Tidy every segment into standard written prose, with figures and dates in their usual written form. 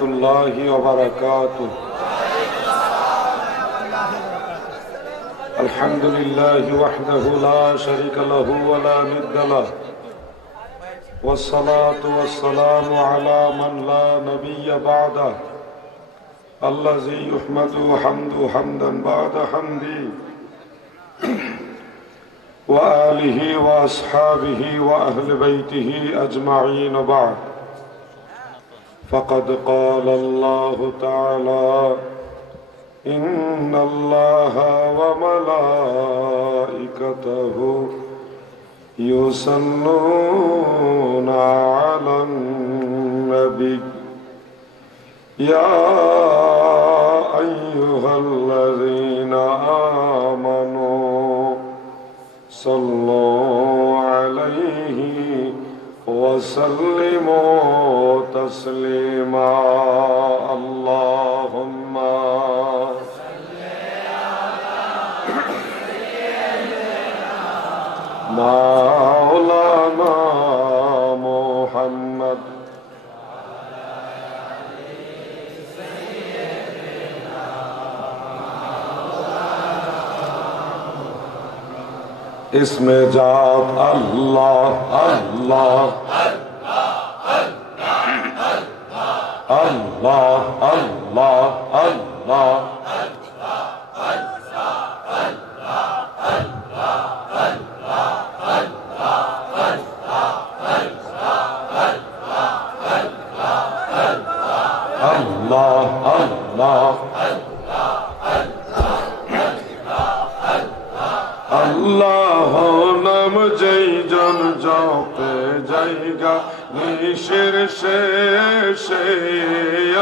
रहमतुल्लाहि व बरकातुहू। अल्हम्दुलिल्लाहि वहदहु ला शरीका लहु व ला निद्द लहु वस्सलातु वस्सलामु अला मन ला नबिय्य बअदह अल्लज़ी युहमदु हम्दु हम्दन बअद हम्दी व आलिहि व अस्हाबिहि व अहले बैतिहि अजमईन बअद। फ़क़द क़ाल अल्लाहु तआला इन्नल्लाहा व मलाइकतहु युसल्लूना अलन नबी या अय्युहल्लज़ीना आमनू सल्लू अलैहि वसल्लिमू तस्लीमा। अल्लाहुम्मा मौलाना मुहम्मद इसमें जात अल्लाह अल्लाह अल्लाह अल्लाह अल्लाह अल्लाह नाम जय जन जपे जाएगा निशिर से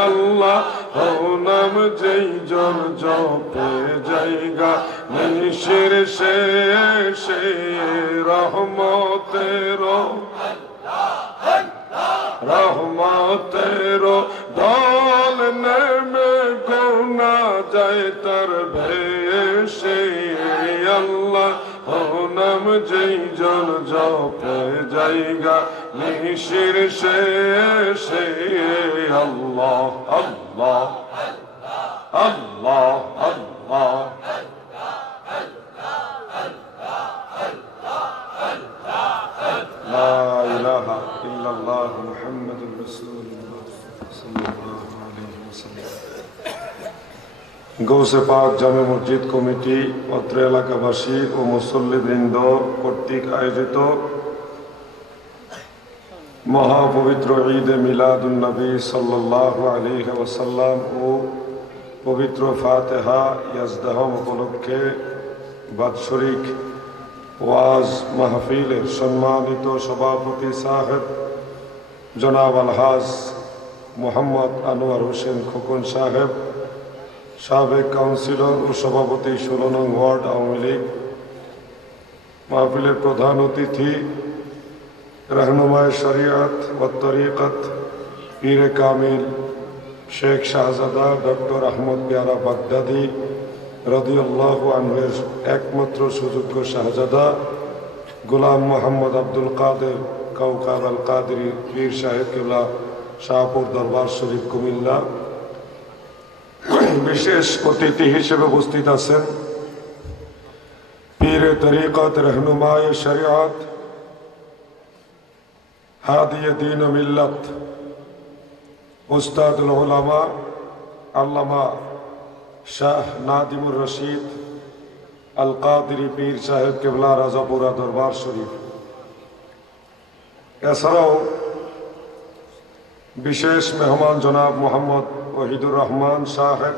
अल्लाह नाम जय जन जपे जाएगा निशिर से रहमतेरो डालने में गुना जाए तर भेषे अल्लाह नाम जय जन जपे जाएगा निशिर से अल्लाह अल्लाह अल्लाह अल्लाह ला इलाहा इल्लल्लाह मुहम्मदुर रसूलुल्लाह सल्लल्लाहु अलैहि वसल्लम। গৌসে পাক জামে মসজিদ কমিটি অত্র এলাকাবাসী ও মুসল্লিবৃন্দ কর্তৃক আয়োজিত মহাপবিত্র ঈদে মিলাদুন নবী সাল্লাল্লাহু আলাইহি ওয়াসাল্লাম ও পবিত্র ফাতিহা ইয়াজদাহম উপলক্ষে বাৎসরিক ওয়াজ মাহফিলের সম্মানিত সভাপতি সাহেব জনাব আলহাজ মোহাম্মদ আনোয়ার হোসেন খোকন সাহেব, সাবেক কাউন্সিলর ও সভাপতি 16 নং ওয়ার্ড আওয়ামী লীগ, মাহফিলের প্রধান অতিথি रहनुमाए शरीयत व तरीक़त पीर कामिल शेख शाहजादा डॉक्टर अहमद प्यारा बागदादी रदियल्लाहु अन्हुर एकमात्र सुযোগ্য शाहजादा गुलाम मोहम्मद अब्दुल कादिर कौकाब अल कादिरी पीर साहेब किबला शाहपुर दरबार शरीफ कुमिल्ला। विशेष अतिथि हिसेबे उपस्थित आছেন पीर तरीक़त रहनुमाए शरीयत हादिये दीन मिल्लत उस्तादुल उलमा अल्लामा शाह नादिमुर रशीद अल कादिरी पीर साहेब किबला राजापुरा दरबार शरीफ। এছাড়াও বিশেষ মেহমান জনাব মোহাম্মদ ওহিদুর রহমান সাহেব,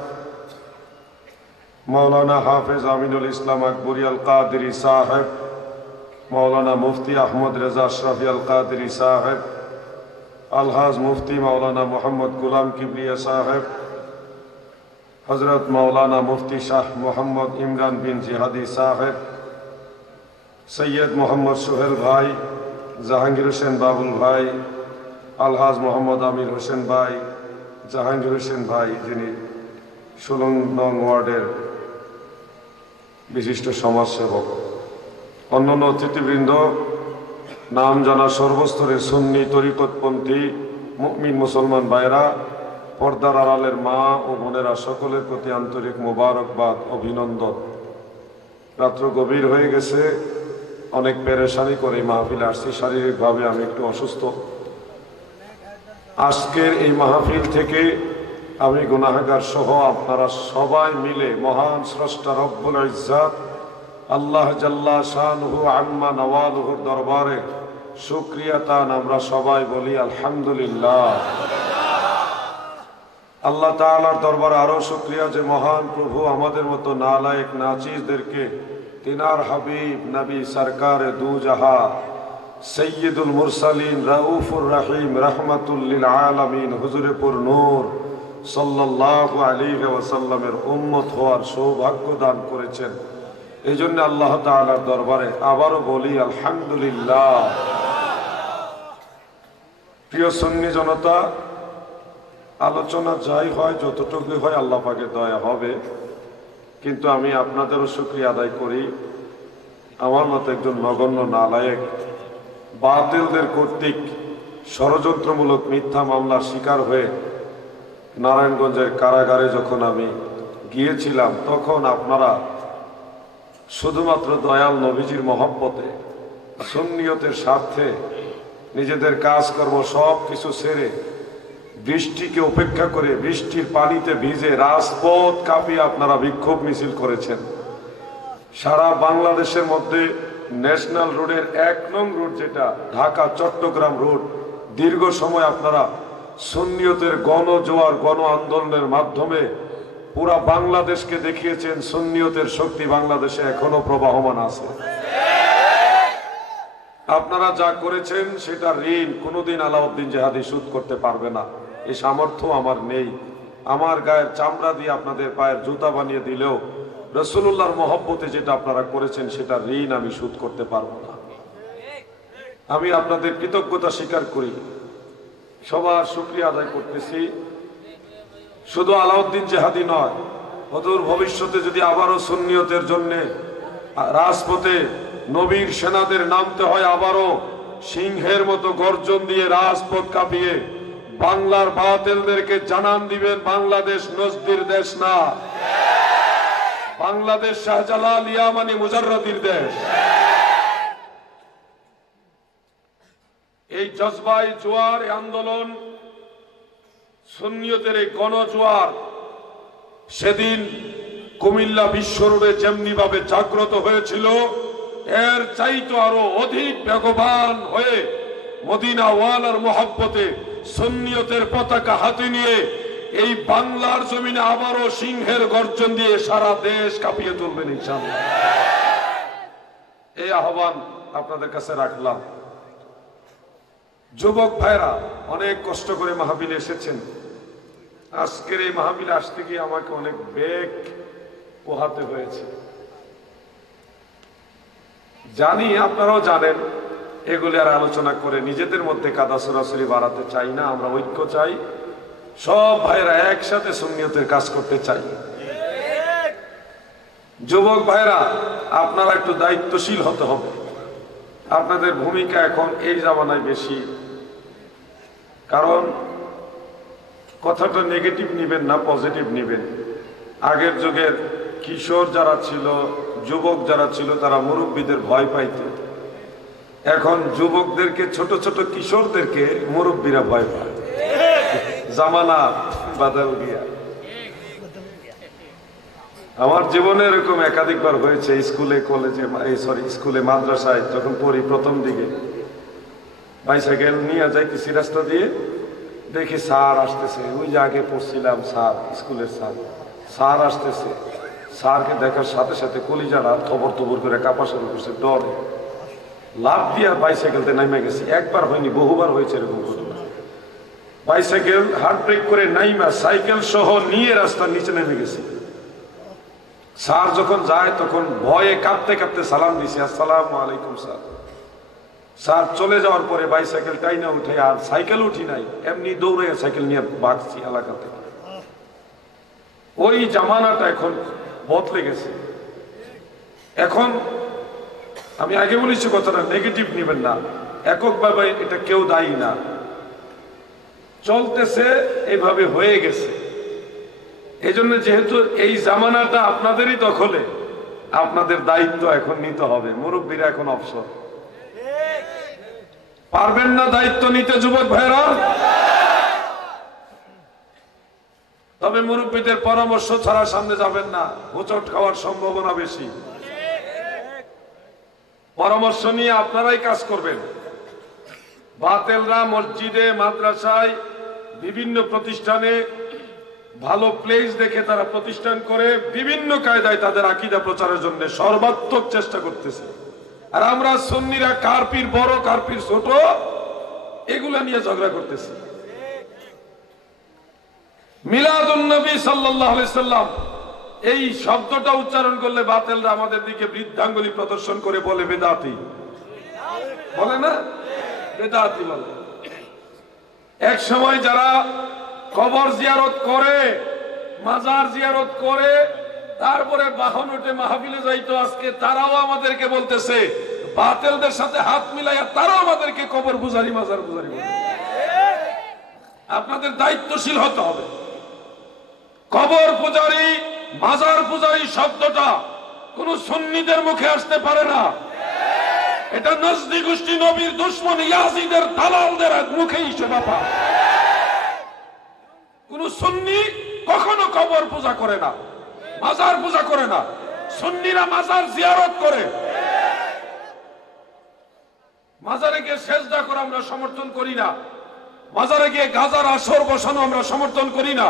मौलाना हाफिज आमिनुल इस्लाम अकबरी अल कादिरी साहेब, मौलाना मुफ्ती अहमद रजा अशरफी अल कादिरी साहेब, अलहाज मुफ्ती मौलाना मोहम्मद गुलाम किबलिया साहेब, हजरत मौलाना मुफ्ती शाह मोहम्मद इमरान बिन जिहादी साहेब, सैयद मोहम्मद सुहेल भाई, जहांगीर हुसैन बाबुल भाई, अलहाज मोहम्मद आमिर हुसैन भाई, जहांगीर हुसैन भाई जिन्हें 16 नং ওয়ার্ডের विशिष्ट समाजसेवक, अन्यान्य अतिथिवृंद, नाम जाना सर्वस्तरे सुन्नी तरिकतपंथी मुमिन मुसलमान भाईरा পর্দার আড়ালের মা ও বোনেরা সকলের প্রতি আন্তরিক মোবারকবাদ, অভিনন্দন। রাত্র গভীর হয়ে গেছে, অনেক পেরেশানি করে মাহফিলে আসছি। শারীরিকভাবে আমি একটু অসুস্থ। আজকের এই মাহফিল থেকে আমি গুনাহগার সহ আপনারা সবাই মিলে মহান স্রষ্টা রব্বুল ইজ্জাত আল্লাহ জাল্লা শানুহু আম্মা নওয়ালুহুর দরবারে শুকরিয়া তান আমরা সবাই বলি আলহামদুলিল্লাহ। আল্লাহ তাআলার দরবারে আরো শুকরিয়া যে মহান প্রভু আমাদের মতো নালায়েক নাচিজদেরকে তিনার হাবিব নবী সরকার দু জাহা সৈয়দুল মুরসালিন রাউফুর রহিম রাহমাতুল লিল আলামিন হুজুরে পুর নূর সাল্লাল্লাহু আলাইহি ওয়াসাল্লামের উম্মত হওয়ার সৌভাগ্য দান করেছেন। এই জন্য আল্লাহ তাআলার দরবারে আবারও বলি আলহামদুলিল্লাহ। প্রিয় সুন্নি জনতা, আলোচনা যাই হয় যতটুকু হয় আল্লাহ পাকের দয়া হবে, কিন্তু আমি আপনাদেরও শুকরিয়া আদায় করি। আমার মতো একজন নগণ্য নালায়েক বাতিলদের কর্তৃক ষড়যন্ত্রমূলক মিথ্যা মামলার শিকার হয়ে নারায়ণগঞ্জের কারাগারে যখন আমি গিয়েছিলাম, তখন আপনারা শুধুমাত্র দয়াল নবীজির মহব্বতে সুন্নিয়তের স্বার্থে নিজেদের কাজকর্ম সব কিছু ছেড়ে বৃষ্টিকে উপেক্ষা করে বৃষ্টির পানিতে ভিজে রাজপথ কাঁপিয়ে আপনারা বিক্ষোভ মিছিল করেছেন। সারা বাংলাদেশের মধ্যে ন্যাশনাল রোডের 1 নং রোড, যেটা ঢাকা চট্টগ্রাম রোড, দীর্ঘ সময় আপনারা সুন্নিয়তের গণজোয়ার গণ আন্দোলনের মাধ্যমে পুরা বাংলাদেশকে দেখিয়েছেন সুন্নিয়তের শক্তি বাংলাদেশে এখনো প্রবাহমান আছে। আপনারা যা করেছেন সেটা ঋণ কোনোদিন আলাউদ্দিন জেহাদি শোধ করতে পারবে না। এই সামর্থ্য আমার নেই। আমার গায়ের চামড়া দিয়ে আপনাদের পায়ের জুতা বানিয়ে দিলেও রাসূলুল্লাহর মহব্বতে যেটা আপনারা করেছেন সেটা ঋণ আমি শোধ করতে পারবো না। আমি আপনাদের কৃতজ্ঞতা স্বীকার করি, সবার শুকরিয়া আদায় করতেছি। শুধু আলাউদ্দিন জেহাদি নয়, অদূর ভবিষ্যতে যদি আবারও সুন্নিয়তের জন্য রাজপথে নবীর সেনাদের নামতে হয়, আবারও সিংহের মতো গর্জন দিয়ে রাজপথ কাঁপিয়ে বাংলার বাতিলদেরকে জানান দিবেন বাংলাদেশ নজদির দেশ না, বাংলাদেশ শাহজালাল ইয়ামানি মুজাররদির দেশ। এই জজবাই জোয়ার আন্দোলন, সুন্নিয়তের এই গণজোয়ার সেদিন কুমিল্লা বিশ্ব রোডে যেমনি ভাবে জাগ্রত হয়েছিল, এর চাইতে আরো অধিক বেগবান হয়ে মদিনা ওয়ালার মহব্বতে সুন্নিয়তের পতাকা হাতে নিয়ে এই বাংলার জমিনে আবারও সিংহের গর্জন দিয়ে সারা দেশ কাঁপিয়ে তুলবেন ইনশাআল্লাহ। এই আহ্বান আপনাদের কাছে রাখলাম। যুবক ভাইরা অনেক কষ্ট করে মাহফিলে এসেছেন। আজকের এই মাহফিলে আসতে গিয়ে আমাকে অনেক বেগ পোহাতে হয়েছে। জানি আপনারাও জানেন, এগুলি আর আলোচনা করে নিজেদের মধ্যে কাদা সরাসরি বাড়াতে চাই না। আমরা ঐক্য চাই, সব ভাইরা একসাথে সুন্নিয়তের কাজ করতে চাই। যুবক ভাইরা, আপনারা একটু দায়িত্বশীল হতে হবে। আপনাদের ভূমিকা এখন এই জামানায় বেশি, কারণ কথাটা নেগেটিভ নিবেন না, পজিটিভ নিবেন। আগের যুগের কিশোর যারা ছিল, যুবক যারা ছিল, তারা মুরব্বীদের ভয় পাইত। এখন যুবকদেরকে, ছোট ছোট কিশোরদেরকে মুরব্বীরা ভয় পায়। জামানা বাদল গিয়া। আমার জীবনে এরকম একাধিকবার হয়েছে। স্কুলে, কলেজে, স্কুলে, মাদ্রাসায় যখন পড়ি, প্রথম দিকে বাইসাইকেল নিয়ে যাইতেছি রাস্তা দিয়ে, দেখি স্যার আসতেছে। ওই যে আগে পড়ছিলাম স্যার, স্কুলের স্যার, স্যার আসতেছে। স্যারকে দেখার সাথে সাথে কলিজারা থবর থবর করে কাঁপা শুরু করছে ডরে। লাফ দিয়ে বাইসাইকেলতে নামে গেছি। একবার হয়নি, বহুবার হয়েছে এরকম ঘটনা। বাইসাইকেল হার্ড ব্রেক করে নাইমা সাইকেল সহ নিয়ে রাস্তার নিচে নেমে গেছি। স্যার যখন যায় তখন ভয়ে কাঁপতে কাঁপতে সালাম দিছি, আসসালামু আলাইকুম স্যার। স্যার চলে যাওয়ার পরে বাইসাইকেল টাইনা উঠে, আর সাইকেল উঠি নাই, এমনি দৌড়ে সাইকেল নিয়ে ভাগছি এলাকা থেকে। ওই জামানাটা এখন বদলে গেছে। এখন আমি আগে বলেছি কথাটা নেগেটিভ নেবেন না, এককভাবে এটা কেউ দায়ী না। চলতেছে, এইভাবে হয়ে গেছে। এই জন্য যেহেতু এই জামানাটা আপনাদেরই দখলে, আপনাদের দায়িত্ব এখন নিতে হবে। মুরব্বীরা এখন অবসর, পারবেন না দায়িত্ব নিতে যুবক ভাইরা? তবে মুরব্বীদের পরামর্শ ছাড়া সামনে যাবেন না, হোঁচট খাওয়ার সম্ভাবনা বেশি। পরামর্শ নিয়ে আপনারাই কাজ করবেন। বাতেলরা মসজিদে, মাদ্রাসায়, বিভিন্ন প্রতিষ্ঠানে ভালো প্লেস দেখে তারা প্রতিষ্ঠান করে বিভিন্ন কায়দায় তাদের আকীদা প্রচারের জন্য সর্বাত্মক চেষ্টা করতেছে। আর আমরা সুন্নিরা কার পীর বড়, কার পীর ছোট, এগুলা নিয়ে ঝগড়া করতেছি। মিলাদুন নবী সাল্লাল্লাহু আলাইহি সাল্লাম এই শব্দটা উচ্চারণ করলে বাতেলরা আমাদের দিকে বৃদ্ধাঙ্গুলি প্রদর্শন করে বলে বেদাতি, বলে না? বেদাতি বলে। এক সময় যারা কবর জিয়ারত করে, মাজার জিয়ারত করে, তারপরে বাহন উঠে মাহফিলে যাইতো, আজকে তারাও আমাদেরকে বলতেছে, বাতেলদের সাথে হাত মিলাইয়া তারাও আমাদেরকে কবর পূজারি, মাজার পূজারি বলে। আপনাদের দায়িত্বশীল হতে হবে। কবর পূজারি, মাজার পূজারি শব্দটা কোন সুন্নিদের মুখে আসতে পারে না। এটা নজদি গোষ্ঠী, নবীর দুশমন ইয়াজিদের দালালদের মুখেই শোভা পায়। কোন সুন্নি কখনো কবর পূজা করে না, মাজার পূজা করে না। সুন্নিরা মাজার জিয়ারত করে। মাজারে গিয়ে সেজদা করা আমরা সমর্থন করি না। মাজারে গিয়ে গাজার আসর বসানো আমরা সমর্থন করি না।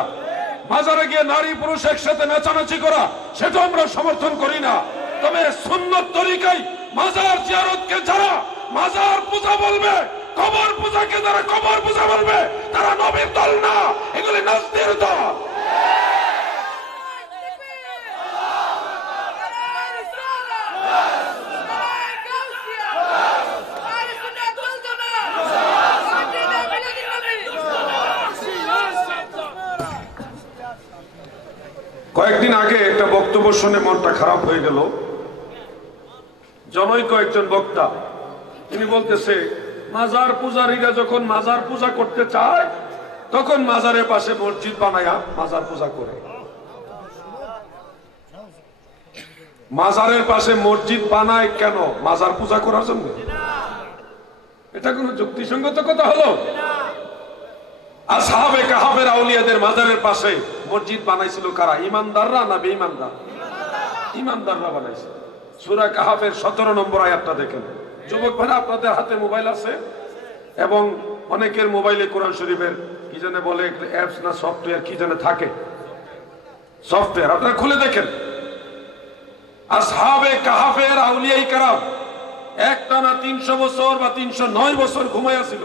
মাজারে গিয়ে নারী পুরুষ একসাথে নাচানাচি করা, সেটা আমরা সমর্থন করি না। তবে সুন্নত তরিকায় মাজার জিয়ারতকে যারা মাজার পূজা বলবে, কবর পূজাকে যারা কবর পূজা বলবে, তারা নবীর দল না, এগুলি নাস্তির দল। কয়েকদিন আগে একটা বক্তব্য শুনে মনটা খারাপ হয়ে গেল। জনৈক একজন বক্তা, তিনি বলতেছে, মাজার পূজারীরা যখন মাজার পূজা করতে চায়, তখন মাজারের পাশে মসজিদ বানায়া মাজার পূজা করে। মাজারের পাশে মসজিদ বানায় কেন? মাজার পূজা করার জন্য? এটা কোন যুক্তিসঙ্গত কথা হলো? আসহাবে কাহাফের আউলিয়াদের মাজারের পাশে মসজিদ বানাইছিল কারা? ইমানদাররা না বেঈমানরা? ইমানদাররা বানাইছে। সূরা কাহাফের 17 নম্বর আয়াতটা দেখেন। যুবক ভাইরা, আপনাদের হাতে মোবাইল আছে এবং অনেকের মোবাইলে কোরআন শরীফের কি জানে বলে অ্যাপস না সফটওয়্যার কি জানে থাকে, সফটওয়্যার, আপনারা খুলে দেখেন। আসহাবে কাহাফের আউলিয়ায়ে কেরাম একটানা 300 বছর বা 309 বছর ঘুমাইয়া ছিল।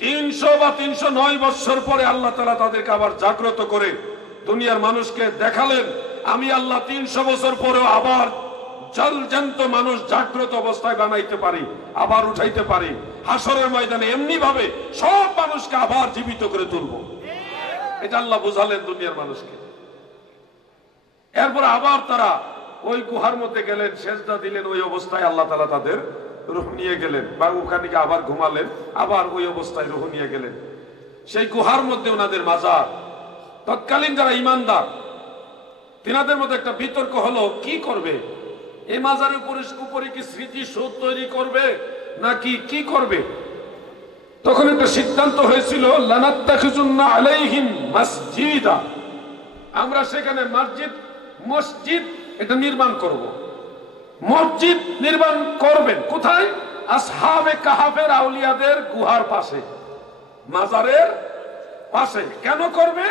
300 বা 309 বছর পরে আল্লাহ তাআলা তাদেরকে আবার জাগ্রত করে দুনিয়ার মানুষকে দেখালেন, আমি আল্লাহ 300 বছর পরেও আবার জলজন্ত মানুষ জাগ্রত অবস্থায় বানাইতে পারি, আবার উঠাইতে পারি। হাসরের ময়দানে এমনি ভাবে সব মানুষকে আবার জীবিত করে তুলব। এটা আল্লাহ বুঝালেন দুনিয়ার মানুষকে। এরপর আবার তারা ওই গুহার মধ্যে গেলেন, সেজদা দিলেন। ওই অবস্থায় আল্লাহ তাআলা তাদের রূহ নিয়ে গেলেন, বা ওখানে আবার ঘুমালেন, আবার ওই অবস্থায় রূহ নিয়ে গেলেন। সেই গুহার মধ্যে ওনাদের মাজার। তৎকালীন যারা ইমানদার, তিনাদের মধ্যে একটা বিতর্ক হলো, কি করবে? এই মাজারের উপরে কি স্মৃতিসৌধ তৈরি করবে নাকি কি করবে? তখন একটা সিদ্ধান্ত হয়েছিল, লানাত্তাখিজুন্না আলাইহিম মাসজিদা, আমরা সেখানে মসজিদ এটা নির্মাণ করব। মসজিদ নির্মাণ করবেন কোথায়? আসহাবে কাহাফের আউলিয়াদের গুহার পাশে, মাজারের পাশে। কেন করবে?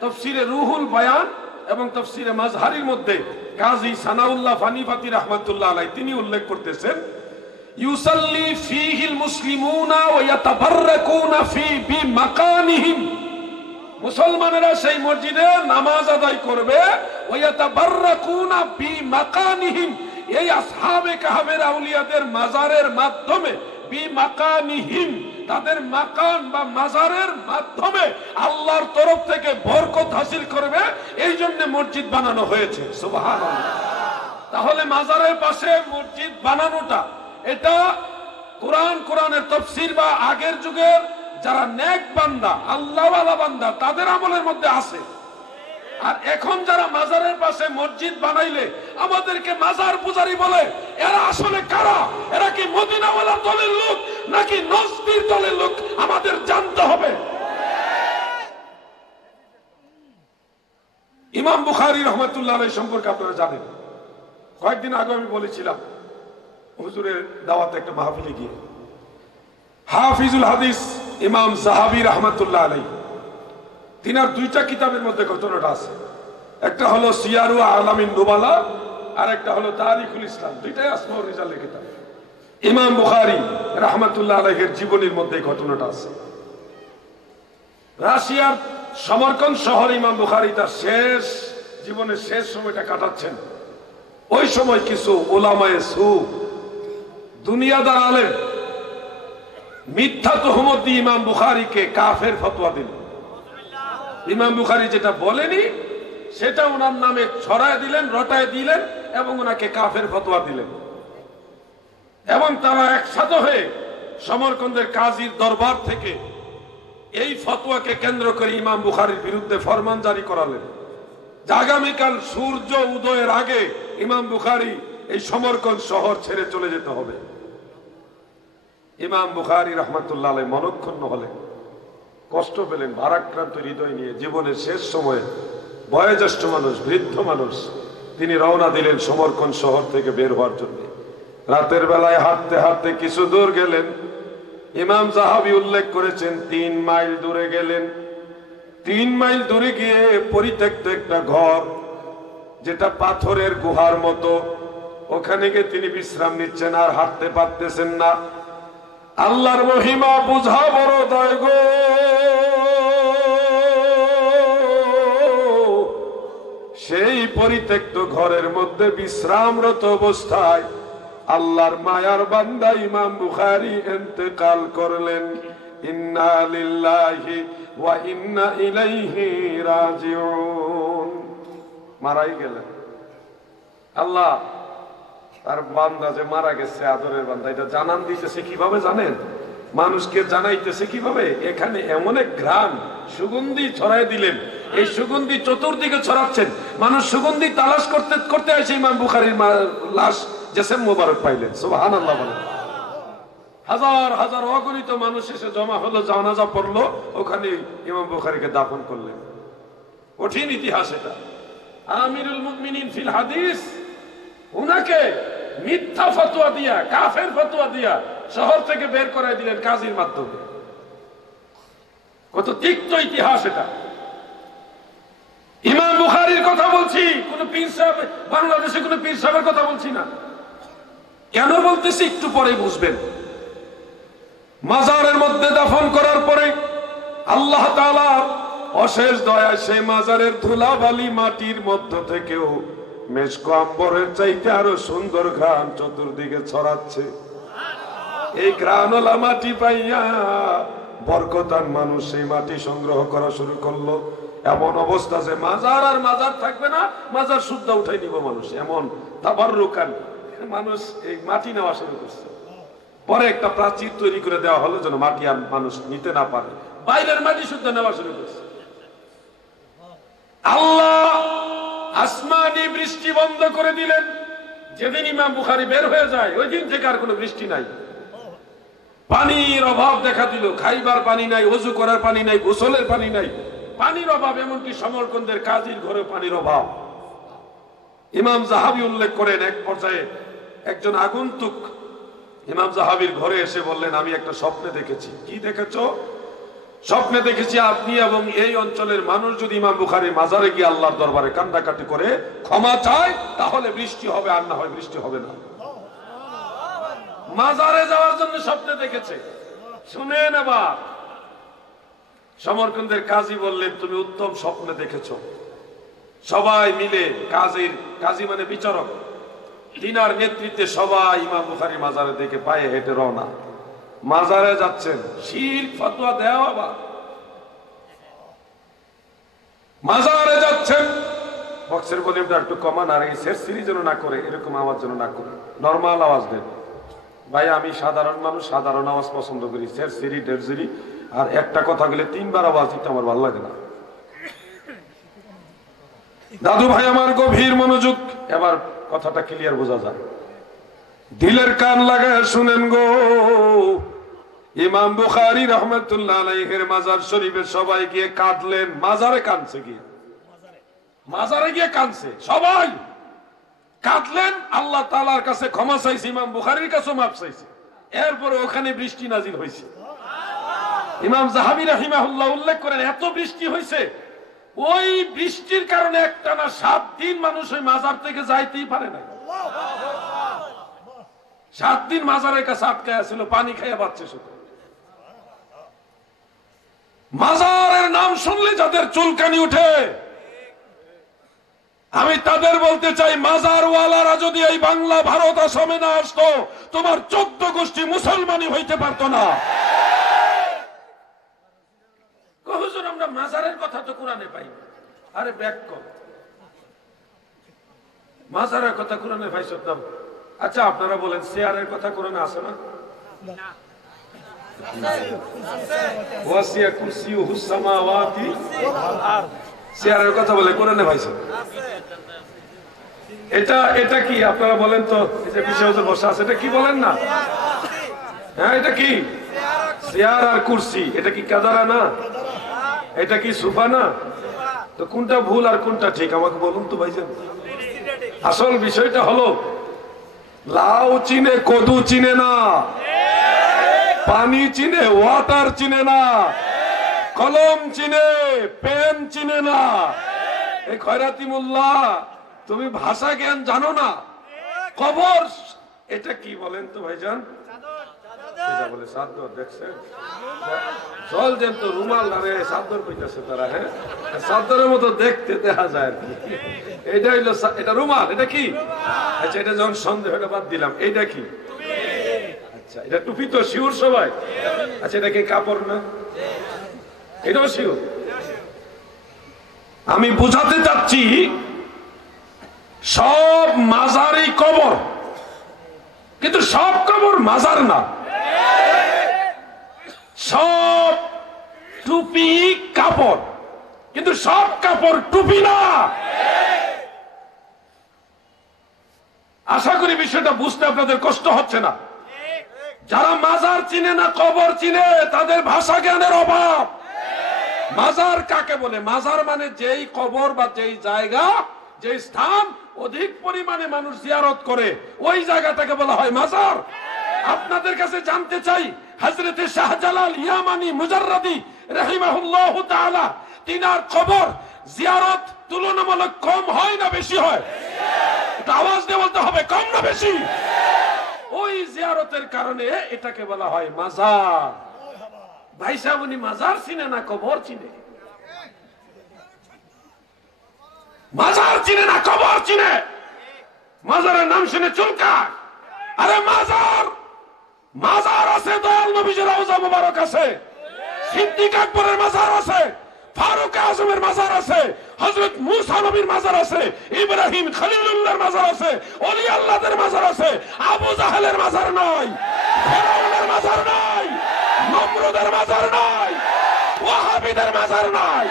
তাফসীরে রুহুল বায়ান এবং তাফসীরে মাজহারির মধ্যে কাজী সানাউল্লাহ ফানিফাতি রাহমাতুল্লাহ আলাইহি তিনি উল্লেখ করতেছেন, ইউসাল্লি ফীহিল মুসলিমুনা ওয়া ইয়াতাবাররাকুনা ফী বিমাকানিহিম, মুসলমানেরা সেই মসজিদে নামাজ আদায় করবে। ওয়া ইয়াতাবাররাকুনা বিমাকানিহিম, এই আসহাবে কাহাফের আউলিয়াদের মাজারের মাধ্যমে, বিমাকানিহিম তাদের মাকান বা মাজারের মাধ্যমে আল্লাহর তরফ থেকে বরকত হাসিল করবে, এই জন্য মসজিদ বানানো হয়েছে। সুবহানাল্লাহ। তাহলে মাজারের পাশে মসজিদ বানানোটা এটা কোরআনের তাফসীর বা আগের যুগের যারা নেক বান্দা, আল্লাহওয়ালা বান্দা, তাদের আমলের মধ্যে আছে। আর এখন যারা মাজারের পাশে মসজিদ বানাইলে আমাদেরকে মাজার পূজারী বলে, এরা আসলে কারা? এরা কি মদিনাওয়ালার দলের লোক নাকি নজবির দলের লোক? আমাদের জানতে হবে। ইমাম বুখারী রাহমাতুল্লাহ আলাইহি সম্পর্কে আপনারা জানেন। কয়েকদিন আগে আমি বলেছিলাম হুজুরের দাওয়াতে একটা মাহফিলে গিয়ে, হাফিজুল হাদিস ইমাম যাহাবী রাহমাতুল্লাহ আলাইহি, তিনার দুইটা কিতাবের মধ্যে ঘটনাটা আছে। একটা হলো সিয়ারু আলামিন নুবালা, আর একটা হলো তারিখুল ইসলাম। দুইটাই আসমাউর রিজালের কিতাব। ইমাম বুখারী রাহমাতুল্লাহ আলাইহির জীবনীর মধ্যে ঘটনাটা আছে। রাশিয়ার সমরকন্দ শহরে ইমাম বুখারী তার শেষ জীবনের শেষ সময়টা কাটাচ্ছেন। ওই সময় কিছু উলামায়ে সু, দুনিয়াদার আলেম, মিথ্যা তুহমত দিয়ে ইমাম বুখারীকে কাফের ফতোয়া দিল। ইমাম বুখারী যেটা বলেনি সেটা ওনার নামে ছড়ায় দিলেন, রটায় দিলেন এবং ওনাকে কাফের ফতোয়া দিলেন। এবং তারা একসাথে হয়ে সমরকন্দের কাজীর দরবার থেকে এই ফতোয়াকে কেন্দ্র করে ইমাম বুখারীর বিরুদ্ধে ফরমান জারি করালেন যে আগামীকাল সূর্য উদয়ের আগে ইমাম বুখারী এই সমরকন্দ শহর ছেড়ে চলে যেতে হবে। ইমাম বুখারী রাহমাতুল্লাহ আলাইহি মনক্ষুণ্ণ হলেন, কষ্ট পেলেন, ভারাক্রান্ত হৃদয় নিয়ে। জীবনের শেষ সময়ে বয়োজ্যেষ্ঠ মানুষ, বৃদ্ধ মানুষ, তিনি রওনা দিলেন সমরকন্দ শহর থেকে বের হওয়ার জন্য। রাতের বেলায় হাঁটতে হাঁটতে কিছু দূর গেলেন। ইমাম যাহাবী উল্লেখ করেছেন 3 মাইল দূরে গেলেন। 3 মাইল দূরে গিয়ে পরিত্যক্ত একটা ঘর, যেটা পাথরের গুহার মতো, ওখানে গিয়ে তিনি বিশ্রাম নিচ্ছেন, আর হাঁটতে পারতেছেন না। আল্লাহর মহিমা বুঝা বড় দয় গো। সেই পরিত্যক্ত ঘরের মধ্যে বিশ্রামরত অবস্থায় আল্লাহর মায়ার বান্দা ইমাম বুখারী ইন্তেকাল করলেন। ইন্না লিল্লাহি ওয়া ইন্না ইলাইহি রাজিউন। মারাই গেলেন। আল্লাহ তার বান্দা যে মারা গেছে, আদরের বান্দা, এটা জানান দিতেছে কিভাবে জানেন? মানুষকে জানাইতেছে কিভাবে? এখানে এমন এক ঘ্রাণ, সুগন্ধি ছড়াই দিলেন। এই সুগন্ধি চতুর্দিকে ছড়াচ্ছেন। মানুষ সুগন্ধি তালাশ করতে করতে আসে ইমাম বুখারীর লাশ জেসেম মোবারক পাইলেন। সুবহানাল্লাহ বলেন। হাজার হাজার অগণিত মানুষ এসে জমা হলো, জানাজা পড়লো, ওখানে ইমাম বুখারীকে দাফন করলেন। কঠিন ইতিহাস এটা। আমিরুল মুমিনিন ফিল হাদিস, উনাকে মিথ্যা ফতোয়া দিয়া, কাফের ফতোয়া দিয়া শহর থেকে বের করাই দিলেন কাজীর মাধ্যমে। কত তিক্ত ইতিহাস এটা। ইমাম বুখারীর কথা বলছি, কোন পীর সাহেব, বাংলাদেশে কোন পীর সাহেবের কথা বলছি না। কেন বলতেছি একটু পরে বুঝবেন। মাজারের মধ্যে দাফন করার পরে আল্লাহ তাআলা অশেষ দয়া, সেই মাজারের ধুলাবালি মাটির মধ্য থেকেও মেশক আম্বরের চাইতে আরো সুন্দর ঘ্রাণ চতুর্দিকে ছড়াচ্ছে। এই ঘ্রাণওয়ালা মাটি পাইয়া বরকতান মানুষ সেই মাটি সংগ্রহ করা শুরু করলো। এমন অবস্থা যে মাজার আর মাজার থাকবে না, মাজার শুদ্ধ উঠাই নিব মানুষ। এমন তাবাররুকান মানুষ এই মাটি নেওয়া শুরু করছে। পরে একটা প্রাচীর তৈরি করে দেওয়া হলো যেন মাটি আর মানুষ নিতে না পারে, বাইরের মাটি শুদ্ধ নেওয়া শুরু করছে। আল্লাহ আসমানি বৃষ্টি বন্ধ করে দিলেন। যেদিন ইমাম বুখারী বের হয়ে যায় ওই দিন থেকে আর কোনো বৃষ্টি নাই। পানির অভাব দেখা দিল। খাইবার পানি নাই, ওযু করার পানি নাই, গোসলের পানি নাই, পানির অভাব। এমনকি সমরকন্দের কাজীর ঘরে পানির অভাব। ইমাম যাহাবী উল্লেখ করেন, এক পর্যায়ে একজন আগন্তুক ইমাম যাহাবীর ঘরে এসে বললেন, আমি একটা স্বপ্নে দেখেছি। কি দেখেছো? স্বপ্নে দেখেছি আপনি এবং এই অঞ্চলের মানুষ যদি ইমাম বুখারীর মাজারে গিয়ে আল্লাহর দরবারে কান্নাকাটি করে ক্ষমা চায়, তাহলে বৃষ্টি হবে, আর না হয় বৃষ্টি হবে না। মাজারে যাওয়ার জন্য স্বপ্নে দেখেছে। শুনেন এবার, সমরকন্দের কাজী বললেন, তুমি উত্তম স্বপ্নে দেখেছো। সবাই মিলে কাজী মানে বিচারক, তিনার নেতৃত্বে সবাই ইমাম বুখারী মাজারে দেখে পায়ে হেঁটে রওনা। মাজারে যাচ্ছেন, শিরক ফতোয়া দেওয়া। আবার মাজারে যাচ্ছেন, বক্সের ভলিউমটা একটু কমান, আর এই সেরসিরি যেন না করে, এরকম আওয়াজ যেন না করে, নরমাল আওয়াজ দেন। ভাই আমি সাধারণ মানুষ, সাধারণ আওয়াজ পছন্দ করি। সেরসিরি ডেরসিরি আর একটা কথা বলে 3 বার আওয়াজ দিতে আমার ভালো লাগে না। দাদু ভাই আমার গভীর মনোযোগ, এবার কথাটা ক্লিয়ার বোঝা যায়, দিলের কান লাগায় শুনেন গো। ইমাম বুখারী রাহমাতুল্লাহ আলাইহির মাজার শরীফে সবাই গিয়ে কাঁদলেন। মাজারে কাঁদছে গিয়ে, মাজারে গিয়ে কাঁদছে, সবাই কাঁদলেন। আল্লাহ তাআলার কাছে ক্ষমা চাইছে, ইমাম বুখারীর কাছে মাফ চাইছে। এরপরে ওখানে বৃষ্টি নাজিল হয়েছে। ইমাম যাহাবী রাহিমাহুল্লাহ উল্লেখ করেন এত বৃষ্টি হয়েছে, ওই বৃষ্টির কারণে একটানা 7 দিন মানুষ ওই মাজার থেকে যাইতেই পারে নাই। 7 দিন মাজারের কাছে আটকায় ছিল, পানি খাইয়া বাঁচছে শুধু। মাজারের নাম শুনলে যাদের চুলকানি উঠে, আমি তাদের বলতে চাই, মাজারওয়ালারা যদি এই বাংলা ভারত আসামে না আসতো, তোমার 14 গোষ্ঠী মুসলমানই হইতে পারতো না। হুজুর আমরা মাজারের কথা তো কোরআনে পাই। আরে ব্যাক কর, মাজারের কথা কোরআনে পাইছ না? আচ্ছা আপনারা বলেন চেয়ারের কথা কোরআনে আছে না? ওয়াসিয়া কুরসিয়ুহুস সামাওয়াতি ওয়াল আরদ, চেয়ারের কথা বলে কোরআনে পাইছ? এটা কি আপনারা বলেন তো? এই যে পিছে হুজুর বসা আছে, এটা কি বলেন না? হ্যাঁ এটা কি? চেয়ার আর কুরসি। এটা কি কাদারা না? এটা কি সোফা না? তো কোনটা ভুল আর কোনটা ঠিক আমাকে বলুন তো ভাইজান। আসল বিষয়টা হলো, লাউ চিনে কদু চিনে না, পানি চিনে ওয়াটার চিনে না, কলম চিনে পেন চিনে না। এই খয়রাতি মোল্লা, তুমি ভাষা জ্ঞান জানো না। কবর এটা কি বলেন তো ভাইজান? এটা বলে চাদর। দেখছেন জল যেন তো রুমাল নামে চাদর কইতাছে তারা। হ্যাঁ চাদরের মতো দেখতে দেখা যায় আর কি। এটা হইলো, এটা রুমাল। এটা কি? আচ্ছা এটা যখন সন্দেহ, এটা বাদ দিলাম। এইটা কি? আচ্ছা এটা টুপি তো শিওর সবাই। আচ্ছা এটা কি কাপড় না? এটাও শিওর। আমি বুঝাতে চাচ্ছি সব মাজারই কবর, কিন্তু সব কবর মাজার না। সব টুপি কাপড়, কিন্তু সব কাপড় টুপি না। আশা করি বিষয়টা বুঝতে আপনাদের কষ্ট হচ্ছে না। যারা মাজার চিনে না, কবর চিনে, তাদের ভাষা জ্ঞানের অভাব। মাজার কাকে বলে? মাজার মানে যেই কবর বা যেই জায়গা, যে স্থান অধিক পরিমাণে মানুষ জিয়ারত করে, ওই জায়গাটাকে বলা হয় মাজার। আপনাদের কাছে জানতে চাই, হযরতে শাহজালাল ইয়ামানি মুজাররাদি রাহিমাহুল্লাহু তাআলা, তিনার কবর জিয়ারত তুলনামূলক কম হয় না বেশি হয়? এটা আওয়াজ দিয়ে বলতে হবে, কম না বেশি? ওই জিয়ারতের কারণে এটাকে বলা হয় মাজার। ভাই সাহেব উনি মাজার চিনে না, কবর চিনে। মাজার চিনে না, কবর চিনে। মাজারের নাম শুনে চুলকায়। আরে মাজার, মাজার আছে দয়াল নবীজির রওজা মুবারক আছে, সিদ্দিক আকবরের মাজার আছে, ফারুক আজমের মাজার আছে, হযরত মুসা নবীর মাজার আছে, ইব্রাহিম খলিলুল্লাহর মাজার আছে, ওলি আল্লাহদের মাজার আছে। আবু জাহেলের মাজার নাই, ফিরআউনের মাজার নাই, নমরুদের মাজার নাই, ওয়াহাবিদের মাজার নাই।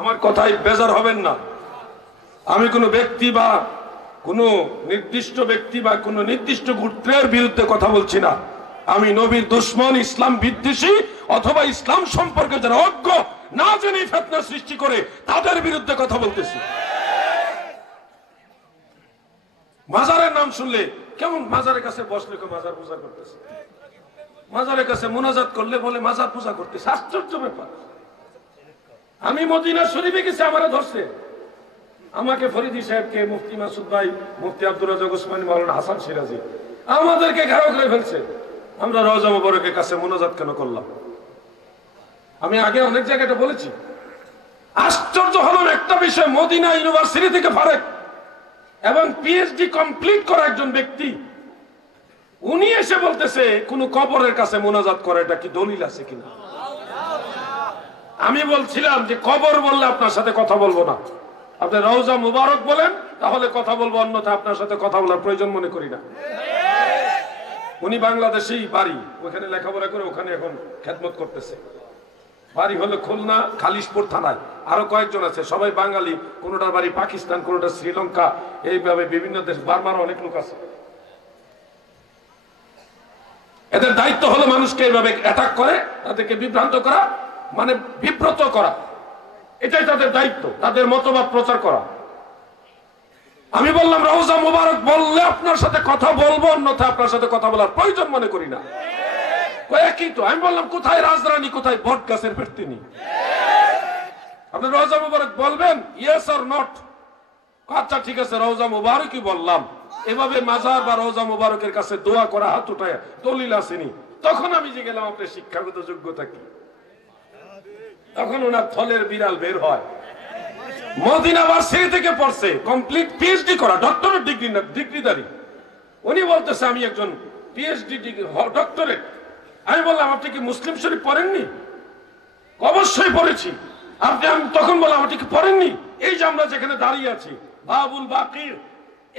আমার কথায় বেজার হবেন না। আমি কোনো ব্যক্তি বা কোনো নির্দিষ্ট ব্যক্তি বা কোনো নির্দিষ্ট গোত্রের বিরুদ্ধে কথা বলছি না। আমি নবীর দুশমন, ইসলাম বিদ্বেষী অথবা ইসলাম সম্পর্কে যারা অজ্ঞ, না জেনে ফিতনা সৃষ্টি করে, তাদের বিরুদ্ধে কথা বলতেছি। মাজারের নাম শুনলে কেমন, মাজারের কাছে বসলে মাজার পূজা করতেছে, মাজারের কাছে মুনাজাত করলে বলে মাজার পূজা করতেছে। আশ্চর্য ব্যাপার। আমি মদিনা শরীফে গেছি, আমারা ধরছে, আমাকে ফরিদি সাহেবকে, মুফতি মাসুদ ভাই, মুফতি আব্দুর রাজ্জাক ওসমানী, মাওলানা হাসান সিরাজি, আমাদেরকে ঘেরাও করে ফেলছে। আমরা রওজা মুবারকের কাছে মুনাজাত কেন করলাম? আমি আগে অনেক জায়গাটা বলেছি। আশ্চর্য হলাম একটা বিষয়, মদিনা ইউনিভার্সিটি থেকে ফারেক এবং পিএইচডি কমপ্লিট করা একজন ব্যক্তি, উনি এসে বলতেছে কোন কবরের কাছে মোনাজাত করে, এটা কি দলিল আছে কিনা? আমি বলছিলাম যে কবর বললে আপনার সাথে কথা বলবো না, আপনি রওজা মুবারক বলেন তাহলে কথা বলবো, অন্যথা আপনার সাথে কথা বলার প্রয়োজন মনে করি না। উনি বাংলাদেশেই বাড়ি, ওখানে লেখাপড়া করে ওখানে এখন খেদমত করতেছে। বাড়ি হলো খুলনা খালিশপুর থানায়, আরো কয়েকজন আছে, সবাই বাঙালি, কোনটার বাড়ি পাকিস্তান, কোনটা শ্রীলঙ্কা, এইভাবে বিভিন্ন দেশ, বার্মার অনেক লোক আছে। এদের দায়িত্ব হলো মানুষকে এইভাবে অ্যাটাক করে, তাদেরকে বিভ্রান্ত করা, মানে বিব্রত করা, এটাই তাদের দায়িত্ব, তাদের মতবাদ প্রচার করা। আমি বললাম রওজা মুবারক বললে আপনার সাথে কথা বলবো, অন্যথা আপনার সাথে কথা বলার প্রয়োজন মনে করি না। একই তো। আমি বললাম কোথায় রাজরানী, কোথায় বট গাছের পেটতিনি? আপনি রওজা মুবারক বলবেন, ইয়েস অর নট? আচ্ছা ঠিক আছে, রওজা মুবারকই বললাম। এভাবে মাজার বা রওজা মুবারকের কাছে দোয়া করা, হাত উঠায়, দলিল আসেনি। তখন আমি যে গেলাম আপনার শিক্ষাগত যোগ্যতা কি? তখন ওনার থলের বিড়াল বের হয়। মদিনা ভার্সিটি থেকে পড়ছে, কমপ্লিট পিএইচডি করা, ডক্টরেট ডিগ্রি না, ডিগ্রিধারী। উনি বলতেছে আমি একজন পিএইচডি ডক্টরেট। আমি বললাম আপনি কি মুসলিম শরীফ পড়েননি? অবশ্যই পড়েছি। আপনি, আমি তখন বললাম আপনি কি পড়েননি? এই যে আমরা যেখানে দাঁড়িয়ে আছি, বাবুল বাকির,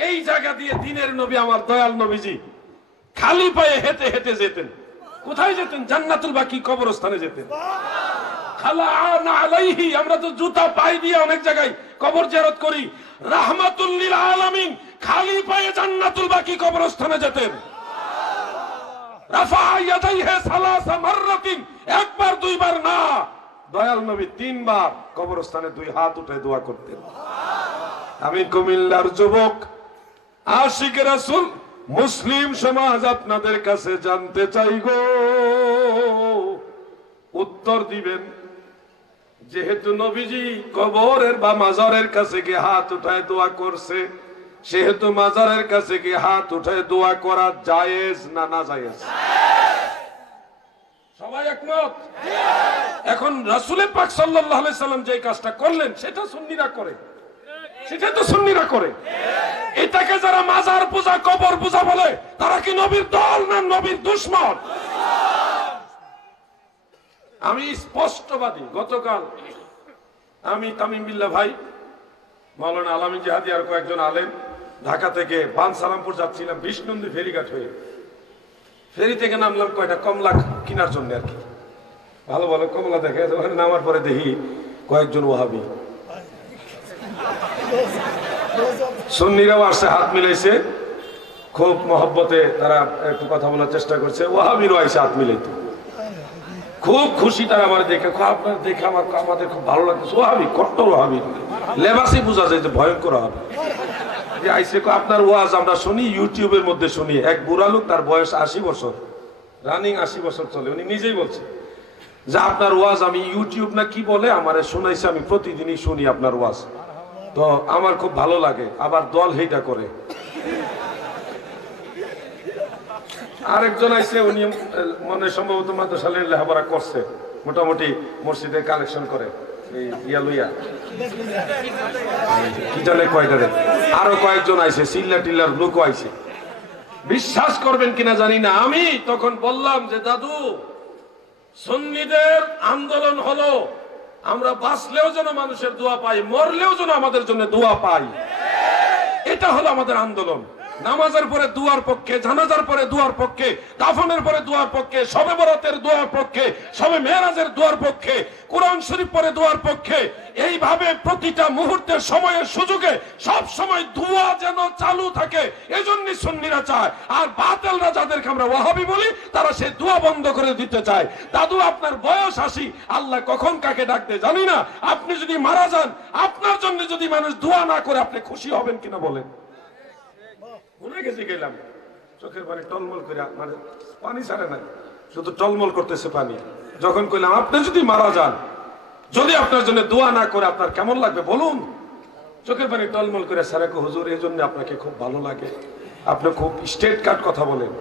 এই জায়গা দিয়ে দিনের নবী আমার দয়াল নবীজি খালি পায়ে হেঁটে হেঁটে যেতেন। কোথায় যেতেন? জান্নাতুল বাকি কবরস্থানে যেতেন। আমরা তো জুতা পাই দিয়ে অনেক জায়গায় কবর জিয়ারত করি। রাহমাতুল লিল আলামিন খালি পায়ে জান্নাতুল বাকি কবরস্থানে যেতেন। রাফা ইয়াদাইহি সালাসা মাররাতিন, একবার দুইবার না, দয়াল নবী তিনবার কবরস্থানে দুই হাত উঠে দোয়া করতেন। আমি কুমিল্লার যুবক, আশিক রাসূল, মুসলিম সমাজ আপনাদের কাছে জানতে চাই গো, উত্তর দিবেন। যেহেতু নবীজি কবরের বা মাজারের কাছে গিয়ে হাত উঠায় দোয়া করছে, সেহেতু মাজারের কাছে গিয়ে হাত উঠায় দোয়া করা জায়েজ না না জায়েজ? সবাই একমত? এখন রাসূল পাক সাল্লাল্লাহু আলাইহি সাল্লাম যে কাজটা করলেন সেটা সুন্নিরা করে, সেটা তো সুন্নিরা করে। এটাকে যারা মাজার পূজা, কবর পূজা বলে, তারা কি নবীর দল না নবীর দুশমন? আমি স্পষ্টবাদী। গতকাল আমি তামিম বিল্লাহ ভাই, মাওলানা আলামী জিহাদি আর কয়েকজন আলেম ঢাকা থেকে বানসালামপুর যাচ্ছিলাম, বিষ্ণুন্দী ফেরিঘাট হয়ে। ফেরি থেকে নামলাম কয়টা কমলা কেনার জন্য আর কি, ভালো ভালো কমলা দেখে। ওখানে নামার পরে দেখি কয়েকজন ওয়াহাবি, সুন্নিরাও আসছে, হাত মিলাইছে, খুব মহব্বতে তারা একটু কথা বলার চেষ্টা করছে। ওয়াহাবিরও আইসে হাত মিলাইতো, খুব খুশি তারা আমার দেখে। আপনার দেখে আমাদের খুব ভালো লাগছে। ওয়াহাবি, কট্টর ওয়াহাবি, লেবাসই বোঝা যায় যে ভয়ঙ্কর হবে। আইসে আপনার ওয়াজ আমরা শুনি, ইউটিউবের মধ্যে শুনি। এক বুড়া লোক, তার বয়স 80 বছর, রানিং 80 বছর চলে। উনি নিজেই বলছে যে আপনার ওয়াজ আমি ইউটিউব না কি বলে আমারে শোনাইছে, আমি প্রতিদিনই শুনি আপনার ওয়াজ, তো আমার খুব ভালো লাগে। আবার দল হেইটা করে। আরেকজন আইসে, উনি মনে সম্ভবত মাদ্রাসালের লেখাপড়া করছে, মোটামুটি মসজিদে কালেকশন করে, ইয়া লইয়া কি জানে কয়টারে। আরো কয়েকজন আইসে, চিল্লা টিল্লার লোকও আইসে। বিশ্বাস করবেন কিনা জানি না, আমি তখন বললাম যে দাদু, সুন্নিদের আন্দোলন হলো আমরা বাঁচলেও যেন মানুষের দোয়া পাই, মরলেও যেন আমাদের জন্য দোয়া পাই। এটা হলো আমাদের আন্দোলন। নামাজের পরে দুয়ার পক্ষে, জানাজার পরে দুয়ার পক্ষে, দাফনের পরে দুয়ার পক্ষে, শবে বরাতের দুয়ার পক্ষে, শবে মেরাজের দুয়ার পক্ষে, কোরআন শরীফ পরে দুয়ার পক্ষে। এইভাবে প্রতিটা মুহূর্তের সময়ের সুযোগে সব সময় দুয়া যেন চালু থাকে, এজন্যই সুন্নিরা চায়। আর বাতিলরা, যাদেরকে আমরা ওয়াহাবি বলি, তারা সেই দোয়া বন্ধ করে দিতে চায়। দাদু আপনার বয়স 80, আল্লাহ কখন কাকে ডাকতে জানি না। আপনি যদি মারা যান, আপনার জন্য যদি মানুষ দোয়া না করে, আপনি খুশি হবেন কিনা বলেন? ভুলে গেছি, গেলাম, চোখের পানি টলমল করে, মানে পানি ছাড়ে নাই, শুধু টলমল করতেছে পানি। যখন কইলাম আপনি যদি মারা যান, যদি আপনার জন্য দোয়া না করে, আপনার কেমন লাগবে বলুন? চোখের পানি টলমল করে স্যারে কো, হুজুর এই জন্য আপনাকে খুব ভালো লাগে, আপনি খুব স্ট্রেট কাট কথা বলেন,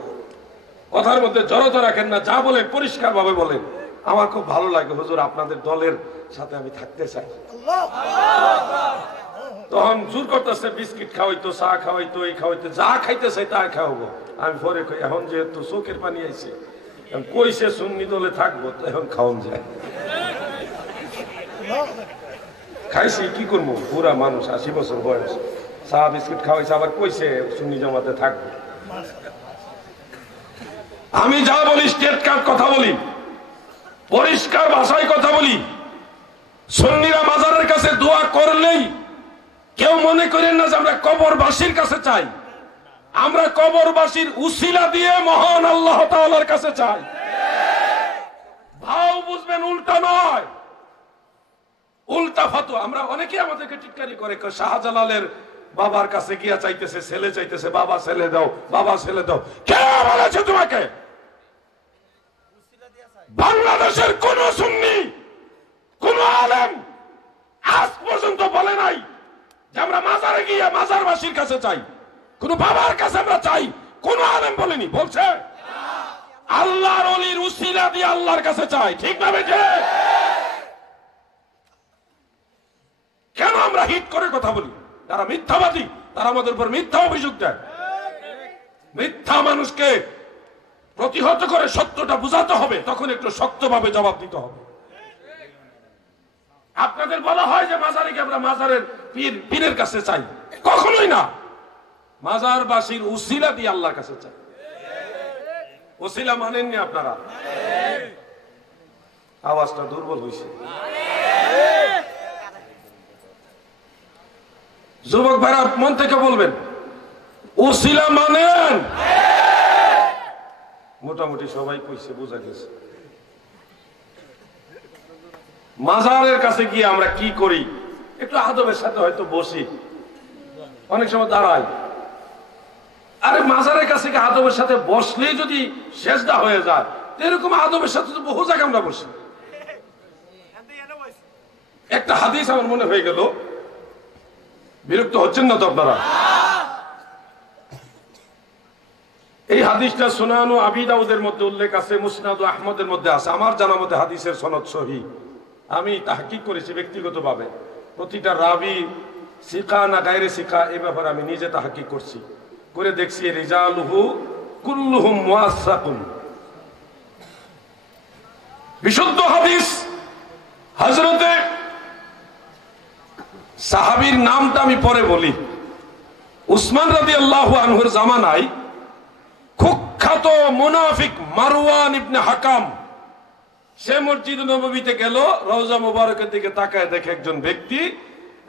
কথার মধ্যে জড়তা রাখেন না, যা বলেন পরিষ্কার ভাবে বলেন, আমার খুব ভালো লাগে হুজুর, আপনাদের দলের সাথে আমি থাকতে চাই। তখন জোর করতেছে, বিস্কিট খাওয়াইতো, চা খাওয়াইতো, এই খাওয়াইতো, যা খাইতে চাই তা খাওয়াবো। আমি পরে কই এখন যেহেতু চোখের পানি আইছে কইছে সুন্নি দলে থাকবো তো এখন খাওন যায় খাইছি কি করবো পুরা মানুষ 80 বছর বয়স চা বিস্কুট খাওয়াইছে আবার কইছে সুন্নি জামাতে থাকবো আমি যা বলি স্টেট কার্ড কথা বলি পরিষ্কার ভাষায় কথা বলি সুন্নিরা মাজারের কাছে দোয়া করলেই কেউ মনে করেন না যে আমরা কবরবাসীর কাছে চাই আমরা কবরবাসীর উসিলা দিয়ে মহান আল্লাহ তাআলার কাছে চাই ভাও বুঝবেন উল্টা নয় উল্টা ফতোয়া আমরা অনেকে আমাদেরকে টিটকারি করে শাহজালালের বাবার কাছে গিয়া চাইতেছে ছেলে চাইতেছে বাবা ছেলে দাও বাবা ছেলে দাও কে বলেছে তোমাকে বাংলাদেশের কোন সুন্নি কোন আলেম আজ পর্যন্ত বলে নাই যে আমরা মাজারে গিয়ে মাজারবাসীর কাছে চাই কোন বাবার কাছে আমরা চাই কোন আলেম বলেনি বলছে আল্লাহর ওলির উসিলা দিয়ে আল্লাহর কাছে চাই ঠিক না বেঠে কেন আমরা হিট করে কথা বলি তারা মিথ্যাবাদী তারা আমাদের উপর মিথ্যা অভিযোগ দেয় মিথ্যা মানুষকে প্রতিহত করে সত্যটা বুঝাতে হবে তখন একটু শক্তভাবে জবাব দিতে হবে আপনাদের বলা হয় যে মাজারে গিয়ে আমরা মাজারের পীরের কাছে চাই কখনোই না মাজারবাসীর উসিলা দিয়ে আল্লাহর কাছে চাই উসিলা মানেননি আপনারা আওয়াজটা দুর্বল হয়েছে যুবক ভাইরা মন থেকে বলবেন উসিলা মানেন মোটামুটি সবাই কইছে বোঝা গেছে মাজারের কাছে গিয়ে আমরা কি করি একটু আদবের সাথে হয়তো বসি অনেক সময় দাঁড়াই আরে মাজারের কাছে গিয়ে আদবের সাথে বসলেই যদি সেজদা হয়ে যায় এরকম আদবের সাথে তো বহু জায়গায় আমরা বসি একটা হাদিস আমার মনে হয়ে গেল বিরক্ত হচ্ছেন না তো আপনারা এই হাদিসটা সুনানু আবি দাউদের মধ্যে উল্লেখ আছে মুসনাদু আহমদের মধ্যে আছে আমার জানা মতে হাদিসের সনদ সহিহ আমি তাহকিক করেছি ব্যক্তিগতভাবে প্রতিটা রাবি সিকা না গায়রে সিকা এই ব্যাপারে আমি নিজে তাহকিক করছি করে দেখছি রিজালুহু কুল্লুহুম মুআসসাকুন বিশুদ্ধ হাদিস হযরতে সাহাবীর নামটা আমি পরে বলি উসমান রাদিয়াল্লাহু আনহুর জামানায় কুখ্যাত মুনাফিক মারওয়ান ইবনে হাকাম সে মসজিদ নববীতে গেল রওজা মুবারকের দিকে তাকায় দেখে একজন ব্যক্তি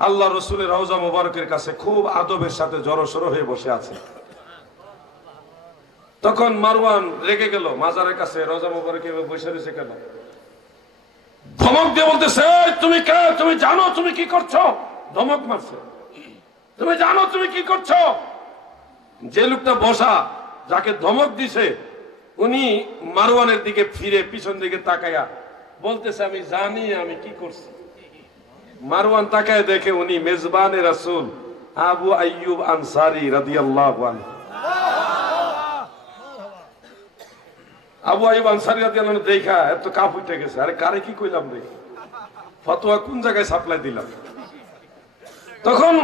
আল্লাহ রাসূলের রওজা মুবারকের কাছে খুব আদবের সাথে জড়সড় হয়ে বসে আছে তখন মারওয়ান রেগে গেল মাজারের কাছে রওজা মুবারকে বসে রয়েছে কেন ধমক দিয়ে বলতেছে তুমি কে তুমি জানো তুমি কি করছো ধমক মারছে তুমি জানো তুমি কি করছো যে লোকটা বসা যাকে ধমক দিছে উনি মারওয়ানের দিকে ফিরে পিছন দিকে তাকায়া বলতেছে আমি জানি আমি কি করছি মারওয়ান তাকায় দেখে উনি মেজবানে রাসূল আবু আইয়ুব আনসারী রাদিয়াল্লাহু আনহু আবু আইয়ুব আনসারী রাদিয়াল্লাহু আনহু দেখা এত কাপ উঠে গেছে আরে কারে কি কইলাম রে ফতোয়া কোন জায়গায় সাপ্লাই দিলাম তখন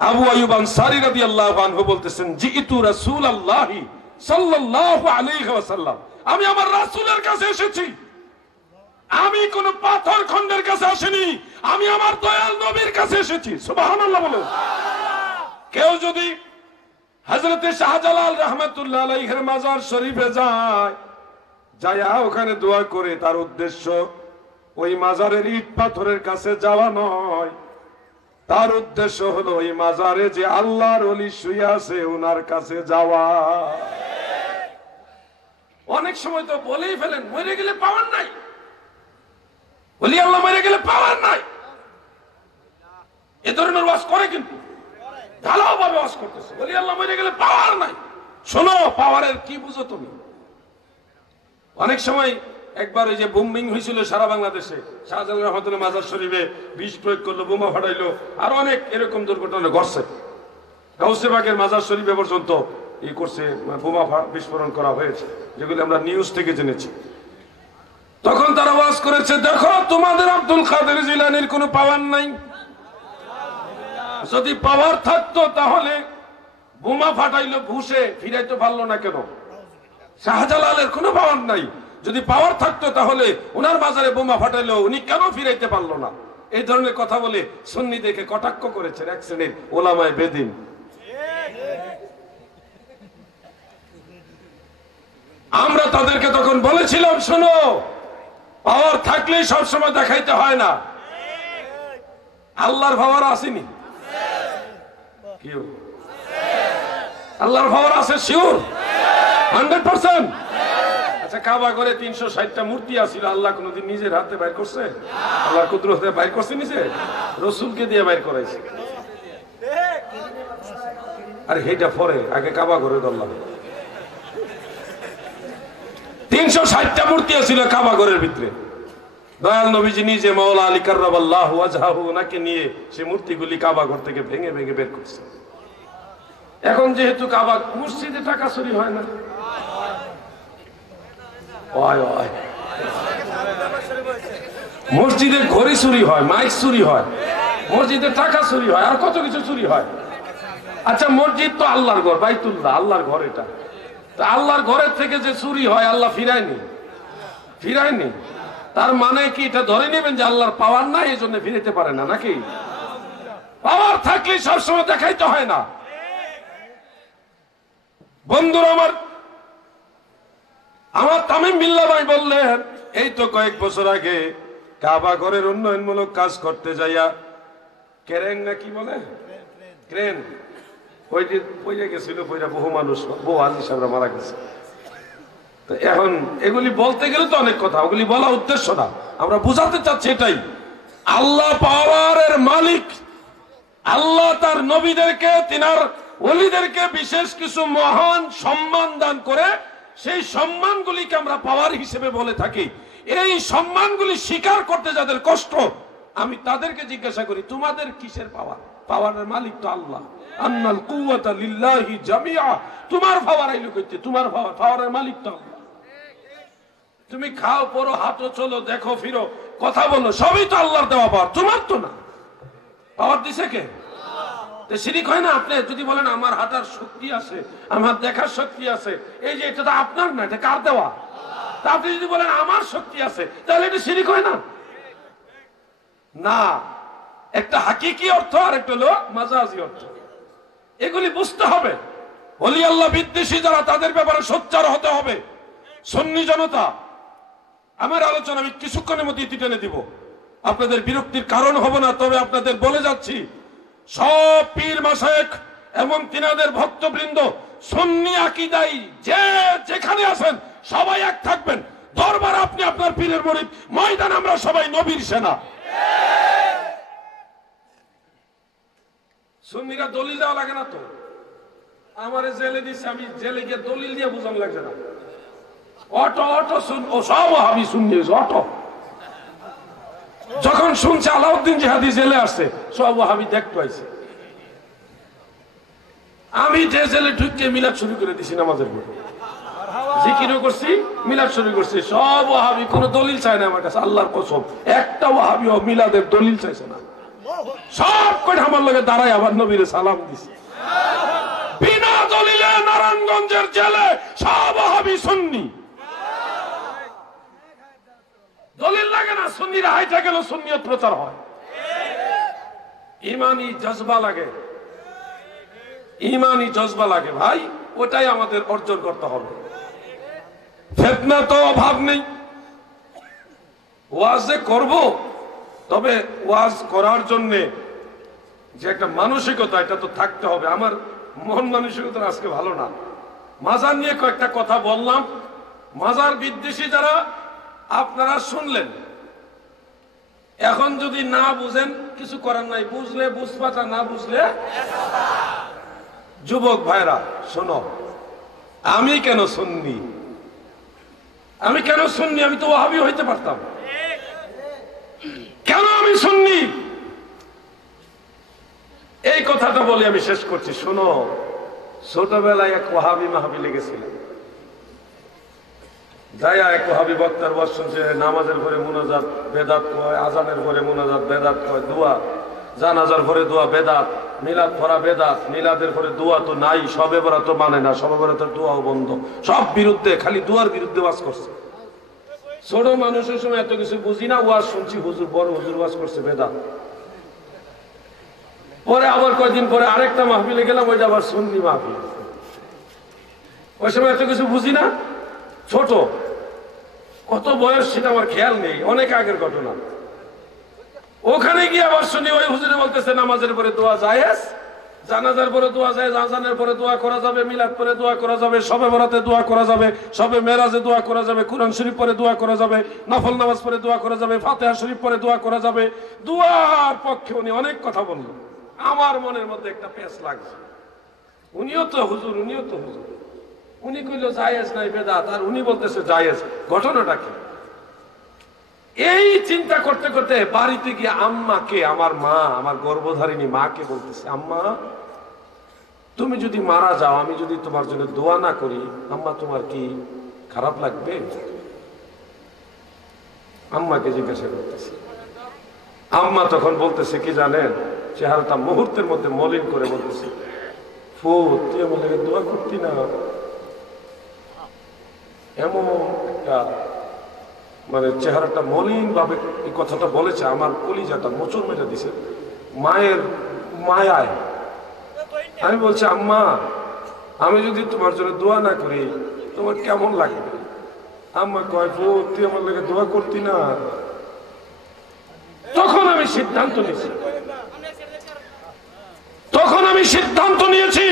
আবু আইয়ুব আনসারী রাদিয়াল্লাহু আনহু বলতেছেন জিইতু রাসূলুল্লাহি সাল্লাল্লাহু আলাইহি ওয়াসাল্লাম আমি আমার রাসূলের কাছে এসেছি আমি কোন পাথর খন্ডের কাছে আসিনি আমি আমার দয়াল নবীর কাছে এসেছি সুবহানাল্লাহ বলেন কেউ যদি হযরতে শাহজালাল রাহমাতুল্লাহ আলাইহির মাজার শরীফে যায় ওখানে দোয়া করে তার উদ্দেশ্য ওই মাজারের ইট পাথরের কাছে যাওয়া নয় তার উদ্দেশ্য হলো ওই মাজারে যে আল্লাহর ওলি শুয়ে আছে ওনার কাছে যাওয়া অনেক সময় তো বলেই ফেলেন মরে গেলে পাওয়ার নাই ওলি আল্লাহ মরে গেলে পাওয়ার নাই এ ধরনের ওয়াজ করে কিন্তু ঢালাও ভাবে ওয়াজ করতেছে ওলি আল্লাহ মরে গেলে পাওয়ার নাই শোনো পাওয়ারের কি বুঝো তুমি অনেক সময় একবার ওই যে বোম্বিং হয়েছিল সারা বাংলাদেশে শাহজালাল রহমাতুল্লাহ মাজার শরীফে বিষ প্রয়োগ করলো বোমা ফাটাইলো আর অনেক এরকম দুর্ঘটনা ঘটছে গাউসে বাগের মাজার শরীফে পর্যন্ত এই করছে বোমা বিস্ফোরণ করা হয়েছে যেগুলো আমরা নিউজ থেকে জেনেছি তখন তারা ওয়াজ করেছে দেখো তোমাদের আব্দুল কাদের জিলানীর কোনো পাওয়ার নাই যদি পাওয়ার থাকতো তাহলে বোমা ফাটাইলো ঘুষে, ফিরাইতে পারলো না কেন? শাহজালালের কোনো পাওয়ার নাই। যদি পাওয়ার থাকতো তাহলে ওনার মাজারে বোমা ফাটাইলো উনি কেন ফিরাইতে পারলো না? এই ধরনের কথা বলে সুন্নিদেরকে কটাক্ষ করেছেন এক শ্রেণীর ওলামায়ে বেদিন। আমরা তাদেরকে তখন বলেছিলাম, শোনো, পাওয়ার থাকলেই সবসময় দেখাইতে হয় না। আল্লাহর পাওয়ার আসেনি, আল্লাহর পাওয়ার আছে শিওর 100%। আচ্ছা, কাবা ঘরে 360টা মূর্তি আছিল, আল্লাহ কোনদিন নিজের হাতে বাইর করছে? আল্লাহর কুদরতে বাইর করছে নিজে? রসুলকে দিয়ে বাইর করাইছে। আর হেটা পরে, আগে কাবা ঘরে ধরলাম। 360টা মূর্তি আছিল কাবা ঘরের ভিতরে। দয়াল নবীজি নিজে মাওলা আলী কাররামাল্লাহু ওয়াজহাহু ওনাকে নিয়ে সেই মূর্তিগুলি কাবা ঘর থেকে ভেঙে ভেঙে বের করছে। এখন যেহেতু কাবা মসজিদে টাকা চুরি হয় না, মসজিদে ঘড়ি চুরি হয়, মাইক চুরি হয়, মসজিদে টাকা চুরি হয়, আর কত কিছু চুরি হয়। আচ্ছা, মসজিদ তো আল্লাহর ঘর, বাইতুল্লাহ আল্লাহর ঘর। এটা আল্লাহর ঘরের থেকে যে চুরি হয় আল্লাহ ফিরায়নি। তার মানে কি এটা ধরে নেবেন যে আল্লাহর পাওয়ার নাই, এই জন্য ফিরাইতে পারে না? নাকি পাওয়ার থাকলে সবসময় দেখাইতে হয় না? বন্ধুরা আমার তামিম বিল্লাহ ভাই বললেন, এই তো কয়েক বছর আগে কাবা ঘরের উন্নয়নমূলক কাজ করতে যাইয়া ক্রেন না কি বলে, ক্রেন, ওইটি পইরা গেছিল, পইরা বহু মানুষ, বহু হাজি সাহেবরা মারা গেছে। তো এখন এগুলি বলতে গেলে তো অনেক কথা, ওগুলি বলা উদ্দেশ্য না, আমরা বুঝাতে চাচ্ছি এটাই, আল্লাহ পাওয়ারের মালিক। আল্লাহ তার নবীদেরকে, তিনার ওলিদেরকে বিশেষ কিছু মহান সম্মান দান করে, সেই সম্মানগুলিকে আমরা পাওয়ার হিসেবে বলে থাকি। এই সম্মানগুলি স্বীকার করতে যাদের কষ্ট, আমি তাদেরকে জিজ্ঞাসা করি, তোমাদের কিসের পাওয়ার? পাওয়ারের মালিক তো আল্লাহ। আন্নাল কুওয়াতা লিল্লাহি জামিআ। তোমার পাওয়ার আইলো কইতে? তোমার পাওয়ারের মালিক তো আল্লাহ। তুমি খাও, পরো, হাঁটো, চলো, দেখো, ফিরো, কথা বলো, সবই তো আল্লাহর দেওয়া পাওয়ার, তোমার তো না। পাওয়ার দিছে কে? শিরিক হয় না? আপনি যদি বলেন আমার হাঁটার শক্তি আছে, আমার দেখার শক্তি আছে, এই যে এটা তো আপনার না, এটা কার দেওয়া? তা আপনি যদি বলেন আমার শক্তি আছে, তাহলে এটা শিরিক হয় না? না, একটা হাকিকি অর্থ আর একটা হলো মাজাজি অর্থ। এগুলি বুঝতে হবে। ওলি আল্লাহ বিদ্বেষী যারা, তাদের ব্যাপারে সোচ্চার হতে হবে। সুন্নি জনতা, আমার আলোচনা আমি কিছুক্ষণের মধ্যে টেনে দিব, আপনাদের বিরক্তির কারণ হব না, তবে আপনাদের বলে যাচ্ছি, সব পীর মাশায়েখ এবং তিনাদের ভক্তবৃন্দ সুন্নি আকীদায় যে যেখানে আছেন সবাই এক থাকবেন। দরবার আপনি আপনার পীরের মুরিদ, ময়দান আমরা সবাই নবীর সেনা। সুন্নিরা দলিল দেওয়া লাগে না তো? আমারে জেলে দিচ্ছে, আমি জেলে গিয়ে দলিল দিয়ে বুঝান লাগছে না? অটো অটো শুন, ও সব ওয়াহাবি সুন্নি অটো। যখন শুনছে আলাউদ্দিন জিহাদি জেলে আসছে, সব ওয়াহাবি দেখতে পাইছে। আমি যে জেলে ঢুকে মিলাদ শুরু করে দিছি, নামাজের পরে জিকিরও করছি, মিলাদ শুরু করছি, সব ওয়াহাবি কোনো দলিল চায় না আমার কাছে, আল্লাহর কসম। একটা ওয়াহাবি ও মিলাদের দলিল চাইছে না। সব কয়টা আমার লগে দাঁড়ায় আবার নবীরে সালাম দিছে, বিনা দলিলে। নারায়ণগঞ্জের জেলে সব ওয়াহাবি সুন্নি, দলিল লাগে না। সুন্নিরা হাইটা গেল, সুন্নিয়ত প্রচার হয়। ইমানি জজবা লাগে, ইমানি জজবা লাগে ভাই, ওটাই আমাদের অর্জন করতে হবে। ফিতনা তো অভাব নেই, ওয়াজ যে করব, তবে ওয়াজ করার জন্য যে একটা মানসিকতা, এটা তো থাকতে হবে। আমার মন মানসিকতা আজকে ভালো না। মাজার নিয়ে কয়েকটা কথা বললাম। মাজার বিদ্বেষী যারা, আপনারা শুনলেন। এখন যদি না বুঝেন কিছু করার নাই, বুঝলে বুঝপাটা, না বুঝলে। যুবক ভাইরা শোনো, আমি কেন সুন্নি? আমি কেন সুন্নি? আমি তো ওয়াহাবি হইতে পারতাম। কেন আমি সুন্নি? এই কথাটা বলে আমি শেষ করছি। শোনো, ছোটবেলায় এক ওয়াহাবি মাহাবি লেগেছিলেন, যাইয়া এক ওয়াহাবি বক্তার ওয়াজ শুনছে, নামাজের পরে মুনাজাত বেদাত কয়, আজানের পরে মুনাজাত বেদাত কয়, দোয়া জানাজার পরে দোয়া বেদাত, মিলাদ পড়া বেদাত, মিলাদের পরে দোয়া তো নাই, শবে বরাত মানে না, শবে বরাতের দোয়াও বন্ধ, সব বিরুদ্ধে, খালি দোয়ার বিরুদ্ধে ওয়াজ করছে। ছোট মানুষের সময় এত কিছু বুঝি না, ওয়াজ শুনছি, হুজুর বড় হুজুর ওয়াজ করছে বেদাত। পরে আবার কয়েকদিন পরে আরেকটা মাহফিলে গেলাম, ওইটা আবার সুন্নি মাহফিল। ওই সময় এত কিছু বুঝি না, ছোট, কত বয়স সেটা আমার খেয়াল নেই, অনেক আগের ঘটনা। ওখানে গিয়ে আবার শুনি ওই হুজুরে বলতেছে নামাজের পরে দোয়া জায়েজ, জানাজার পরে দোয়া জায়েজ, আজানের পরে দোয়া করা যাবে, মিলাদ পরে দোয়া করা যাবে, শবে বরাতে দোয়া করা যাবে, শবে মেরাজে দোয়া করা যাবে, কুরআন শরীফ পরে দোয়া করা যাবে, নফল নামাজ পরে দোয়া করা যাবে, ফাতিহা শরীফ পরে দোয়া করা যাবে। দোয়ার পক্ষে উনি অনেক কথা বলল, আমার মনের মধ্যে একটা পেঁচ লাগছে। উনিও তো হুজুর, উনি কইল জায়েজ নাই বেদাত, আর উনি বলতেছে জায়েজ। ঘটনাটা কি? এই চিন্তা করতে করতে বাড়িতে গিয়ে আম্মাকে, আমার মা, আমার গর্ভধারিণী মাকে বলতেছে, আম্মা তুমি যদি মারা যাও, আমি যদি তোমার জন্য দোয়া না করি, আম্মা তোমার কি খারাপ লাগবে? আম্মাকে জিজ্ঞাসা করতেছে। আম্মা তখন বলতেছে কি জানেন, চেহারাটা মুহূর্তের মধ্যে মলিন করে বলতেছে, ফুট তুই আমার লেগে দোয়া করতি না? এমন একটা মানে চেহারাটা মলিন ভাবে এই কথাটা বলেছে, আমার কলিজাটা মোচড় মেরে দিছে মায়ের মায়ায়। আমি বলছি, আম্মা আমি যদি তোমার জন্য দোয়া না করি তোমার কেমন লাগবে? আম্মা কয়, ফুট তুই আমার লেগে দোয়া করতি না? তখন আমি সিদ্ধান্ত নিয়েছি,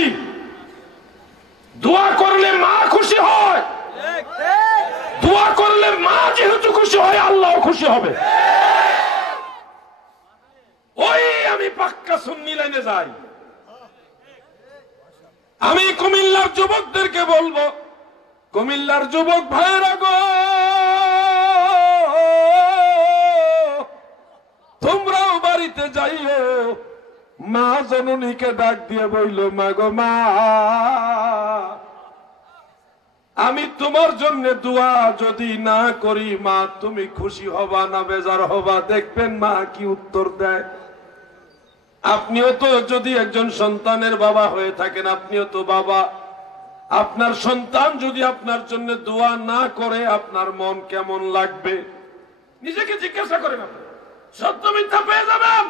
দোয়া করলে মা খুশি হয়, দোয়া করলে মা যেহেতু খুশি হয় আল্লাহ খুশি হবে। ওই আমি পাক্কা সুন্নি লাইনে যাই। আমি কুমিল্লার যুবকদেরকে বলবো, কুমিল্লার যুবক ভাইয়েরা গো, তোমরাও বাড়িতে যাইও, মা জননীকে ডাক দিয়ে বইল, মা গো মা, আমি তোমার জন্য দোয়া যদি না করি মা তুমি খুশি হবা না বেজার হবা? দেখবেন মা কি উত্তর দেয়। আপনিও তো যদি একজন সন্তানের বাবা হয়ে থাকেন, আপনিও তো বাবা, আপনার সন্তান যদি আপনার জন্য দোয়া না করে আপনার মন কেমন লাগবে? নিজেকে জিজ্ঞাসা করেন, আপনি সত্য মিথ্যা পেয়ে যাবেন।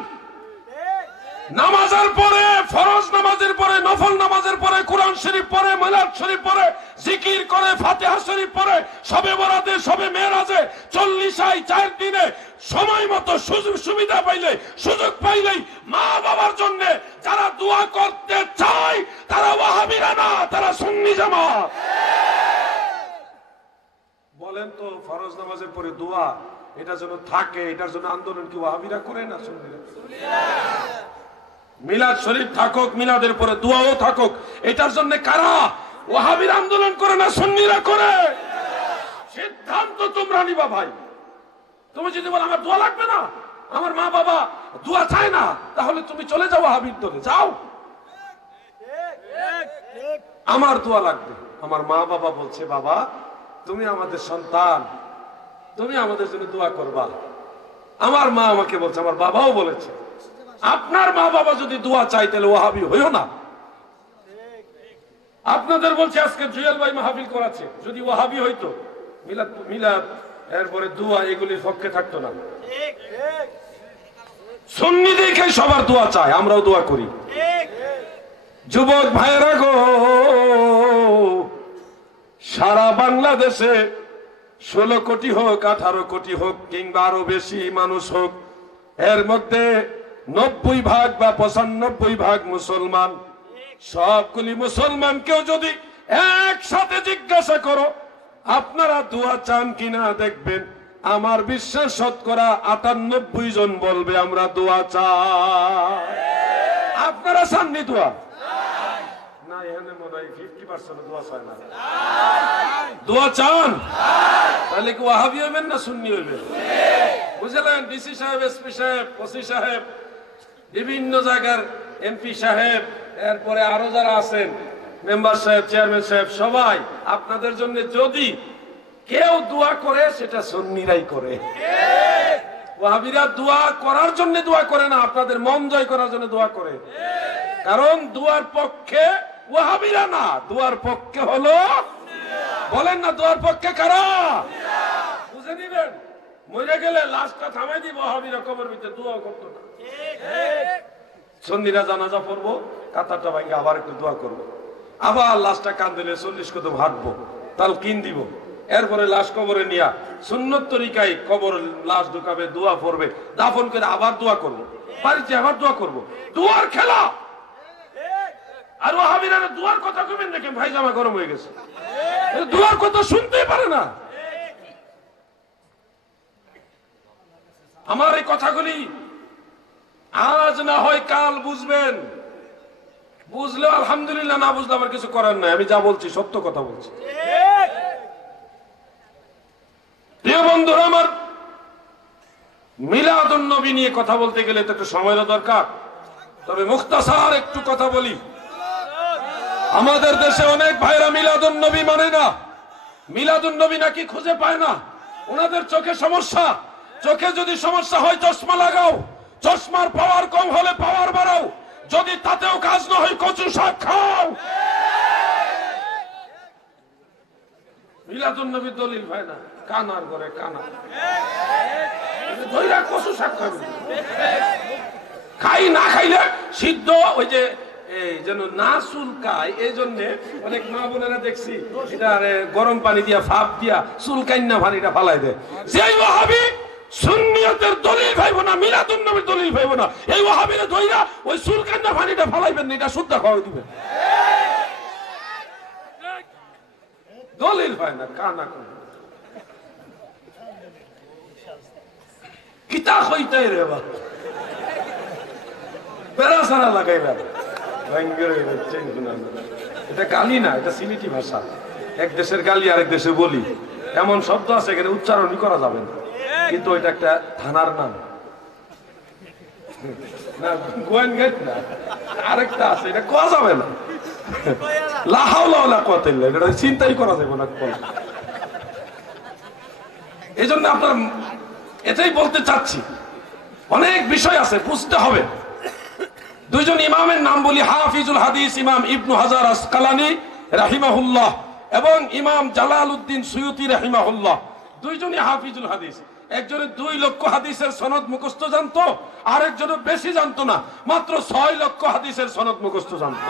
নামাজের পরে, ফরজ নামাজের পরে, নফল নামাজের পরে, কুরআন শরীফ পরে, মিলাদ শরীফ পরে, জিকির করে, ফাতিহা শরীফ পরে, শবে বরাতে, শবে মেরাজে, 40 4 দিনে সময় মতো সুবিধা পাইলে, সুযোগ পাইলেই মা বাবার জন্য যারা দোয়া করতে চায় তারা ওয়াহাবিরা না, তারা সুন্নি জামাত। বলেন তো, ফরজ নামাজের পরে দোয়া এটা যেন থাকে, এটার জন্য আন্দোলন কি ওয়াহাবিরা করে না সুন্নিরা? মিলাদ শরীফ থাকুক, মিলাদের পরে দোয়াও থাকুক, এটার জন্য কারা? ওয়াহাবিরা আন্দোলন করে না সুন্নিরা করে? সিদ্ধান্ত তোমরা নিবা ভাই। তুমি যদি বলো আমার দোয়া লাগবে না, আমার মা বাবা দোয়া চায় না, তাহলে তুমি চলে যাও ওয়াহাবির দলে, যাও। আমার দোয়া লাগবে। আমার মা বাবা বলছে, বাবা তুমি আমাদের সন্তান, তুমি আমাদের জন্য দোয়া করবা। আমার মা আমাকে বলছে, আমার বাবাও বলেছে, আপনার মা বাবা যদি দোয়া চাই তাহলে ওয়াহাবি হইও না। আপনাদের বলছে আজকে জুয়েল ভাই মাহফিল করাচ্ছে, যদি ওয়াহাবি হইতো মিলাদ এরপরে দোয়া এগুলির পক্ষে থাকতো না। সুন্নি দেখে সবার দোয়া চায়, আমরাও দোয়া করি। যুবক ভাইয়েরা গো, সারা বাংলাদেশে 16 কোটি হোক, 18 কোটি হোক, কিংবা আরো বেশি মানুষ হোক, এর মধ্যে 90 ভাগ বা 95 ভাগ মুসলমান। সবগুলি মুসলমানকেও যদি একসাথে জিজ্ঞাসা করো আপনারা দোয়া চান কিনা, দেখবেন আমার বিশ্বাস শতকরা 98 জন বলবে আমরা দোয়া চাই। আপনারা চাননি দোয়া? না, এখানে মনে হয় 50% দোয়া চায় না। দোয়া চান? তাহলে কি ওয়াহাবি হইবেন না সুন্নি হইবেন? বুঝলেন? ডিসি সাহেব, এসপি সাহেব, ওসি সাহেব, বিভিন্ন জায়গার এমপি সাহেব, এরপরে আরো যারা আছেন মেম্বার সাহেব, চেয়ারম্যান সাহেব, সবাই আপনাদের জন্য যদি কেউ দোয়া করে সেটা সুন্নিরাই করে। ওয়াহাবিরা দোয়া করার জন্য দোয়া করে না, আপনাদের মন জয় করার জন্য দোয়া করে। কারণ দুয়ার পক্ষে ওয়াহাবিরা না, দুয়ার পক্ষে হলো, বলেন না দুয়ার পক্ষে কারা? বুঝে নিবেন, মরে গেলে লাশটা থামাই দিব ওয়াহাবিরা কবর ভিতরে দোয়া করতো না। সুন্নিরা জানাজা পড়বো, কাতারটা ভাঙে আবার একটু দোয়া করবো, আবার লাশটা কান্দিলে 40 কদম হাঁটবো, তালকিন দিব, এরপরে লাশ কবরে নিয়া সুন্নত তরিকায় কবর লাশ ঢুকাবে, দোয়া পড়বে, দাফন করে আবার দোয়া করবো, বাড়িতে আবার দোয়া করবো। দোয়ার খেলা। আর ওয়াহাবিরা দোয়ার কথা কবেন দেখেন ভাই জামা গরম হয়ে গেছে, দোয়ার কথা শুনতেই পারে না। আমার এই কথাগুলি আজ না হয় কাল বুঝবেন, বুঝলেও আলহামদুলিল্লাহ, না বুঝলে আমার কিছু করার নাই। আমি যা বলছি সত্য কথা বলছি। প্রিয় বন্ধুরা আমার, মিলাদুন নবী নিয়ে কথা বলতে গেলে তো একটু সময়ের দরকার, তবে মুখতাসার একটু কথা বলি। আমাদের দেশে অনেক ভাইরা মিলাদুন নবী মানে না, মিলাদুন নবী নাকি খুঁজে পায় না, ওনাদের চোখে সমস্যা। চোখে যদি সমস্যা হয় চশমা লাগাও, চশমার পাওয়ার কম হলে পাওয়ার বাড়াও, যদি তাতেও কাজ না হয় কচু শাক খাও। মিলাদুন নবী দলিল ভাই না, কানার ঘরে কানা ধইরা কচু শাক খাবে, খাই না খাইলে সিদ্ধ ওই যে যেন না চুলকায়, এই জন্য অনেক মা বোনেরা দেখছি এটা গরম পানি দিয়া ফাপ দিয়া চুলকাইন্না পানিটা ফালাই দেয়। যেই ওয়াহাবি সুন্নিয়তের দলিল ভাইব না, মিলাদুন নবীর দলিল ভাইব না, এই ওয়াহাবিরা ধইরা ওই চুলকাইন্না পানিটা ফালাইবেন না, এটা শুদ্ধ খাওয়াই দিবেন। দলিল ভাই না, কানা কোন কিতা হইতাই রে বা বেড়া সারা লাগাইবেন। এটা গালি না, এটা সিলেটি ভাষা। এক দেশের গালি আরেক দেশে বলি, এমন শব্দ আছে এখানে উচ্চারণই করা যাবে না, কিন্তু এটা একটা থানার নাম না, গোয়েন গেট না, আরেকটা আছে, এটা কোয়া যাবে না। লাহাওলা কথা এটা চিন্তাই করা যাবে না। এই জন্য আপনার এটাই বলতে চাচ্ছি, অনেক বিষয় আছে বুঝতে হবে। দুইজন ইমামের নাম বলি, হাফিজুল হাদিস ইমাম ইবনু হাজার আসকালানি রাহিমাহুল্লাহ এবং ইমাম জালালউদ্দিন সুয়ুতি রাহিমাহুল্লাহ। দুইজনই হাফিজুল হাদিস। একজনের 2 লক্ষ হাদিসের সনদ মুখস্থ জানতো, আরেকজনের বেশি জানতো না, মাত্র 6 লক্ষ হাদিসের সনদ মুখস্থ জানতো।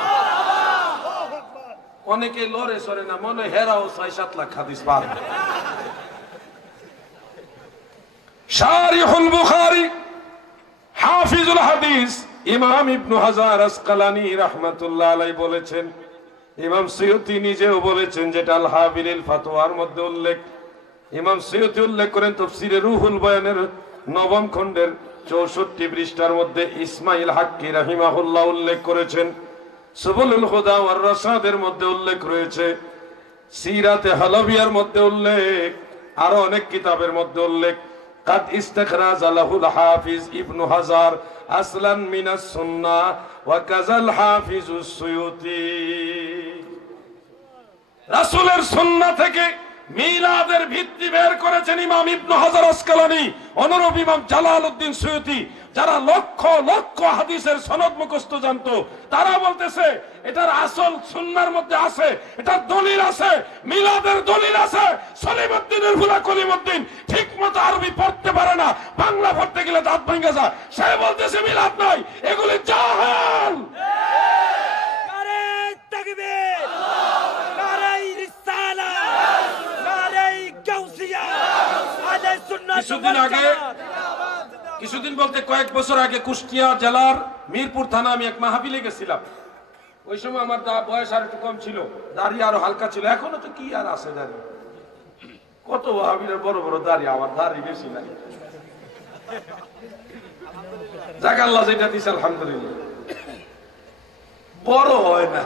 অনেকে লড়ে সরে না, মনে হেরাও 6-7 লাখ হাদিস পারে। শারিহুল বুখারী হাফিজুল হাদিস ইমাম ইবনু হাজার আসকালানি রাহমাতুল্লাহ আলাইহি বলেছেন, ইমাম সুয়ুতি নিজেও বলেছেন, যেটা আল হাবিরিল ফাতওয়ার মধ্যে উল্লেখ। ইমাম সুয়ুতি উল্লেখ করেন তাফসীরে রুহুল বয়ানের 9ম খণ্ডের 64 পৃষ্ঠার মধ্যে, ইসমাইল হাক্কি রাহিমাহুল্লাহ উল্লেখ করেছেন, সুবুলুল হুদা ওয়ার রাসাদের মধ্যে উল্লেখ রয়েছে, সিরাতে হালাবিয়ার মধ্যে উল্লেখ, আরো অনেক কিতাবের মধ্যে উল্লেখ। قد استخرج له الحافظ ابن حجر اصلا من السنه وكذا الحافظ السيوطي। রাসূলের সুন্নাহ থেকে মিলাদের ভিত্তি বের করেছেন ইমাম ইবনু হাজার আসকালানি, অনুরূপ ইমাম জালালউদ্দিন সুয়ুতি, যারা লক্ষ লক্ষ হাদিসের সনদ মুখস্থ জানতো, তারা বলতেছে এটার আসল সুন্নাহর মধ্যে আছে, এটার দলিল আছে, মিলাদের দলিল আছে। সলিমউদ্দিনের ফুলা কলিমউদ্দিন ঠিকমতো আরবি পড়তে পারে না, বাংলা পড়তে গেলে দাঁত ভেঙে যায়, সে বলতেছে মিলাদ নাই, এগুলি জাহেল। নারে তাকবীর, নারে রিসালাত, নারে গাউসিয়া, আহলে সুন্নাত। কিছুদিন বলতে কয়েক বছর আগে কুষ্টিয়া জেলার মিরপুর থানা আমি এক মাহফিলে গেছিলাম। ওই সময় আমার বয়স আর একটু কম ছিল, দাড়ি আরো হালকা ছিল, এখনো তো কি আর আছে দাড়ি, কত ওয়াহাবিদের বড় বড় দাড়ি, আমার দাড়ি বেশি নাই। যাক আল্লাহ যেটা দিছে আলহামদুলিল্লাহ, বড় হয় না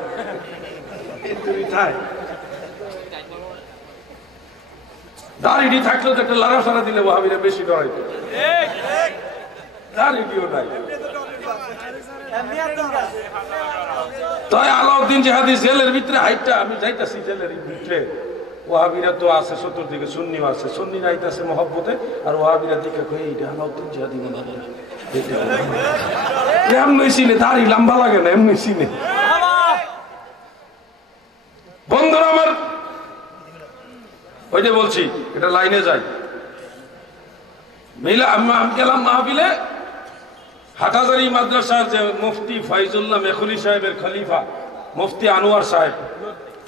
দাড়িটি থাকলেও তো একটা লাড়া সারা দিলে ওয়াহাবিরা বেশি ডরাইতো, দাড়িটিও নাই। তাই আলাউদ্দিন জিহাদি জেলের ভিতরে হাইটটা আমি যাইতাছি, জেলের ভিতরে ওয়াহাবিরা তো আছে চতুর্দিকে, সুন্নি আছে, সুন্নি নাইতাছে মহব্বতে, আর ওয়াহাবিরা দিকে কই এইটা আলাউদ্দিন জিহাদি মনে হয়। এমনি চিনে, দাড়ি লম্বা লাগে না, এমনি চিনে। বন্ধুরা আমার, ওই যে বলছি এটা লাইনে যাই। আমি গেলাম মাহফিলে, হাটাজারি মাদ্রাসার যে মুফতি ফয়জুল্লাহ মেখুলি সাহেবের খলিফা মুফতি আনোয়ার সাহেব,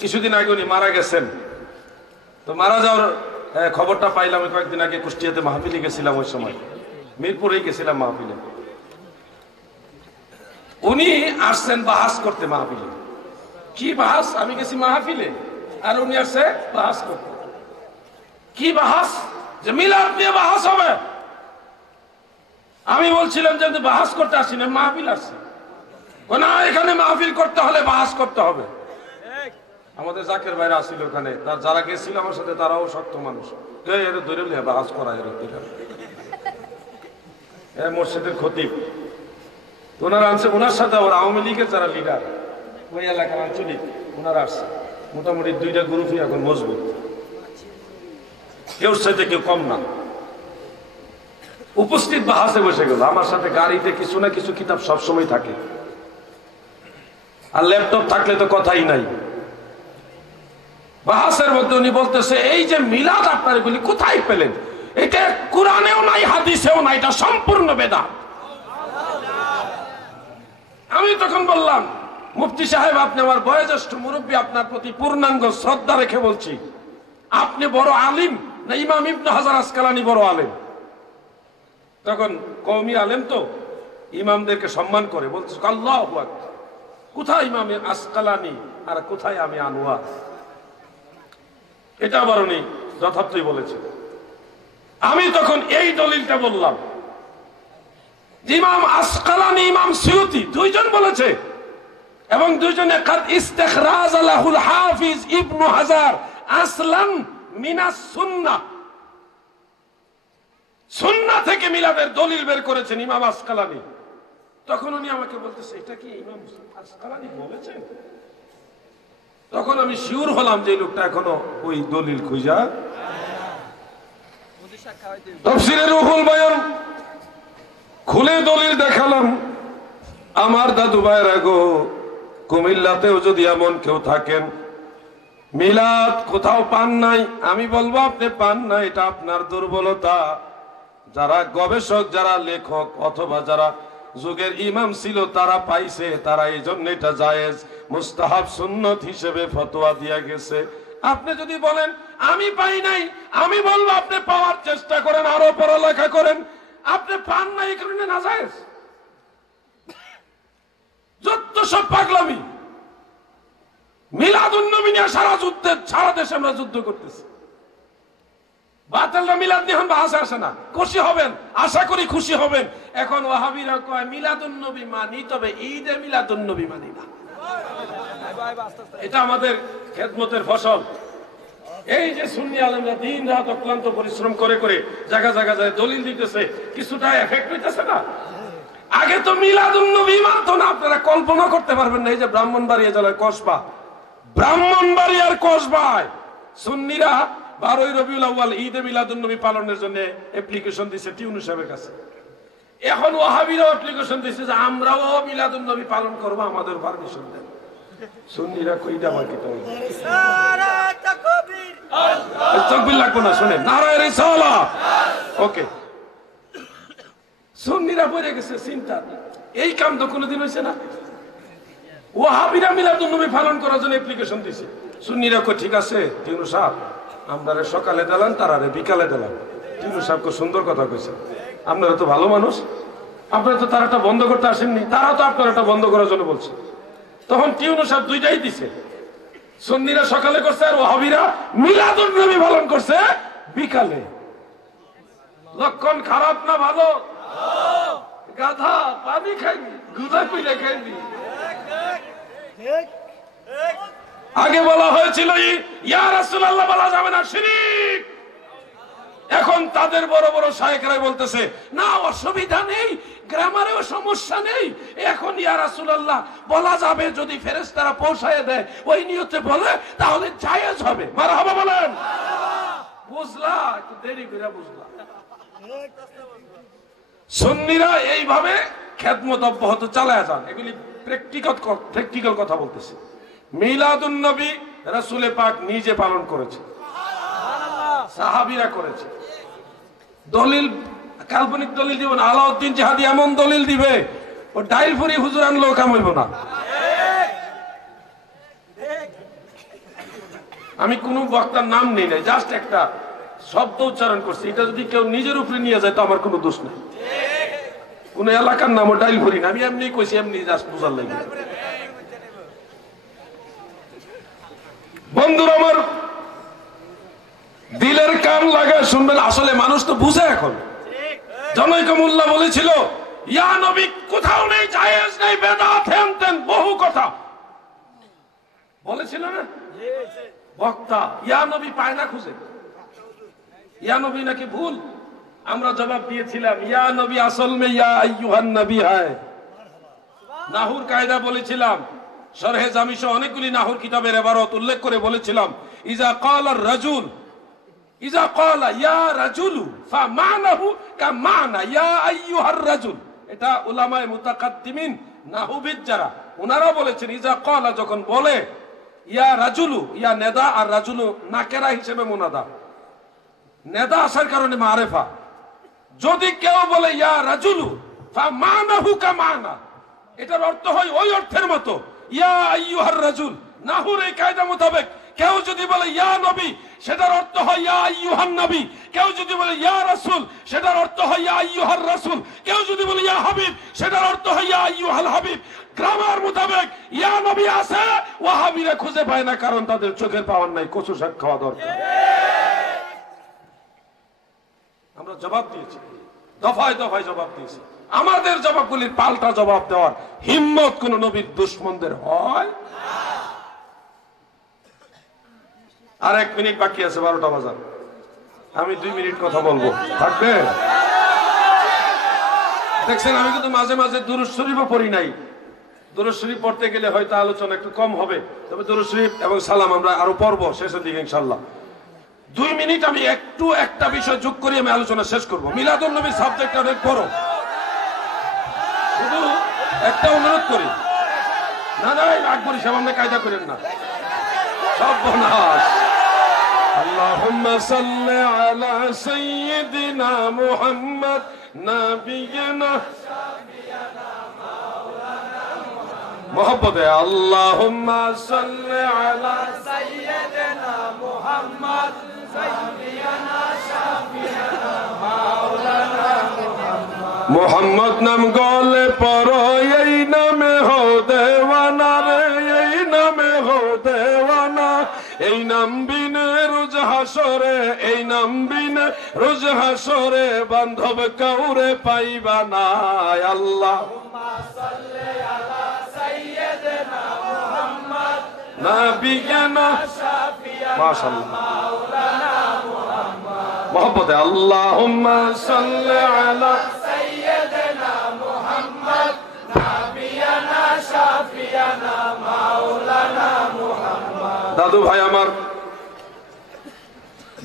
কিছুদিন আগে উনি মারা গেছেন। তো মারা যাওয়ার খবরটা পাইলাম কয়েকদিন আগে। কুষ্টিয়াতে মাহফিলে গেছিলাম, ওই সময় মিরপুরে গেছিলাম মাহফিলে। উনি আসছেন বাহাস করতে মাহফিলে। কি বাহাস? আমি গেছি মাহফিলে আর উনি আসছে বাহাস করতে। কি বাহাস? যে মিলাদ নিয়ে বাহাস হবে। আমি বলছিলাম যে বাহাস করতে আসি না, মাহফিল আসছে। না, এখানে মাহফিল করতে হলে বাহাস করতে হবে। আমাদের জাকের ভাইরা আসছিল ওখানে, তার যারা গেছিল আমার সাথে তারাও শক্ত মানুষ। ধরে বাহাস করা মসজিদের খতিব ওনারা আনছে, ওনার সাথে আবার আওয়ামী লীগের যারা লিডার ওই এলাকার আঞ্চলিক ওনারা আসছে। মোটামুটি 2টা গ্রুপই এখন মজবুত, কেউ সাথে কেউ কম না। উপস্থিত বাহাসে বসে গেল। আমার সাথে গাড়িতে কিছু না কিছু কিতাব সবসময় থাকে, আর ল্যাপটপ থাকলে তো কথাই নাই। বাহাসের মধ্যে উনি বলতেছে, এই যে মিলাদ আপনার এগুলি কোথায় পেলেন? এটা কোরআনেও নাই, হাদিসেও নাই, এটা সম্পূর্ণ বেদাত। আমি তখন বললাম, মুফতি সাহেব আপনি আমার বয়োজ্যেষ্ঠ মুরব্বী, আপনার প্রতি পূর্ণাঙ্গ শ্রদ্ধা রেখে বলছি, আপনি বড় আলিম না ইমাম ইবনে হাজার আসকালানি বড় আলিম? তখন কওমি আলেম তো ইমামদেরকে সম্মান করে, বলছে আল্লাহু আকবার। কোথায় ইমাম আসকালানি আর কোথায় আমি আনোয়ার? এটা আবার উনি যথার্থই বলেছে। আমি তখন এই দলিলটা বললাম, ইমাম আসকালানি ইমাম সিউতি দুইজন বলেছে, এবং দুইজনে কাদ ইস্তিখরাজ লাহুল হাফিজ ইবনে হাজার আসলাম মিনাস সুন্নাহ, সুন্নাহ থেকে মিলাদের দলিল বের করেছেন ইমাম আসকালানি। তখন উনি আমাকে বলতেছে, এটা কি ইমাম আসকালানি বলেছেন? তখন আমি শিওর হলাম যে লোকটা এখনো ওই দলিল খুঁজা। তাফসীরে রুহুল বয়ান খুলে দলিল দেখালাম। আমার দাদু ভাইরা গো, কুমিল্লাতেও যদি এমন কেউ থাকেন মিলাদ কোথাও পান নাই, আমি বলবো আপনি পান না, এটা আপনার দুর্বলতা। যারা গবেষক, যারা লেখক অথবা যারা যুগের ইমাম ছিল তারা পাইছে, তারা এই জন্য এটা জায়েজ মুস্তাহাব সুন্নত হিসেবে ফতোয়া দিয়া গেছে। আপনি যদি বলেন আমি পাই নাই, আমি বলবো আপনি পাওয়ার চেষ্টা করেন, আরো পড়ালেখা করেন। আপনি পান নাই এই কারণে না জায়েজ। যত সব পাগলামি। মিলাদুন নবী নিয়ে সারা দেশে আমরা যুদ্ধ করতেছি। বাতিলরা মিলাদ নিয়ে বাহাসে আসে না, খুশি হবেন, আশা করি খুশি হবেন। এখন ওয়াহাবিরা কয় মিলাদুন নবী মানি, তবে ঈদে মিলাদুন নবী মানি না। এটা আমাদের খেদমতের ফসল। এই যে সুন্নি আলেমরা দিন রাত অক্লান্ত পরিশ্রম করে করে জায়গা জায়গা যায় দলিল দিতেছে, কিছুটা এফেক্ট হইতেছে না? আগে তো মিলাদুন নবী মানতো না। আপনারা কল্পনা করতে পারবেন না, এই যে ব্রাহ্মণবাড়িয়া জেলার কসবা, ব্রাহ্মণবাড়িয়ার কসবায় সুন্নিরা 12ই রবিউল আউয়াল ঈদে মিলাদুন নবী পালনের জন্য অ্যাপ্লিকেশন দিয়েছে টিউনু সাহেবের কাছে। এখন ওয়াহাবিরাও অ্যাপ্লিকেশন দিয়েছে যে আমরাও মিলাদুন নবী পালন করব, আমাদের পারমিশন দেন। সুন্নিরা কইটা বাকি তো নারায়ে তাকবীর, আল্লাহু তাকবীর লাগবে না, শুনেন নারায়ে রিসালাত। ওকে, সুন্নিরা পড়ে গেছে চিন্তা, এই কাম তো কোনোদিন হইছে না। ওয়াহাবিরা মিলাদুন নবী পালন করার জন্য অ্যাপ্লিকেশন দিয়েছে। সুন্নিরা কই ঠিক আছে টিউনু সাহেব, আপনারা সকালে দিলাম, তারারে বিকালে দিলাম। টিউনু সাহেবকে সুন্দর কথা কইছে, আপনারা তো ভালো মানুষ, আপনারা তো তারাটা বন্ধ করতে আসেননি, তারা তো আপনারাটা বন্ধ করার জন্য বলছে। তখন টিউনু সাহেব দুইটাই দিছে, সুন্নিরা সকালে করছে আর ওয়াহাবিরা মিলাদুন নবী পালন করছে বিকালে। লক্ষণ খারাপ না ভালো? গাধা পানি খাইনি, গুদা পিলে খাইনি। আগে বলা হয়েছিল ইয়া রাসূলুল্লাহ বলা যাবে না, শিরক। এখন তাদের বড় বড় শায়েখরাই বলতেছে না, অসুবিধা নেই, গ্রামারেও সমস্যা নেই, এখন ইয়া রাসূলুল্লাহ বলা যাবে, যদি ফেরেশতারা পৌঁছায় দেয় ওই নিয়তে বলে তাহলে জায়েজ হবে। মারহাবা বলেন। বুঝলা? একটু দেরি করে বুঝলা। সুন্নিরা এইভাবে খেদমত অব্যাহত চালায় যান। এগুলি প্র্যাকটিক্যাল কথা বলতেছি। মিলাদুন নবী রাসূলে পাক নিজে পালন করেছে, সাহাবীরা করেছে। দলিল কাল্পনিক দলিল দিব না। আলাউদ্দিন জিহাদি এমন দলিল দিবে ও ডাইলপুরি হুজুর আনলেও কাম হইব না। আমি কোন বক্তার নাম নেই নাই, জাস্ট একটা শব্দ উচ্চারণ করছি। এটা যদি কেউ নিজের উপরে নিয়ে যায় তো আমার কোনো দোষ নেই। কোন এলাকার নামও ডাইলপুরি না, আমি এমনি কইছি, এমনি জাস্ট বুঝার লাগে। বন্ধুরা আমার, দিলের কান লাগায় শুনবেন। আসলে মানুষ তো বুঝে এখন। জনৈক মোল্লা বলেছিল ইয়া নবী কোথাও নেই, জায়েজ নেই, বেদাত হেন তেন বহু কথা বলেছিল না বক্তা। ইয়া নবী পায় না খুঁজে, ইয়া নবী নাকি ভুল। আমরা জবাব দিয়েছিলাম ইয়া নবী আসল মে ইয়া আইয়ুহান নবী হয়। নাহুর কায়দা বলেছিলাম, শরহে জামি সহ অনেকগুলি নাহুর কিতাবের ইবারত উল্লেখ করে বলেছিলাম ইজা ক্বালা রাজুল, ইজা ক্বালা ইয়া রাজুলু ফামানাহু কামানা ইয়া আইয়ুহার রাজুল। এটা উলামায়ে মুতাকাদ্দিমিন নাহুবিদ যারা, ওনারা বলেছেন ইজা ক্বালা যখন বলে ইয়া রাজুলু, ইয়া নেদা, আর রাজুলু নাকেরা হিসেবে মুনাদা, নেদা আসার কারণে মারেফা। যদি কেউ বলে ইয়া রাজুলু ফামানাহু কামানা, এটার অর্থ হয় ওই অর্থের মতো ইয়া আইয়ুহার রাজুল। নাহুর এই কায়দা মোতাবেক কেউ যদি বলে ইয়া নবী, সেটার অর্থ হয় ইয়া আইয়ুহান নবী। কেউ যদি বলে ইয়া রাসূল, সেটার অর্থ হয় ইয়া আইয়ুহার রাসূল। কেউ যদি বলে ইয়া হাবিব, সেটার অর্থ হয় ইয়া আইয়ুহাল হাবিব। গ্রামার মোতাবেক ইয়া নবী আছে, ওয়াহাবীরা খুঁজে পায় না, কারণ তাদের চোখের পাওয়ার নাই, কচু শাক খাওয়া দরকার। আমরা জবাব দিয়েছি, দফায় দফায় জবাব দিয়েছি। আমাদের জবাবগুলির পাল্টা জবাব দেওয়ার হিম্মত কোন নবীর দুশমনদের হয়? আর 1 মিনিট বাকি আছে, 12টা বাজার। আমি 2 মিনিট কথা বলবো, থাকবে? দেখছেন আমি কিন্তু মাঝে মাঝে দুরূদ শরীফও পড়ি নাই। দুরূদ শরীফ পড়তে গেলে হয়তো আলোচনা একটু কম হবে, তবে দুরূদ শরীফ এবং সালাম আমরা আরো পড়বো শেষের দিকে ইনশাআল্লাহ। 2 মিনিট আমি একটু একটা বিষয় যোগ করি, আমি আলোচনা শেষ করবো। মিলাদুন নবী সাবজেক্ট অনেক বড়, শুধু একটা অনুরোধ করি, না না আকবরী সামনে কায়দা করেন না, সব বনাস। আল্লাহুম্মা সাল্লি আলা সাইয়্যিদিনা মুহাম্মদ নাবিয়িনা মোহাম্মদে। আল্লাহুম্মা সাল্লি আলা সাইয়্যিদিনা মুহাম্মদ নাবিয়িনা শাফিয়ানা মাওলানা মুহাম্মদ নাম গলে পড়ো, এই নামে হো দেওয়ানা রে, এই নামে হো দেওয়ানা। এই নাম বিনে রোজ হাসরে, এই নাম বিনে রোজ হাসরে বান্ধব কাউরে পাইবা না। আল্লাহুম্মা সাল্লি আলা সাইয়্যিদিনা মুহাম্মদ নাবিয়িনা শাফিয়ানা মাওলানা মুহাম্মদ মোহাম্মদে। আল্লাহুম্মা সাল্লি আলা সাইয়্যিদিনা মুহাম্মদ নাবিয়িনা শাফিয়ানা মাওলানা মুহাম্মদ। দাদু ভাই আমার,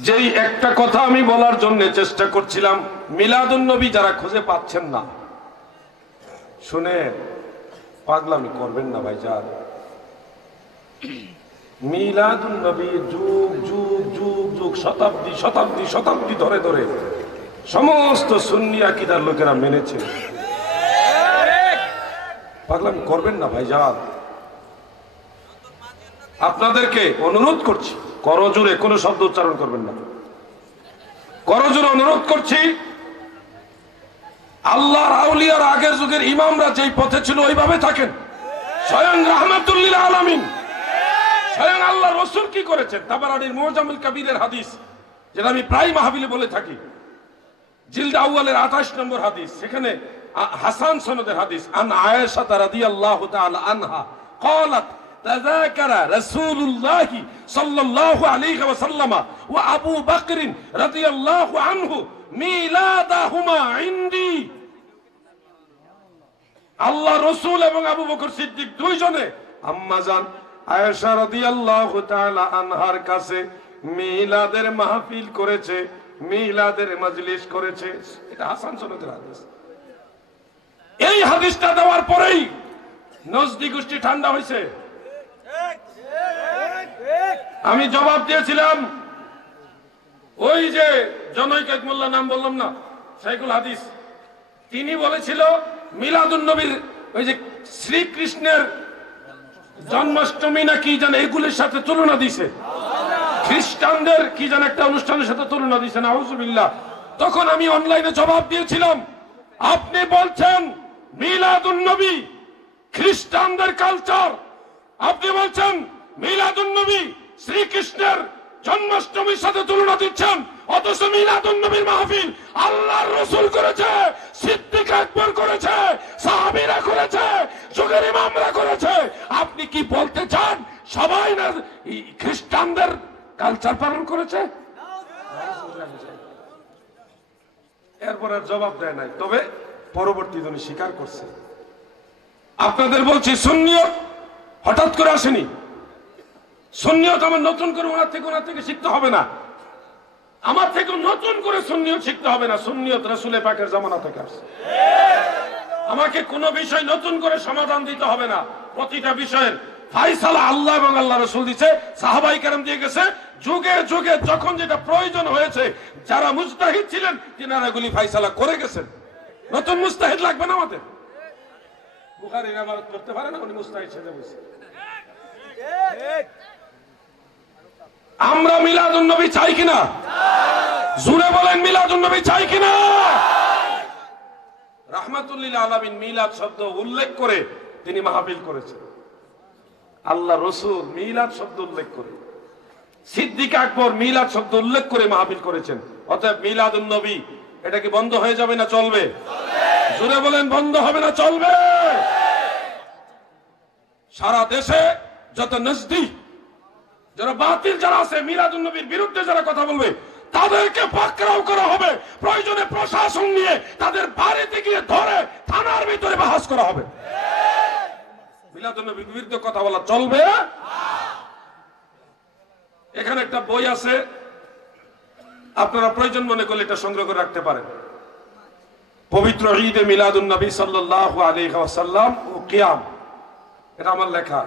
যেই একটা কথা আমি বলার জন্য চেষ্টা করছিলাম, মিলাদুন নবী যারা খুঁজে পাচ্ছেন না, শুনে পাগলামি করবেন না ভাইজান। মিলাদুন নবী যুগ যুগ যুগ যুগ শতাব্দী শতাব্দী শতাব্দী ধরে ধরে সমস্ত সুন্নি আকীদার লোকেরা মেনেছে। পাগলামি করবেন না ভাইজান। আপনাদেরকে অনুরোধ করছি, করজোরে কোনো শব্দ উচ্চারণ করবেন না, করজোরে অনুরোধ করছি। আল্লাহর আউলিয়ার আগের যুগের ইমামরা যেই পথে ছিল ওইভাবে থাকেন। স্বয়ং রাহমাতুল লিল আলামিন, স্বয়ং আল্লাহ রাসূল কি করেছেন? তাবারানীর মুআজামুল কাবীরের হাদিস, যেটা আমি প্রায় মাহফিলে বলে থাকি, জিলদ আউয়ালের 28 নম্বর হাদিস, সেখানে হাসান সনদের হাদিস। আন আয়েশা রাদিয়াল্লাহু তাআলা আনহা قالت تذاكر رسول الله صلى الله عليه وسلم وابو بكر رضي الله عنه ميلادهما عندي। আল্লাহ রাসূল এবং আবু বকর সিদ্দিক দুইজনে আম্মা জান আয়েশা রাদিয়াল্লাহু তাআলা আনহার কাছে মিলাদের মাহফিল করেছে, মিলাদের মজলিস করেছে। এটা হাসান সনদের হাদিস। এই হাদিসটা দেওয়ার পরেই নজদি গোষ্ঠী ঠান্ডা হয়েছে। আমি জবাব দিয়েছিলাম, ওই যে জনৈক এক মোল্লা, নাম বললাম না, শাইখুল হাদিস, তিনি বলেছিল মিলাদুন নবীর ওই যে শ্রীকৃষ্ণের জন্মাষ্টমী না কি জানে এগুলির সাথে তুলনা দিছে, খ্রিস্টানদের কি জানে একটা অনুষ্ঠানের সাথে তুলনা দিছে, নাউজুবিল্লাহ। তখন আমি অনলাইনে জবাব দিয়েছিলাম, আপনি বলছেন মিলাদুন নবী খ্রিস্টানদের কালচার, আপনি বলছেন মিলাদুন নবী শ্রীকৃষ্ণের জন্মাষ্টমীর সাথে তুলনা দিচ্ছেন, অথচ মিলাদুন নবীর মাহফিল আল্লাহর রাসূল করেছে, সিদ্দিক আকবর করেছে, সাহাবীরা করেছে, যুগের ইমামরা করেছে। আপনি কি বলতে চান সবাই না খ্রিস্টানদের কালচার পালন করেছে? এরপর আর জবাব দেয় নাই, তবে পরবর্তী দিনে স্বীকার করছে। আপনাদের বলছি সুন্নিয়ত হঠাৎ করে আসেনি, সুন্নিয়ত আমার নতুন করে ওনার থেকে শিখতে হবে না, আমার থেকে নতুন করে সুন্নিয়ত শিখতে হবে না। সুন্নিয়ত রাসূলের পাকের জামানা থেকে আসছে। আমাকে কোনো বিষয় নতুন করে সমাধান দিতে হবে না। প্রতিটা বিষয়ের ফায়সালা আল্লাহ এবং আল্লাহ রাসূল দিয়েছে, সাহাবায়ে কেরাম দিয়ে গেছে। যুগে যুগে যখন যেটা প্রয়োজন হয়েছে, যারা মুজতাহিদ ছিলেন তিনারা এগুলি ফায়সালা করে গেছেন। নতুন মুজতাহিদ লাগবে না আমাদের। বুখারীর ইমারত করতে পারে না, উনি মুজতাহিদ সেজে বসে। আমরা মিলাদুন নবী চাই কিনা? জোরে বলেন, মিলাদুন নবী চাই কিনা? রাহমাতুল লিল আলামিন মিলাদ শব্দ উল্লেখ করে তিনি মাহফিল করেছেন। আল্লাহ রাসূল মিলাদ শব্দ উল্লেখ করে, সিদ্দিক আকবর মিলাদ শব্দ উল্লেখ করে মাহফিল করেছেন। অতএব মিলাদুন নবী এটা কি বন্ধ হয়ে যাবে না চলবে? জোরে বলেন, বন্ধ হবে না চলবে? সারা দেশে যত নজদি যারা বাতিল যারা আছে, মিলাদুন নবীর বিরুদ্ধে যারা কথা বলবে, তাদেরকে পাকড়াও করা হবে। প্রয়োজনে প্রশাসন নিয়ে তাদের বাড়িতে গিয়ে ধরে থানার ভিতরে বাহাস করা হবে। মিলাদুন নবীর বিরুদ্ধে কথা বলা চলবে? এখানে একটা বই আছে, আপনারা প্রয়োজন মনে করলে এটা সংগ্রহ করে রাখতে পারেন। পবিত্র ঈদে মিলাদুন নবী সাল্লাল্লাহু আলাইহি ওয়াসাল্লাম ও কিয়াম, এটা আমার লেখা।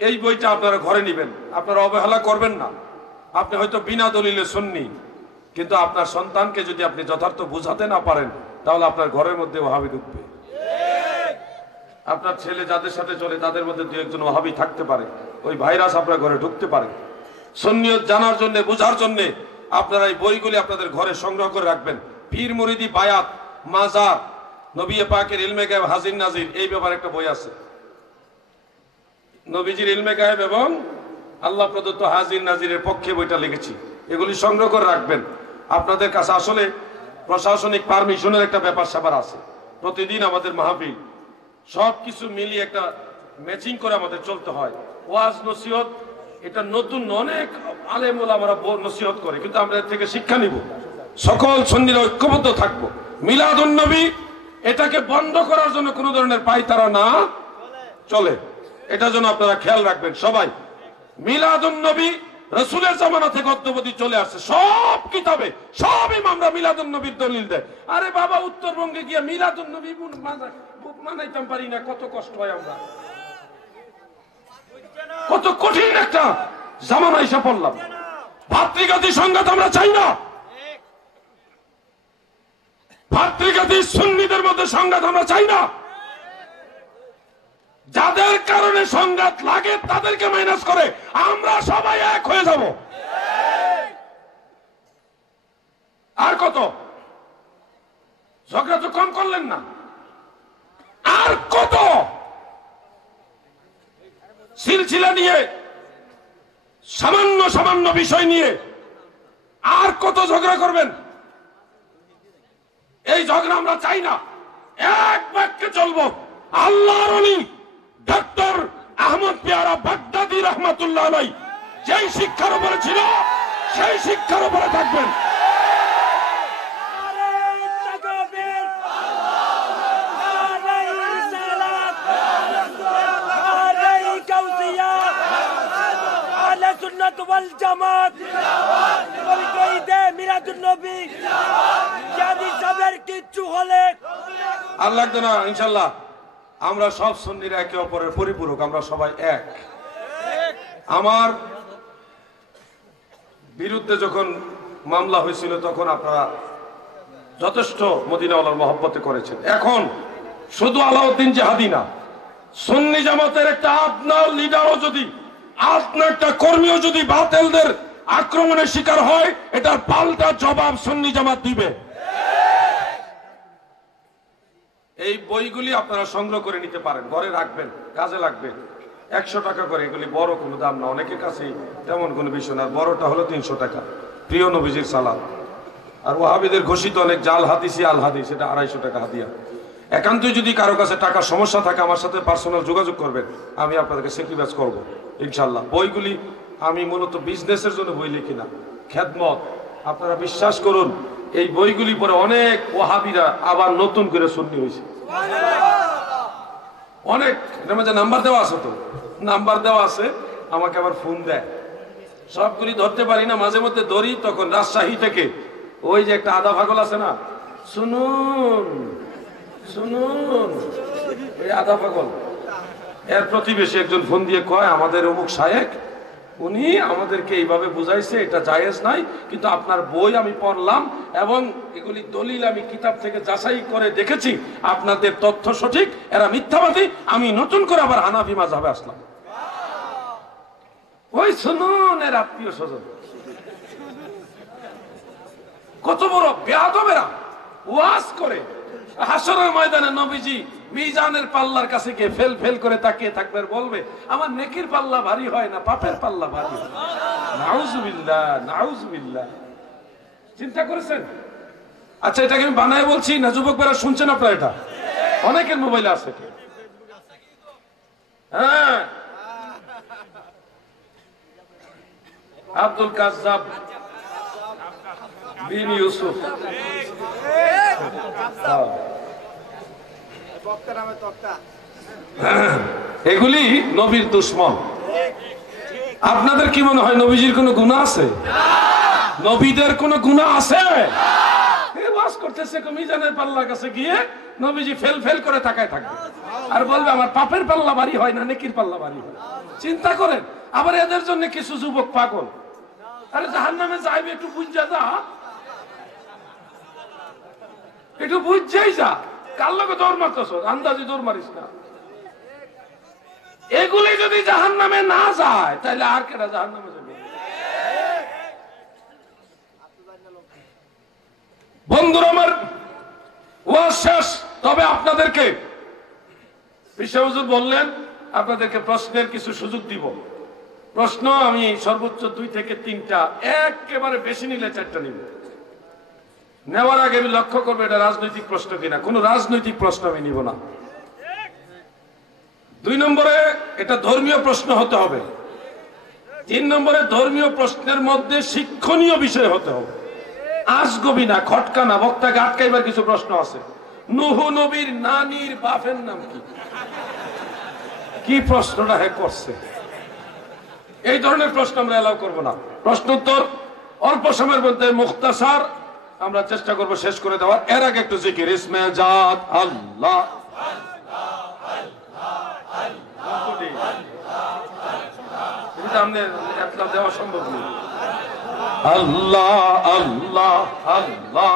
এই বইটা আপনারা ঘরে নেবেন, আপনারা অবহেলা করবেন না। আপনি হয়তো বিনা দলিলে সুন্নি, কিন্তু আপনার সন্তানকে যদি আপনি যথার্থ বুঝাতে না পারেন, তাহলে আপনার ঘরের মধ্যে ওয়াহাবি ঢুকবে। আপনার ছেলে যাদের সাথে চলে তাদের মধ্যে দু একজন ওয়াহাবি থাকতে পারে, ওই ভাইরাস আপনার ঘরে ঢুকতে পারে। সুন্নিয়ত জানার জন্য, বুঝার জন্য আপনারা এই বইগুলি আপনাদের ঘরে সংগ্রহ করে রাখবেন। পীর মুরিদি বায়াত, মাজার, নবী পাকের ইলমে গায়েব, হাজির নাজির, এই ব্যাপারে একটা বই আছে। নবীজির ইলমে গায়েব এবং আল্লাহ প্রদত্ত হাজির নাজিরের পক্ষে বইটা লিখেছি। এগুলি সংগ্রহ করে রাখবেন। আপনাদের কাছে আসলে প্রশাসনিক পারমিশনের একটা ব্যাপার স্যাপার আছে। প্রতিদিন আমাদের মাহফিল সবকিছু মিলিয়ে একটা ম্যাচিং করে আমাদের চলতে হয়। ওয়াজ নসিহত এটা নতুন, অনেক আলেম ওলামারা নসিহত করে, কিন্তু আমরা এর থেকে শিক্ষা নিব। সকল সুন্নিরা ঐক্যবদ্ধ থাকবো। মিলাদুন নবী এটাকে বন্ধ করার জন্য কোন ধরনের পায়তারা না চলে, এটা যেন আপনারা খেয়াল রাখবেন সবাই। মিলাদুন নবী রাসূলের জামানা থেকে অদ্যাবধি চলে আসছে। সব কিতাবে সব ইমামরা মিলাদুন নবীর দলিল দেয়। আরে বাবা, উত্তরবঙ্গে গিয়ে মিলাদুন নবী মানাইতাম পারি না, কত কষ্ট হয়। আমরা কত কঠিন একটা জামানা এসে পড়লাম। ভাতৃঘাতী সংঘাত আমরা চাই না। ভাতৃঘাতী সুন্নিদের মধ্যে সংঘাত আমরা চাই না। যাদের কারণে সংঘাত লাগে তাদেরকে মাইনাস করে আমরা সবাই এক হয়ে যাব। আর কত ঝগড়া তো কম করলেন না, আর কত সিলসিলা নিয়ে, সামান্য সামান্য বিষয় নিয়ে আর কত ঝগড়া করবেন? এই ঝগড়া আমরা চাই না। এক বাক্যে চলবো। আল্লাহর ওলি ডক্টর আহমদ পেয়ারা বাগদাদি রহমাতুল্লাহ আলাইহি যেই শিক্ষার উপরে ছিল সেই শিক্ষার উপরে থাকবেন। সুন্নাত ওয়াল জামাত ঈদে মিলাদুন নবী যদি সবের কিছু হলে আর লাগতো না ইনশাল্লাহ। আমরা সব সুন্নিরা একে অপরের পরিপূরক, আমরা সবাই এক। আমার বিরুদ্ধে যখন মামলা হয়েছিল তখন আপনারা যথেষ্ট মদিনাওয়ালার মহব্বতে করেছেন। এখন শুধু আলাউদ্দিন জাহাদি না, সুন্নি জামাতের একটা আপনার লিডারও যদি, আপনার একটা কর্মীও যদি বাতিলদের আক্রমণের শিকার হয়, এটার পাল্টা জবাব সুন্নি জামাত দিবে। এই বইগুলি আপনারা সংগ্রহ করে নিতে পারেন, ঘরে রাখবেন, কাজে লাগবে। 100 টাকা করে, এগুলি বড় কোনো দাম না, অনেকের কাছেই তেমন কোনো বিষয় না। বড়টা হলো 300 টাকা, প্রিয় নবীজির সালাত। আর ওয়াহাবিদের ঘোষিত অনেক জাল হাদিসি আল হাদিস, এটা 250 টাকা হাদিয়া। একান্তই যদি কারো কাছে টাকার সমস্যা থাকে আমার সাথে পার্সোনাল যোগাযোগ করবেন, আমি আপনাদেরকে সেক্রিফাইস করবো ইনশাল্লাহ। বইগুলি আমি মূলত বিজনেসের জন্য বই লিখি না, খেদমত। আপনারা বিশ্বাস করুন, এই বইগুলি পরে অনেক ওয়াহাবিরা আবার নতুন করে সুন্নি হয়েছে। অনেক এটার মধ্যে নাম্বার দেওয়া আছে, তো নাম্বার দেওয়া আছে, আমাকে আবার ফোন দেয়। সবগুলি ধরতে পারি না, মাঝে মধ্যে ধরি। তখন রাজশাহী থেকে ওই যে একটা আদা পাগল আছে না, শুনুন শুনুন, ওই আদা পাগল, এর প্রতিবেশী একজন ফোন দিয়ে কয়, আমাদের অমুক শায়েক উনি আমাদেরকে এইভাবে বুঝাইছে, এটা জায়েজ নাই, কিন্তু আপনার বই আমি পড়লাম এবং এগুলি দলিল আমি কিতাব থেকে যাচাই করে দেখেছি, আপনাদের তথ্য সঠিক, এরা মিথ্যাবাদী। আমি নতুন করে আবার হানাফি মাযহাবে আসলাম। ওই শুনুন, এর আত্মীয় স্বজন কত বড় বেয়াদবেরা ওয়াজ করে। হাসরের ময়দানে নবীজি মিজানের পাল্লার কাছে গিয়ে ফেল ফেল করে তাকিয়ে থাকবে, বলবে আমার নেকির পাল্লা ভারী হয় না, পাপের পাল্লা ভারী হয়। নাউজুবিল্লাহ, নাউজুবিল্লাহ। চিন্তা করেছেন? আচ্ছা, এটাকে আমি বানায় বলছি না, যুবকরা শুনছেন আপনারা? এটা অনেকের মোবাইলে আছে। হ্যাঁ, আব্দুল কাজ্জাব বিন ইউসুফ, এগুলি নবীর দুশ্মন। আপনাদের কি মনে হয় নবীজির কোনো গুনাহ আছে? নবীদের কোনো গুনাহ আছে? ওয়াজ করতেছে মিজানের পাল্লার কাছে গিয়ে নবীজি ফেল ফেল করে তাকায় থাকবে আর বলবে আমার পাপের পাল্লা ভারী হয় না, নেকির পাল্লা ভারী হয়। চিন্তা করেন। আবার এদের জন্য কিছু যুবক পাগল, আরে জাহান্নামে যাইবে, একটু বুঝা যা, একটু বুঝছেই যা, কার লোকে দৌড় মারতেছ, আন্দাজি দৌড় মারিস না। এগুলি যদি জাহান্নামে না যায় তাহলে আর কেটা জাহান্নামে যাবে? বন্ধুরা আমার, ওয়াজ শেষ। তবে আপনাদেরকে বিশ্বজিৎ হুজুর বললেন আপনাদেরকে প্রশ্নের কিছু সুযোগ দিব। প্রশ্ন আমি সর্বোচ্চ 2 থেকে 3টা, একেবারে বেশি নিলে 4টা নিব। নেওয়ার আগে আমি লক্ষ্য করবো এটা রাজনৈতিক প্রশ্ন কিনা। কোন রাজনৈতিক প্রশ্ন আমি নিব না। 2 নম্বরে এটা ধর্মীয় প্রশ্ন হতে হবে। 3 নম্বরে ধর্মীয় প্রশ্নের মধ্যে শিক্ষণীয় বিষয় হতে হবে। আজগবি না, খটকা না, বক্তাকে আটকাইবার কিছু প্রশ্ন আছে। নূহ নবীর নানির বাপের নাম কি? কি প্রশ্নটা হে করছে? এই ধরনের প্রশ্ন আমরা এলাও করব না। প্রশ্ন উত্তর অল্প সময়ের মধ্যে মুখতাসার আমরা চেষ্টা করব শেষ করে দেওয়ার। এর আগে একটু জিকির ইসমে জাত আল্লাহ। এটা দেওয়া সম্ভব নেই। আল্লাহ আল্লাহ আল্লাহ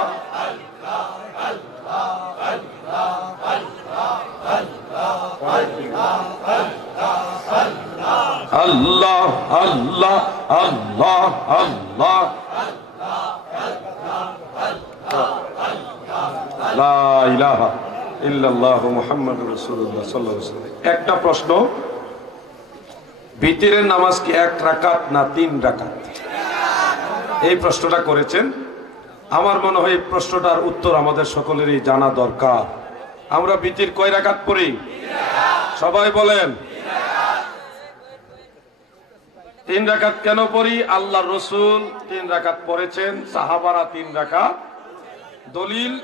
আল্লাহ আল্লাহ আল্লাহ আল্লাহ লা ইলাহা ইল্লাল্লাহ মুহাম্মাদুর রাসূলুল্লাহ সাল্লাল্লাহু আলাইহি ওয়াসাল্লাম। একটা প্রশ্ন, ভিতরের নামাজ কি 1 রাকাত না 3 রাকাত? এই প্রশ্নটা করেছেন। আমার মনে হয় এই প্রশ্নটার উত্তর আমাদের সকলেরই জানা দরকার। আমরা ভিতর কয় রাকাত পড়ি? সবাই বলেন। 3 রাকাত কেন পড়ি? আল্লাহর রাসূল 3 রাকাত পড়েছেন, সাহাবারা 3 রাকাত। দলিল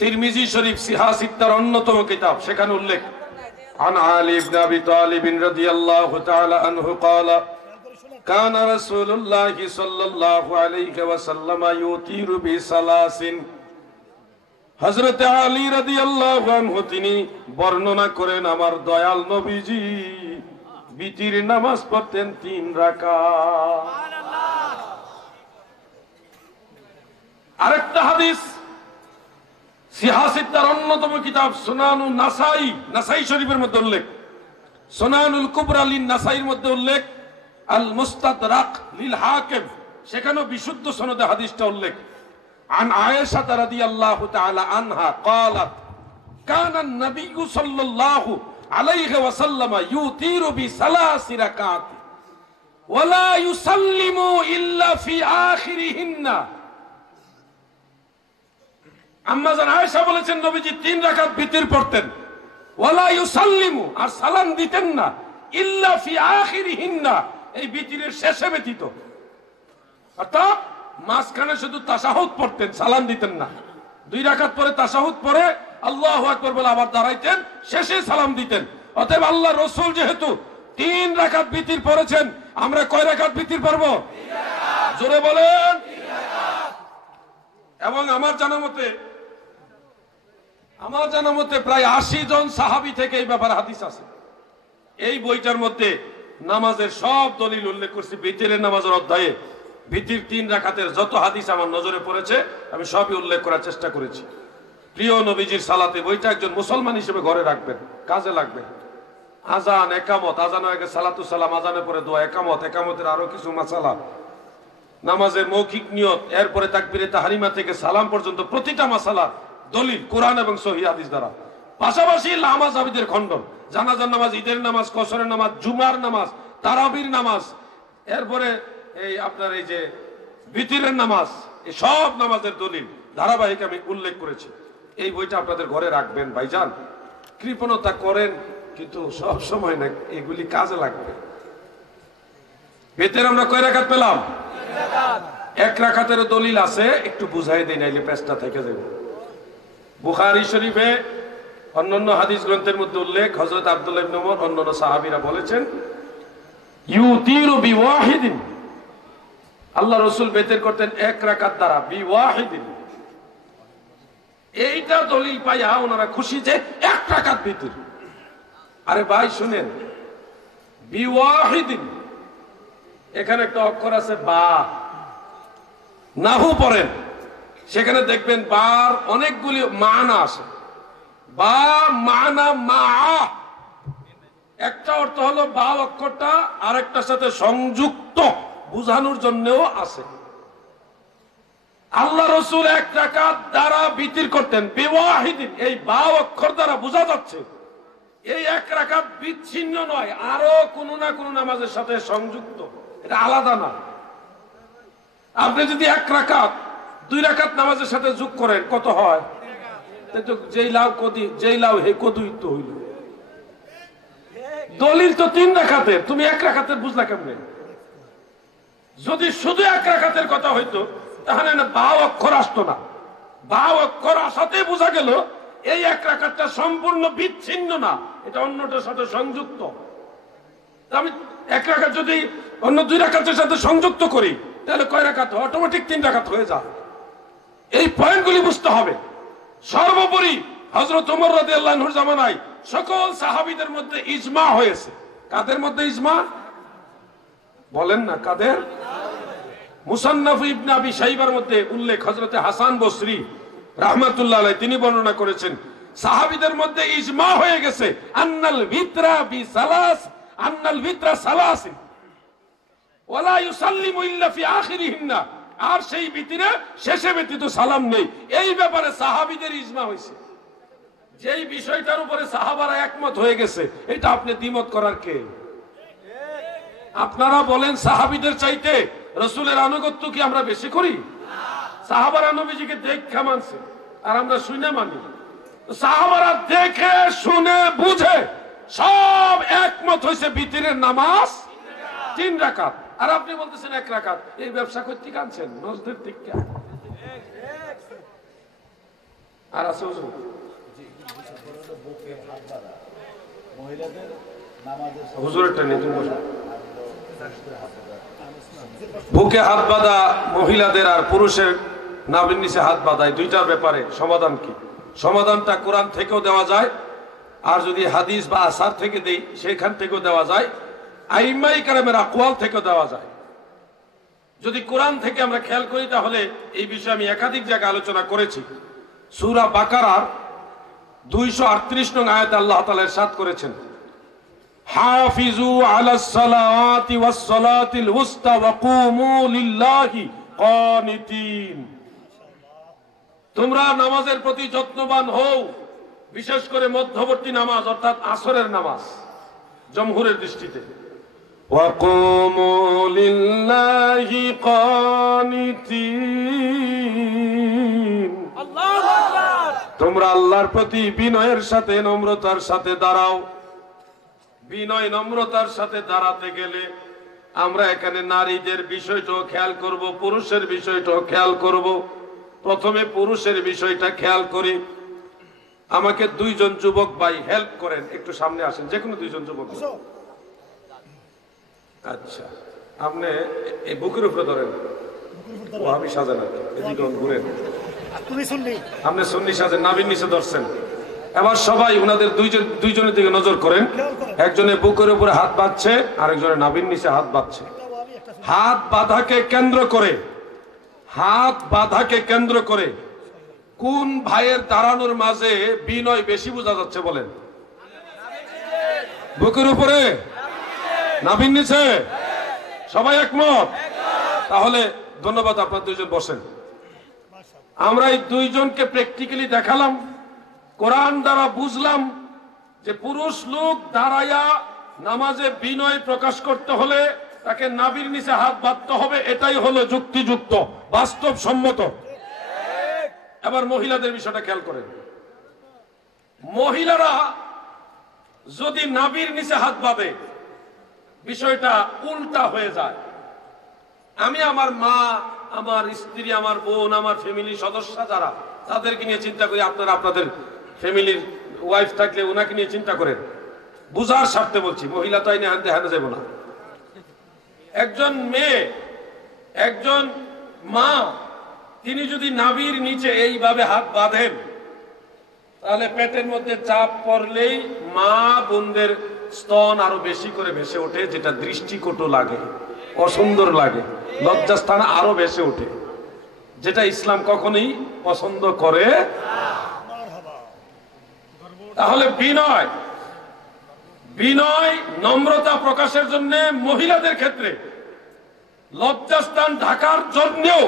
তিরমিজি শরীফ সিহাসিত্তার অন্যতম কিতাব, সেখানে উল্লেখ عن علي بن ابي طالب رضي الله تعالى عنه قال كان رسول الله صلى الله عليه وسلم يطير بثلاث হযরতে আলী রাদিয়াল্লাহু আনহু তিনি বর্ণনা করেন আমার দয়াল নবীজি বিতির নামাজ পড়তেন 3 রাকাত। আরেকটা হাদিস সিহাসিতার অন্যতম কিতাব সুনানুন নাসাই, নাসাই শরীফের মধ্যে উল্লেখ, সুনানুল কুবরা লিন নাসাইর মধ্যে উল্লেখ, আল মুস্তাদরাক লিল হাকিম সেখানেও বিশুদ্ধ সনদে হাদিসটা উল্লেখ। عن عائشة رضي الله تعالى عنها قالت كان النبي صلى الله عليه وسلم يوتر بثلاث ركعات ولا يسلم إلا في آخرهن। আম্মা জান আয়েশা বলেছেন নবীজি 3 রাকাত বিতির পড়তেন, ওয়ালা ইউসাল্লিমু আর সালাম দিতেন না, ইল্লা ফি আখিরিহিন্না এই বিতিরের শেষে ব্যতীত। অর্থাৎ মাঝখানে শুধু তাশাহুদ পড়তেন, সালাম দিতেন না। 2 রাকাত পরে তাশাহুদ পরে আল্লাহু আকবার বলে আবার দাঁড়াইতেন, শেষে সালাম দিতেন। অতএব আল্লাহ রাসূল যেহেতু 3 রাকাত বিতির পড়েছেন, আমরা কয় রাকাত বিতির পড়ব? 3 রাকাত। জোরে বলেন 3 রাকাত। এবং আমার জানা মতে প্রায় 80 জন সাহাবী থেকে এই ব্যাপারে হাদিস আছে। এই বইটার মধ্যে নামাজের সব দলিল উল্লেখ করছি। বিতিরের নামাজের অধ্যায়ে বিতির 3 রাকাতের যত হাদিস আমার নজরে পড়েছে আমি সবই উল্লেখ করার চেষ্টা করেছি। প্রিয় নবীজির সালাতে বইটা একজন মুসলমান হিসেবে ঘরে রাখবেন, কাজে লাগবে। আজান, একামত, আজান হয়ে গেছে সালাতু সালাম, আজানের পরে দোয়া, একামত, একামতের আরো কিছু মাসালা, নামাজের মৌখিক নিয়ত, এরপরে তাকবীরে তাহরিমা থেকে সালাম পর্যন্ত প্রতিটা মাসালা দলিল কোরআন এবং সহিহ হাদিস দ্বারা। পাশাপাশি নামাজ আবিদের খণ্ডন, জানাজার নামাজ, ঈদের নামাজ, কসরের নামাজ, জুমার নামাজ, তারাবির নামাজ, এরপরে এই আপনার এই যে বিতিরের নামাজ, এই সব নামাজের দলিল ধারাবাহিক আমি উল্লেখ করেছি। এই বইটা আপনাদের ঘরে রাখবেন ভাইজান। কৃপণতা করেন কিন্তু সব সময় না, এগুলি কাজে লাগবে। বেতের আমরা কয় রাকাত পেলাম? 1 রাকাতের দলিল আছে, একটু বুঝাই দেই নাইলে পেছটা থেকে যাবে। বুখারী শরীফে অন্যান্য হাদিস গ্রন্থের মধ্যে উল্লেখ, হযরত আব্দুল্লাহ ইবনে ওমর অন্যান্য সাহাবীরা বলেছেন ইউতিরু বিওয়াহিদিন, আল্লাহ রাসূল বেতের করতেন 1 রাকাত দ্বারা, বিওয়াহিদিন। এইটা দলিল পাইয়া ওনারা খুশি যে 1 রাকাত বিতির। আরে ভাই শুনেন, বিওয়াহিদিন এখানে একটা অক্ষর আছে বা, নাহু পড়েন, সেখানে দেখবেন বার অনেকগুলি মানা আছে। বা মানা মা, একটা অর্থ হলো বা অক্ষরটা আরেকটার সাথে সংযুক্ত বুঝানোর জন্যও আছে। আল্লাহ রাসূল 1 রাকাত দ্বারা বিতির করতেন বিওয়াহিদিন, এই বা অক্ষর দ্বারা বোঝা যাচ্ছে এই 1 রাকাত বিচ্ছিন্ন নয়, আরো কোনো না কোনো নামাজের সাথে সংযুক্ত, এটা আলাদা না। আপনি যদি 1 রাকাত 2 রাকাত নামাজের সাথে যোগ করেন কত হয়? যেই লাউ কদি, যেই লাউ হে কদুই তো হইল। দলিল তো 3 রাকাতের, তুমি 1 রাকাতের বুঝলা কেমনে? যদি শুধু 1 রাকাতের কথা হইতো তাহলে না বা অক্ষর আসতো না। বা অক্ষর আসাতে বোঝা গেল এই 1 রাকাতটা সম্পূর্ণ বিচ্ছিন্ন না, এটা অন্যটার সাথে সংযুক্ত। আমি 1 রাকাত যদি অন্য 2 রাকাতের সাথে সংযুক্ত করি তাহলে কয় রাকাত? অটোমেটিক 3 রাকাত হয়ে যায়। এই পয়েন্টগুলি বুঝতে হবে। সর্বোপরি হযরত ওমর রাদিয়াল্লাহু আনহুর জামানায় সকল সাহাবীদের মধ্যে ইজমা হয়েছে। কাদের মধ্যে ইজমা? বলেন না কাদের? মুসান্নাফ ইবনে আবি শাইবার মধ্যে উল্লেখ, হযরত হাসান বসরি রাহমাতুল্লাহ আলাইহি তিনি বর্ণনা করেছেন সাহাবীদের মধ্যে ইজমা হয়ে গেছে আন্নাল ভিতরা বিসালাস, আন্নাল ভিতরা সালাসিন ওয়ালা ইউসাল্লিমু ইল্লা ফি আখিরিহিন্না, আর সেই ভিতরে শেষে ব্যতীত সালাম নেই। এই ব্যাপারে সাহাবীদের ইজমা হয়েছে। যেই বিষয়টার উপরে সাহাবারা একমত হয়ে গেছে, এটা আপনি দ্বিমত করার কে? আপনারা বলেন সাহাবীদের চাইতে রাসূলের আনুগত্য কি আমরা বেশি করি? সাহাবারা নবীজিকে দেখে মানছে আর আমরা শুনে মানি। সাহাবারা দেখে শুনে বুঝে সব একমত হয়েছে ভিতরের নামাজ 3 রাকাত, আর আপনি বলতেছেন 1 রাকাত। এই ব্যবসা করতে কানছেন নজদের দিকে। আর আছে হুজুরেরটা নেই, তুমি বসো। বুকে হাত বাঁধা মহিলাদের আর পুরুষের নাভির নিচে হাত বাঁধা, এই দুইটার ব্যাপারে সমাধান কি? সমাধানটা কোরআন থেকেও দেওয়া যায়, আর যদি হাদিস বা আসার থেকে দেই সেখান থেকেও দেওয়া যায়, আইম্মাই কেরামের আকওয়াল থেকেও দেওয়া যায়। যদি কোরআন থেকে আমরা খেয়াল করি তাহলে এই বিষয়ে আমি একাধিক জায়গায় আলোচনা করেছি। সূরা বাকারার 238 নং আয়াতে আল্লাহ তাআলা ইরশাদ করেছেন, হাফিজু আলাস সালাওয়াতি ওয়াস সালাতিল উসতা ওয়া কুমু লিল্লাহি কানিতিন। তোমরা নামাজের প্রতি যত্নবান হও, বিশেষ করে মধ্যবর্তী নামাজ অর্থাৎ আসরের নামাজ জমহুরের দৃষ্টিতে। ওয়া কুমু লিল্লাহি কানিতিন, আল্লাহু আকবার। তোমরা আল্লাহর প্রতি বিনয়ের সাথে নম্রতার সাথে দাঁড়াও। বিনয় নম্রতার সাথে দাঁড়াতে গেলে আমরা এখানে নারীদের বিষয়টাও খেয়াল করব, পুরুষের বিষয়টাও খেয়াল করব। প্রথমে পুরুষের বিষয়টা খেয়াল করি। আমাকে দুইজন যুবক ভাই হেল্প করেন, একটু সামনে আসেন, যে কোনো দুইজন যুবক। আচ্ছা, আপনি এই বুকের উপরে ধরেন, ও আমি সাজেন আর কি, এদিকে ঘুরেন, আপনি সুন্নি সাজেন, নাভির নিচে ধরছেন। এবার সবাই ওনাদের দুইজনের দিকে নজর করেন। একজনের বুকের উপরে হাত বাঁধছে, আরেকজনের নাভির নিচে হাত বাঁধছে। হাত বাঁধাকে কেন্দ্র করে কোন ভাইয়ের দাঁড়ানোর মাঝে বিনয় বেশি বোঝা যাচ্ছে বলেন? বুকের উপরে, নাভির নিচে, সবাই একমত? তাহলে ধন্যবাদ, আপনার দুইজন বসেন। আমরা এই দুইজনকে প্র্যাকটিক্যালি দেখালাম, কোরআন দ্বারা বুঝলাম যে পুরুষ লোক দাঁড়ায়া নামাজে বিনয় প্রকাশ করতে হলে তাকে নাভির নিচে হাত বাঁধতে হবে, এটাই হলো যুক্তিযুক্ত, বাস্তবসম্মত। এবার মহিলাদের বিষয়টা খেয়াল করেন। মহিলারা যদি নাভির নিচে হাত বাঁধে বিষয়টা উল্টা হয়ে যায়। আমি আমার মা, আমার স্ত্রী, আমার বোন, আমার ফ্যামিলির সদস্য যারা, তাদেরকে নিয়ে চিন্তা করি। আপনারা আপনাদের ফ্যামিলির ওয়াইফ থাকলে ওনাকে নিয়ে চিন্তা করেন, বুঝার স্বার্থে বলছি, মহিলা তো আইনে হাতে যাব না। একজন মেয়ে, একজন মা, তিনি যদি নাভির নিচে এইভাবে হাত বাঁধেন তাহলে পেটের মধ্যে চাপ পড়লেই মা বোনদের স্তন আরো বেশি করে ভেসে ওঠে, যেটা দৃষ্টিকটু লাগে, অসুন্দর লাগে, লজ্জাস্থান আরো ভেসে ওঠে, যেটা ইসলাম কখনোই পছন্দ করে। তাহলে বিনয় নম্রতা প্রকাশের জন্য মহিলাদের ক্ষেত্রে লজ্জাস্থান ঢাকার জন্যও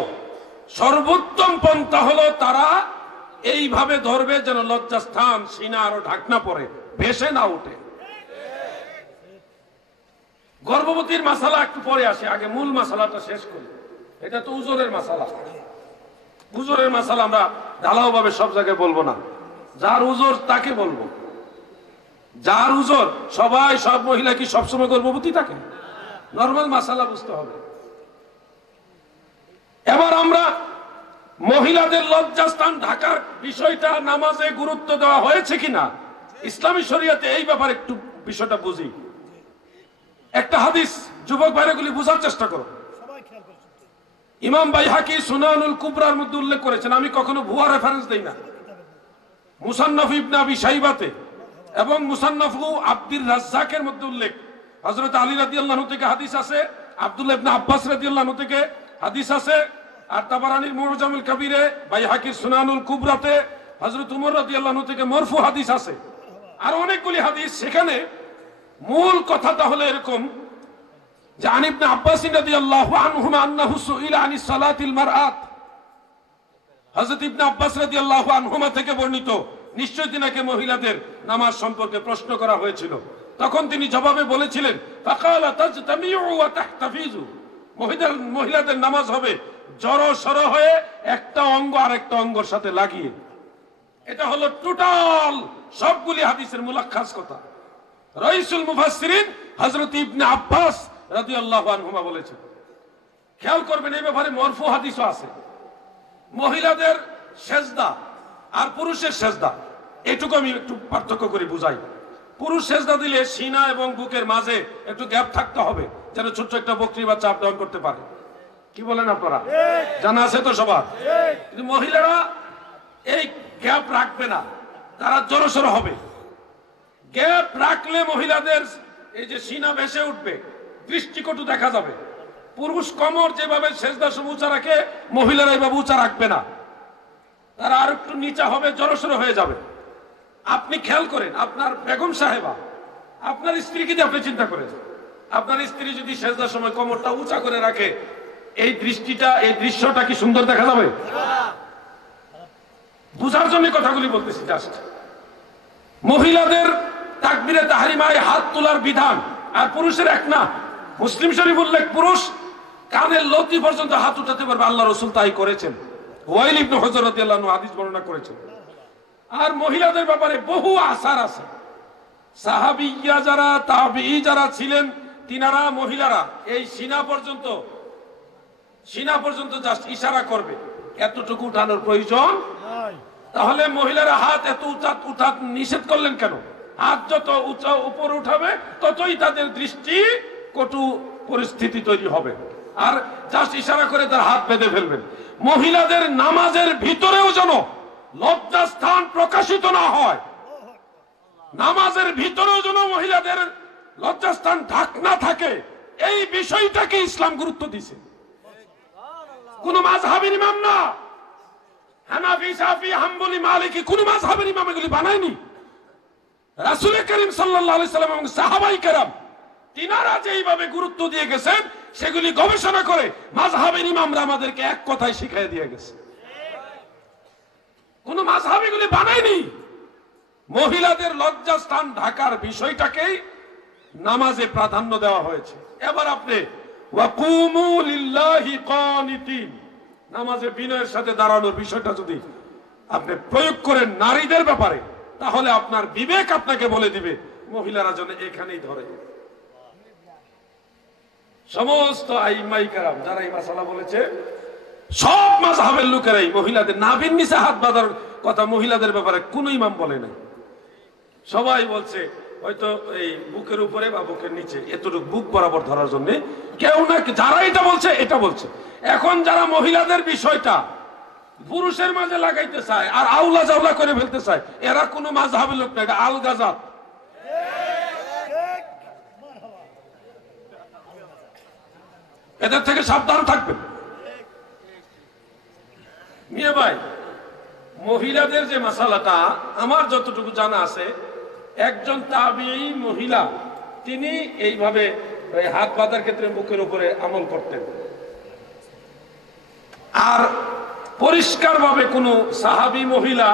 সর্বোত্তম পন্থা হলো তারা এইভাবে ধরবে যেন লজ্জাস্থান, সিনা আরো ঢাকনা পড়ে, ভেসে না উঠে। গর্ভবতীর মাসালা একটু পরে আসে, আগে মূল মাসালাটা শেষ করি। এটা তো উজরের মাসালা। উজরের মাসালা আমরা ঢালাও ভাবে সব জায়গায় বলবো না, যার উজর তাকে বলবো। যার উজর, সব মহিলা কি সবসময় গর্ভবতী থাকে? নর্মাল মাসালা বুঝতে হবে। এবার আমরা মহিলাদের লজ্জাস্থান ঢাকার বিষয়টা নামাজে গুরুত্ব দেওয়া হয়েছে কিনা ইসলামী শরিয়াতে, এই ব্যাপারে একটু বিষয়টা বুঝি। একটা হাদিস, যুবক ভাইরাগুলি বুঝার চেষ্টা করো। ইমাম বাইহাকি সুনানুল কুবরার মধ্যে উল্লেখ করেছেন, আমি কখনো ভুয়া রেফারেন্স দেই না। মুসান্নাফ ইবনে আবি শাইবাতে এবং মুসান্নাফ আব্দুর রাজ্জাকের মধ্যে উল্লেখ, হযরত আলী রাদিয়াল্লাহু আনহু থেকে হাদিস আছে, আব্দুল্লাহ ইবনে আব্বাস রাদিয়াল্লাহু আনহু থেকে হাদিস আছে, আর তাবারানির মুআজামুল কবিরে, বাইহাকির সুনানুল কুবরাতে হযরত উমর রাদিয়াল্লাহু আনহু থেকে মরফু হাদিস আছে, আর অনেকগুলি হাদিস। সেখানে মূল কথাটা হলো এরকম যে আন ইবনে আব্বাস রাদিয়াল্লাহু আনহুমা আন্নাহু সুইলা আনিস সালাতিল মারআত, হযরত ইবনে আব্বাস রাদিয়াল্লাহু আনহুমা থেকে বর্ণিত, নিশ্চয় তিনাকে মহিলাদের নামাজ সম্পর্কে প্রশ্ন করা হয়েছিল। তখন তিনি জবাবে বলেছিলেন, ফাকালা তাজতামিউ ওয়া তাহতাফিজু, মহিলাদের নামাজ হবে জড়ো সরো হয়ে একটা অঙ্গ আরেকটা অঙ্গের সাথে লাগিয়ে। এটা হলো টোটাল সবগুলি হাদিসের মুলাক্কাস কথা। রাইসুল মুফাসসিরিন হযরত ইবনে আব্বাস রাদিয়াল্লাহু আনহুমা বলেছেন। খেয়াল করবেন, এই ব্যাপারে মরফু হাদিসও আছে। মহিলাদের সেজদা আর পুরুষের সেজদা, এটুকু আমি একটু পার্থক্য করে বুঝাই। পুরুষ সেজদা দিলে সিনা এবং বুকের মাঝে একটু গ্যাপ থাকতে হবে, যেন ছোট্ট একটা বকরি বাচ্চা আপ ডাউন করতে পারে। কি বলেন আপনারা? জানা আছে তো সবার? কিন্তু মহিলারা এই গ্যাপ রাখবে না, তারা জড়সড় হবে। গ্যাপ রাখলে মহিলাদের এই যে সিনা ভেসে উঠবে, দৃষ্টিকটু দেখা যাবে। পুরুষ কোমর যেভাবে সেজদা সময় উঁচা রাখে, মহিলারা এইভাবে উঁচা রাখবে না, তারা আর একটু নিচা হবে, জড়সড় হয়ে যাবে। আপনি খেয়াল করেন, আপনার বেগম সাহেবা, আপনার স্ত্রীকে দিয়ে আপনি চিন্তা করেন, আপনার স্ত্রী যদি সেজদার সময় কোমরটা উঁচা করে রাখে, এই দৃশ্যটা কি সুন্দর দেখা যাবে? বুঝার জন্য কথাগুলি বলতেছি জাস্ট। মহিলাদের তাকবীরে তাহরিমায় হাত তোলার বিধান আর পুরুষের এক না। মুসলিম শরীফ উল্লেখ, পুরুষ কানের লতি পর্যন্ত হাত উঠাতে পারবে, আল্লাহ রাসূল তাই করেছেন। ওয়াইল ইবনে হুজর রাদিয়াল্লাহু আনহু হাদিস বর্ণনা করেছেন। আর মহিলাদের ব্যাপারে বহু আসার আছে। সাহাবিয়া যারা, তাবিঈ যারা ছিলেন, তিনারা মহিলারা এই সিনা পর্যন্ত জাস্ট ইশারা করবে, এতটুকু উঠানোর প্রয়োজন। তাহলে মহিলারা হাত এত উঠা নিষেধ করলেন কেন? হাত যত উঁচা উপর উঠাবে, ততই তাদের দৃষ্টি কটু পরিস্থিতি তৈরি হবে। আর জাস্ট ইশারা করে তার হাত বেঁধে ফেলবেন। মহিলাদের নামাজের ভিতরেও যেন লজ্জাস্থান প্রকাশিত না হয়, নামাজের ভিতরেও যেন মহিলাদের লজ্জাস্থান ঢাকনা থাকে, এই বিষয়টাকে ইসলাম গুরুত্ব দিয়েছে। কোন মাযহাবের ইমাম না, হানাফি, শাফি, হাম্বলি, মালিকি, কোন মাযহাবের ইমাম এগুলি বানায়নি। রাসূল করিম সাল্লাল্লাহু আলাইহি সাল্লাম এবং সাহাবায়ে কেরাম তিনারা যেইভাবে গুরুত্ব দিয়ে গেছেন, সেগুলি গবেষণা করে মাযহাবের ইমামরা আমাদেরকে এক কথায় শিখিয়ে দিয়ে গেছে। কোন মাযহাব এগুলি বানায়নি। মহিলাদের লজ্জাস্থান ঢাকার বিষয়টাকেই নামাজে প্রাধান্য দেওয়া হয়েছে। এবার আপনি ওয়াকুমু লিল্লাহি কানিতিন, নামাজে বিনয়ের সাথে দাঁড়ানোর বিষয়টা যদি আপনি প্রয়োগ করেন নারীদের ব্যাপারে, তাহলে আপনার বিবেক আপনাকে বলে দিবে মহিলারা যেন এখানেই ধরে। সমস্ত আইম্মায়ে কেরাম যারা এই মাসালা বলেছে, সব মাযহাবের লোকেরাই মহিলাদের নাভির নিচে হাত বাঁধার কথা মহিলাদের ব্যাপারে কোন ইমাম বলে নাই। সবাই বলছে হয়তো এই বুকের উপরে বা বুকের নিচে, এতটুকু বুক বরাবর ধরার জন্য কেউ না, যারা এটা বলছে এটা বলছে। এখন যারা মহিলাদের বিষয়টা পুরুষের মাঝে লাগাইতে চায় আর আউলা জাউলা করে ফেলতে চায়, এরা কোনো মাযহাবের লোক না, এটা আলগাজাত। এদের থেকে সাবধান থাকবেন। মিয়া ভাই, মহিলাদের যে মাসালাটা আমার যতটুকু জানা আছে, একজন তাবিঈ মহিলা তিনি এইভাবে হাত বাঁধার ক্ষেত্রে বুকের উপরে আমল করতেন। আর পরিষ্কার ভাবে কোন সাহাবী মহিলা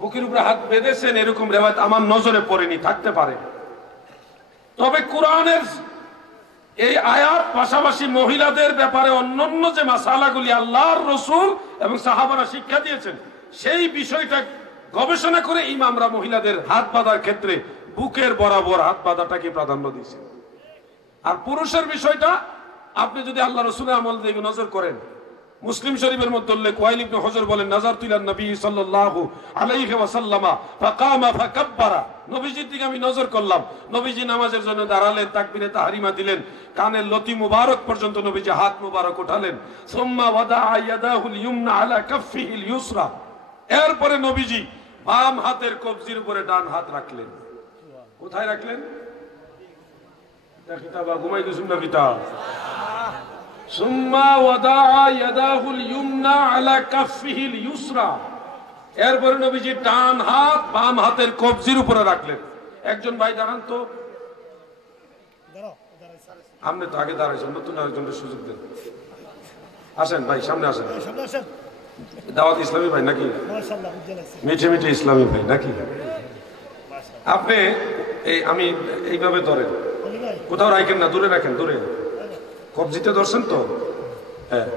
বুকের উপরে হাত বেঁধেছেন এরকম রেওয়ায়েত আমার নজরে পড়েনি, থাকতে পারে। তবে কোরআনের এই আয়াত পাশাপাশি মহিলাদের ব্যাপারে অন্যান্য যে মাসালাগুলি আল্লাহর রাসূল এবং সাহাবারা শিক্ষা দিয়েছেন, সেই বিষয়টা গবেষণা করে ইমামরা মহিলাদের হাত বাঁধার ক্ষেত্রে বুকের বরাবর হাত বাঁধাটাকে প্রাধান্য দিয়েছেন। আর পুরুষের বিষয়টা আপনি যদি আল্লাহ রাসূলের আমল দিকে নজর করেন, মুসলিম শরীফের মধ্যে উল্লেখ, ওয়াইল ইবনে হুজর বলেন, নাযারতু ইলান নবী সাল্লাল্লাহু আলাইহি ওয়াসাল্লাম ফাকামা ফাকাব্বারা, নবীজির দিকে আমি নজর করলাম, নবীজি নামাজের জন্য দাঁড়ালেন, তাকবীরে তাহরিমা দিলেন, কানের লতি মুবারক পর্যন্ত নবীজি হাত মুবারক উঠালেন। সুম্মা ওয়াদাআ ইয়াদাহুল ইয়ুমনা আলা কাফফিহিল ইউসরা, এরপরে নবীজি বাম হাতের কবজির উপরে ডান হাত রাখলেন। কোথায় রাখলেন? কিতাবা ঘুমাই গেছুন না কিতাব। সুম্মা ওয়াদাআ ইয়াদাহুল ইয়ুমনা আলা কাফফিহিল ইউসরা, এরপরে নবীজি ডান হাত বাম হাতের কবজির উপরে রাখলেন। একজন ভাই দাঁড়ান তো, আপনি তো আগে দাঁড়াইছেন, নতুন আরেকজনের সুযোগ দেন। আসেন ভাই, সামনে আসেন। দাওয়াত ইসলামী ভাই নাকি? মিঠে মিঠে ইসলামী ভাই নাকি? আপনি আমি এইভাবে ধরেন, কোথাও রাখেন না, দূরে রাখেন, দূরে কবজিতে ধরছেন তো, হ্যাঁ।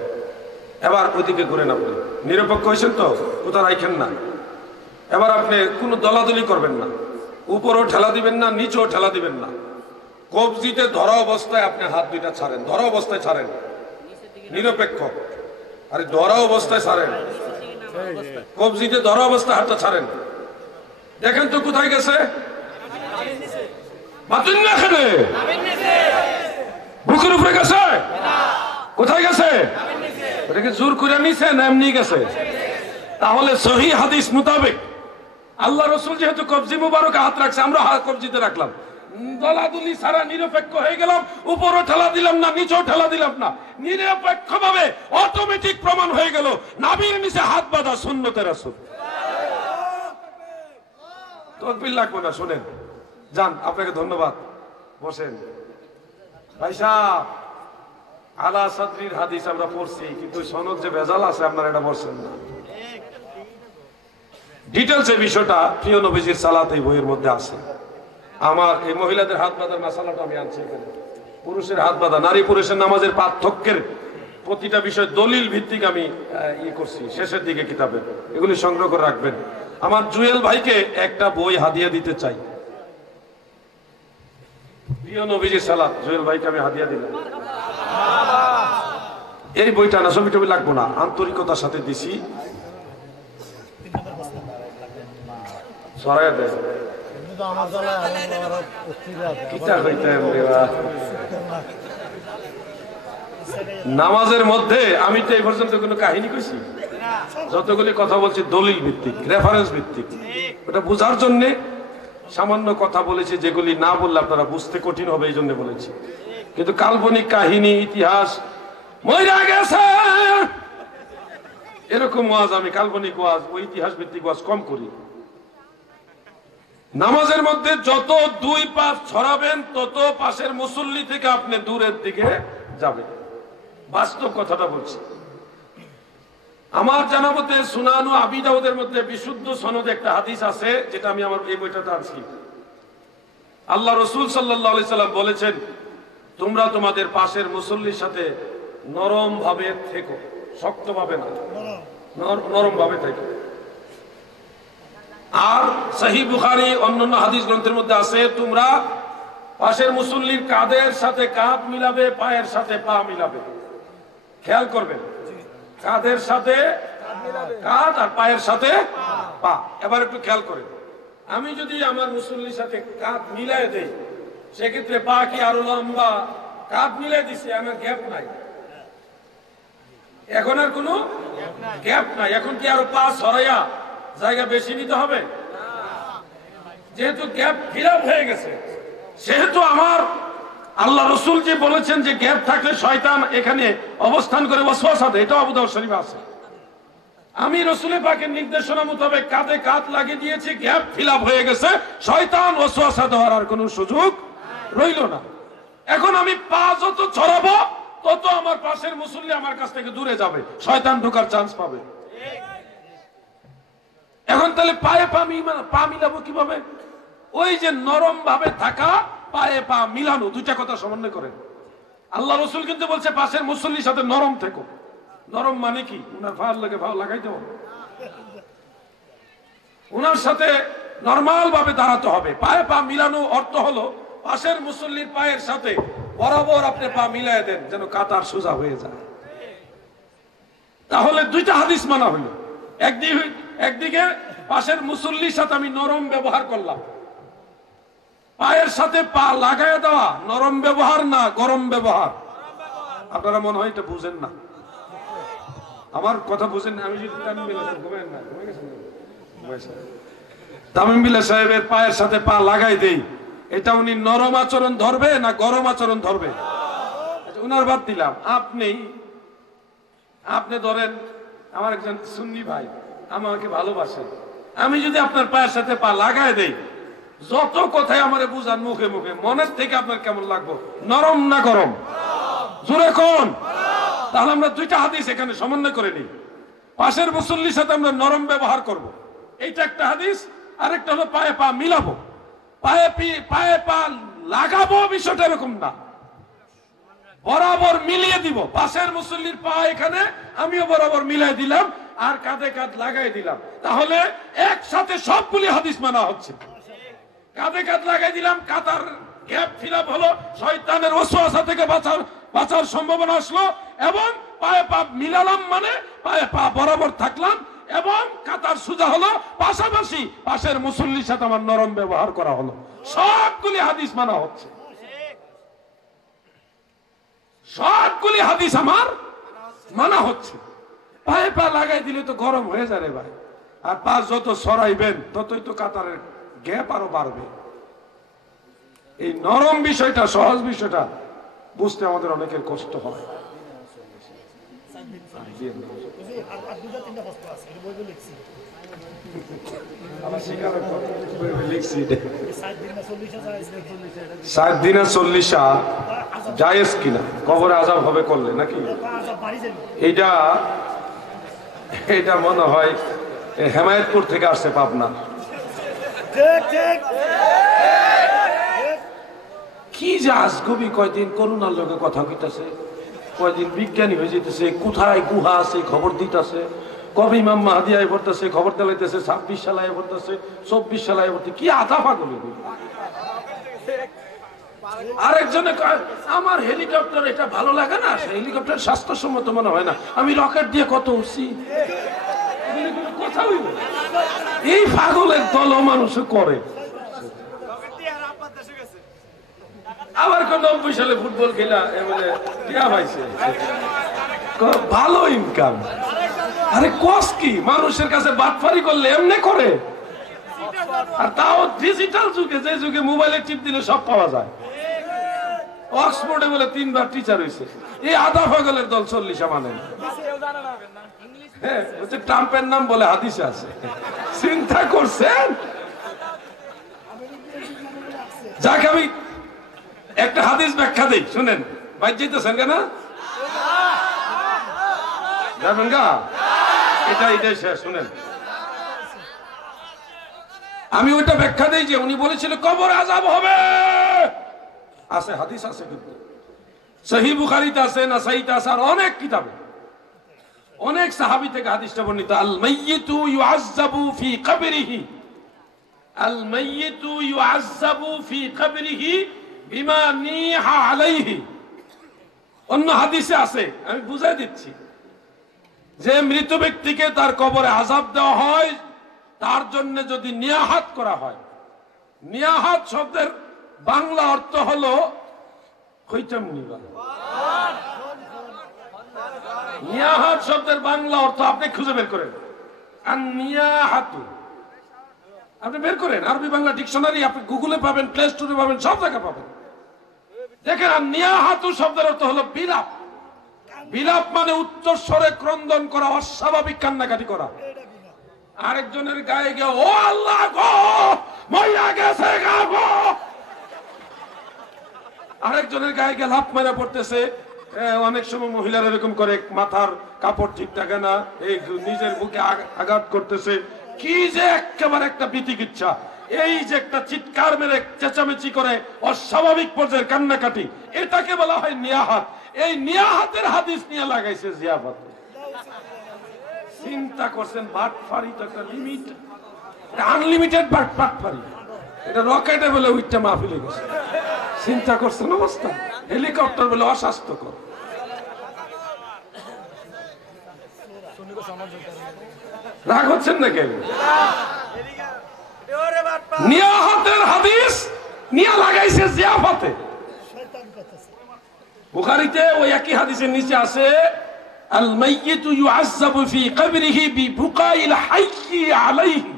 এবার ওইদিকে ঘুরেন, আপনি নিরপেক্ষ হয়েছেন তো, কোথাও রাখেন না। এবার আপনি কোনো দলাদলি করবেন না, উপরও ঠেলা দিবেন না, নিচেও ঠেলা দিবেন না। কবজিতে ধরা অবস্থায় আপনি হাত দুইটা ছাড়েন, ধরা অবস্থায় ছাড়েন, নিরপেক্ষ। আরে ধরা অবস্থায় ছাড়েন, কবজিতে ধরা অবস্থায় হাতটা ছাড়েন। দেখেন তো কোথায় গেছে? বুকের উপরে গেছে? কোথায় গেছে? এটাকে জোর করে নিছে না এমনি গেছে? তাহলে সহি হাদিস মোতাবেক আল্লাহ রসুল যেহেতু কবজি মুবারকে হাত রাখছে, আমরা হাত কবজিতে রাখলাম, দলাদলি সারা নিরপেক্ষ হয়ে গেলাম, উপরও ঠেলা দিলাম না, নিচেও ঠেলা দিলাম না, নিরপেক্ষ ভাবে অটোমেটিক প্রমাণ হয়ে গেল নাভির নিচে হাত বাঁধা সুন্নতের রাসূল। তকবীর লাগবে না, শুনেন যান, আপনাকে ধন্যবাদ, বসেন। ভাই সাহেব, আলা সাদরির হাদিস আমরা পড়ছি, কিন্তু সনদ যে ভেজাল আছে আপনারা এটা বলছেন না। ডিটেলস এই বিষয়টা প্রিয় নবীজির সালাত এই বইয়ের মধ্যে আছে। আমার এই মহিলাদের হাত বাঁধার মাসালাটা আমি আনছি এখানে, পুরুষের হাত বাঁধা, নারী পুরুষের নামাজের পার্থক্যের প্রতিটা বিষয় দলিল ভিত্তিক আমি করছি শেষের দিকে কিতাবে, এগুলি সংগ্রহ করে রাখবেন। আমার জুয়েল ভাইকে একটা বই হাদিয়া দিতে চাই, প্রিয় নবীজির সালাত, জুয়েল ভাইকে আমি হাদিয়া দিলাম। এই বইটা না ছবি টবি লাগবো না, আন্তরিকতার সাথে দিছি। নামাজের মধ্যে আমি তো এই পর্যন্ত কোনো কাহিনী কইছি, যতগুলি কথা বলছি দলিল ভিত্তিক, রেফারেন্স ভিত্তিক, ওটা বোঝার জন্য সামান্য কথা বলেছি, যেগুলি না বললে আপনারা বুঝতে কঠিন হবে এই জন্য বলেছি। কিন্তু কাল্পনিক কাহিনী, ইতিহাস, মইরা গেছে এরকম ওয়াজ আমি, কাল্পনিক ওয়াজ, ওই ইতিহাস ভিত্তিক ওয়াজ কম করি। নামাজের মধ্যে যত দুই পাশ ছড়াবেন তত পাশের মুসল্লি থেকে আপনি দূরের দিকে যাবেন, বাস্তব কথাটা বলছি। আমার জানা মতে সুনানু আবি দাউদের মধ্যে বিশুদ্ধ সনদে একটা হাদিস আছে, যেটা আমি আমার এই বইটাতে আনছি। আল্লাহ রসুল সাল্লাল্লাহু আলাইহি সাল্লাম বলেছেন, তোমরা তোমাদের পাশের মুসল্লির সাথে নরম ভাবে থেকো, শক্ত ভাবে না, নরম ভাবে থেকো। আর সহিহ বুখারী অন্যান্য হাদিস গ্রন্থের মধ্যে আছে, তোমরা পাশের মুসল্লির কাঁধের সাথে কাঁধ মিলাবে, পায়ের সাথে পা মিলাবে। খেয়াল করবেন, কাঁধের সাথে কাঁধ আর পায়ের সাথে পা। এবার একটু খেয়াল করেন, আমি যদি আমার মুসল্লির সাথে কাঁধ মিলাই দেই, সেক্ষেত্রে পা কি আরো লম্বা? কাঁধ মিলাই দিছে, আমার গ্যাপ নাই, এখন আর কোনো গ্যাপ নাই। এখন কি আরো পা সরাইয়া জায়গা বেশি নিতে হবে? যেহেতু গ্যাপ ফিল আপ হয়ে গেছে, সেহেতু আমার আল্লাহ রসুল যে বলেছেন যে গ্যাপ থাকলে শয়তান এখানে অবস্থান করে ওয়াসওয়াসা দেয়, এটা আবু দাউদ শরীফে আছে। আমি রসুলের পাকের নির্দেশনা মোতাবেক কাঁধে কাঁধ লাগিয়ে দিয়েছি, গ্যাপ ফিল আপ হয়ে গেছে, শয়তান ওয়াসওয়াসা দেওয়ার আর কোনো সুযোগ রইল না। এখন আমি পা যত ছড়াবো তত আমার পাশের মুসল্লি আমার কাছ থেকে দূরে যাবে, শয়তান ঢোকার চান্স পাবে। এখন তাহলে পায়ে পা মিলাবো কিভাবে? ওই যে নরম ভাবে থাকা, পায়ে পা মিলানো, দুইটা কথা সমন্বয় করেন। আল্লাহ রসুল কিন্তু বলছে পাশের মুসল্লির সাথে নরম থেকো। নরম মানে কি? উনার ভালো লাগে ভালো লাগাইতে হবে, উনার সাথে নরমাল ভাবে দাঁড়াতে হবে। পায়ে পা মিলানো অর্থ হলো পাশের মুসল্লির পায়ের সাথে বরাবর আপনি পা মিলাই দেন, যেন কাতার সোজা হয়ে যায়। তাহলে দুইটা হাদিস মানা হলো। একদিকে পাশের মুসল্লির সাথে আমি নরম ব্যবহার করলাম, পায়ের সাথে পা লাগাই দেওয়া নরম ব্যবহার না গরম ব্যবহার। আপনারা মনে হয় এটা বুঝেন না, আমার কথা বুঝেন না। আমি যদি তামিম বিল্লাহ সাহেবের পায়ের সাথে পা লাগাই দেই, এটা উনি নরম আচরণ ধরবে না গরম আচরণ ধরবে? উনার বাদ দিলাম, আপনি ধরেন আমার একজন সুন্নি ভাই আমাকে ভালোবাসে, আমি যদি আপনার পায়ের সাথে পা লাগাই দেই, যত কথাই আমারে বুঝান মুখে মুখে, মনের থেকে আপনার কেমন লাগবো? নরম না গরম? জোরে কোন? তাহলে আমরা দুইটা হাদিস এখানে সমন্বয় করে নিই। পাশের মুসল্লির সাথে আমরা নরম ব্যবহার করব, এইটা একটা হাদিস। আরেকটা হলো পায়ে পা মিলাবো, পায়ে পা লাগাবো, বিষয়টা এরকম না, বরাবর মিলিয়ে দিব। পাশের মুসল্লির পা এখানে, আমিও বরাবর মিলাই দিলাম, আর কাঁধে কাঁধ লাগাই দিলাম। তাহলে একসাথে সবগুলি হাদিস মানা হচ্ছে। কাঁধে কাঁধ লাগাই দিলাম, কাতার গ্যাপ ফিল আপ হলো, শয়তানের ওয়াসওয়াসা থেকে বাঁচার সম্ভাবনা আসলো, এবং পায়ে পা মিলালাম মানে পায়ে পা বরাবর থাকলাম, এবং কাতার সোজা হলো, পাশাপাশি পাশের মুসল্লির সাথে আমার নরম ব্যবহার করা হলো। সবগুলি হাদিস মানা হচ্ছে, সবগুলি হাদিস আমার মানা হচ্ছে। পায়ে পা লাগাই দিলে তো গরম হয়ে যাবে ভাই। আর পা যত সরাইবেন ততই তো কাতারের গ্যাপ আরো বাড়বে। এই নরম বিষয়টা, সহজ বিষয়টা বুঝতে আমাদের অনেকের কষ্ট হয়। ষাট দিনে 40 জায়েজ কিনা, কবরে আযাব হবে করলে নাকি? এটা মনে হয় হেমায়েতপুর থেকে আসছে, পাবনা। কি যে আজগবি, কয়দিন করোনার লোকে কথা কইতাছে, কয়দিন বিজ্ঞানী হয়ে যেতেছে, কোথায় গুহা আছে খবর দিতেছে, কবে ইমাম মাহদী আয় পড়তেছে খবর দিলাইতেছে, 26 সালে আয় পড়তেছে, 24 সালে আয় পড়তে, কি আধা পাগল। আরেকজনে কয় আমার হেলিকপ্টার এটা ভালো লাগে না, হেলিকপ্টার স্বাস্থ্যসম্মত মনে হয় না, আমি রকেট দিয়ে কত উঠছি। এই পাগলের দল মানুষ করে। আবার 90 সালে ফুটবল খেলা পাইছে, ভালো ইনকাম। আরে কস কি, মানুষের কাছে বাটফারি করলে এমনি করে। আর তাও ডিজিটাল যুগে, যে যুগে মোবাইলে টিপ দিলে সব পাওয়া যায়। অক্সফোর্ডে বলে 3 বার টিচার হয়েছে। এই আধা পাগলের দল 40 মানে। হ্যাঁ, ট্রাম্পের নাম বলে হাদিসে আছে। চিন্তা করছেন? যাকে আমি একটা হাদিস ব্যাখ্যা দেই, শুনেন। বাইর যেতেছেন কেন? যাবেন গা? এটাই শেষ, শুনেন। আমি ওইটা ব্যাখ্যা দেই যে উনি বলেছিল কবরে আযাব হবে। আছে, হাদিস আছে, কিন্তু সহিহ বুখারীতে আছে, নাসাঈতে আছে, আর অনেক কিতাবে অনেক সাহাবী থেকে হাদিসটা বর্ণিত। আল মাইয়িতু ইউআযাবু ফি কবরিহি, আল মাইয়িতু ইউআযাবু ফি কবরিহি বিমা নিহা আলাইহি। অন্য হাদিসে আছে, আমি বুঝাই দিচ্ছি, যে মৃত ব্যক্তিকে তার কবরে আযাব দেওয়া হয় তার জন্য যদি নিয়াহাত করা হয়। নিয়াহাত শব্দের বাংলা অর্থ হলো খৈতাম নিবা। নিয়াহাত শব্দের বাংলা অর্থ আপনি খুঁজে বের করেন, আর নিয়াহাতু আপনি বের করেন, আরবি বাংলা ডিকশনারি আপনি গুগলে পাবেন, প্লে স্টোরে পাবেন, সব জায়গায় পাবেন। দেখেন, আর নিয়াহাতু শব্দের অর্থ হলো বিলাপ। বিলাপ মানে উচ্চ স্বরে ক্রন্দন করা, অস্বাভাবিক কান্নাকাটি করা। আরেকজনের গায়ে গিয়ে ও আল্লাহ গো মইরা গেছে গো, আরেকজনের গায়ে গিয়ে লাফ মেরে পড়তেছে। অনেক সময় মহিলারা এরকম করে, মাথার কাপড় ঠিক থাকে না, এই নিজের বুকে আঘাত করতেছে। কি যে একেবারে একটা বিতিকিচ্ছা। এই যে একটা চিৎকার মেরে চেঁচামেচি করে অস্বাভাবিক পর্যায়ের কান্নাকাটি, এটাকে বলা হয় নিয়াহাত। এই নিয়াহাতের হাদিস নিয়ে লাগাইছে জিয়াফত। চিন্তা করছেন, বাটফারি তো একটা লিমিট, আনলিমিটেড বাটফারি। এটা রকেটে বলে উইটটা মাহফিলে গেছে। চিন্তা করছেন অবস্থা? হেলিকপ্টার বলে অস্বাস্থ্যকর। রাগ হচ্ছেন না কেন? নিয়াহাতের হাদিস নিয়ে লাগাইছে জিয়াফতে। বুখারীতে ওই একই হাদিসের নিচে আছে আল মাইয়িতু ইউআযাবু ফি কবরিহি বিবুকাইল হাইয়্যি আলাইহি।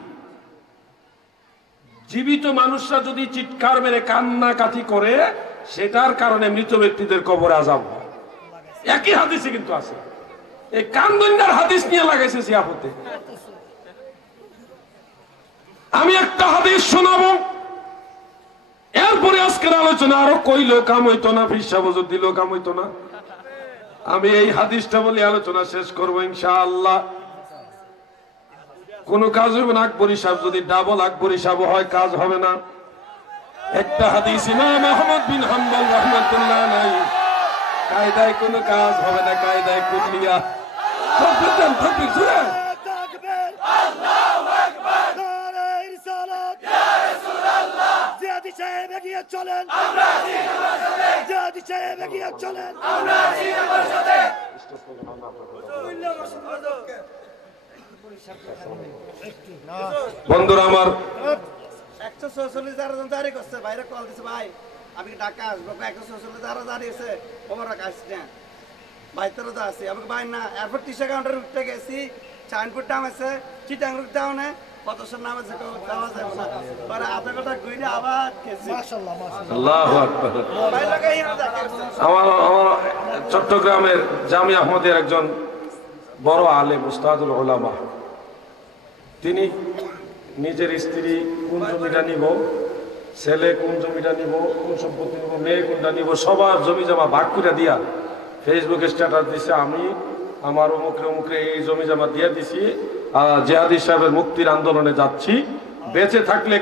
জীবিত মানুষরা যদি চিৎকার মেরে কান্নাকাটি করে, সেটার কারণে মৃত ব্যক্তিদের কবরে আযাব হয়। একই হাদিসে কিন্তু আছে। এই কান্দন্যার হাদিস নিয়ে লাগাইছে জিয়াফতে। আমি একটা হাদিস শোনাবো, এরপরে আজকের আলোচনা আরো কইলো কাম হইতো না, ফিসা বজর দিল কাম হইতো না। আমি এই হাদিসটা বলে আলোচনা শেষ করবো ইনশাআল্লাহ। কোন কাজ হবে না। আকবরী সাহেব যদি ডাবল আকবরী সাহেব হয়, কাজ হবে না। একটা হাদিস ইমাম আহমদ বিন হাম্বল রাহমাতুল্লাহ আলাইহি, কায়দায় কোনো কাজ হবে না, কায়দায় কুল্লিয়া। তাকবীর দেন, তাকবীর জোরে। আল্লাহু আকবার, নারে রিসালাত, ইয়া রাসূলুল্লাহ। জিয়াদি সাহেব এগিয়ে চলেন, আমরা জিন্দাবাদ সাথে। জিয়াদি সাহেব এগিয়ে চলেন, আমরা জিন্দাবাদ সাথে। বন্ধুরা আমার, 146 যারা জারি করছে, বাইরে কল দিছে, ভাই আমি ঢাকা আসবো, 146 যারা জারি আছে, খবর রাখ আসছে না। বাইতেরও তো আছে আমাকে ভাই না এরপর টিসা কাউন্টার উঠতে গেছি চাইনপুর ডাম আছে চিটাং রুট ডাউনে পদসর নাম আছে যাওয়া যাবে না পরে আধা ঘন্টা ঘুরে আবার গেছি আল্লাহু আকবার। ভাই লাগাই দেখা আমার চট্টগ্রামের জামিয়া আহমদের একজন বড় আলেম উস্তাদুল উলামা, তিনি নিজের স্ত্রী কোন জমিটা নিব, ছেলে কোন জমিটা নিব, কোন সম্পত্তি নিব, মেয়ে কোনটা নিব, সবার জমি জমা ভাগ করে দিয়া ফেসবুকে স্ট্যাটাস দিছে, আমি আমার অমুকে এই জমি জমা দিয়ে দিছি, জিহাদি সাহেবের মুক্তির আন্দোলনে যাচ্ছি, বেঁচে থাকলে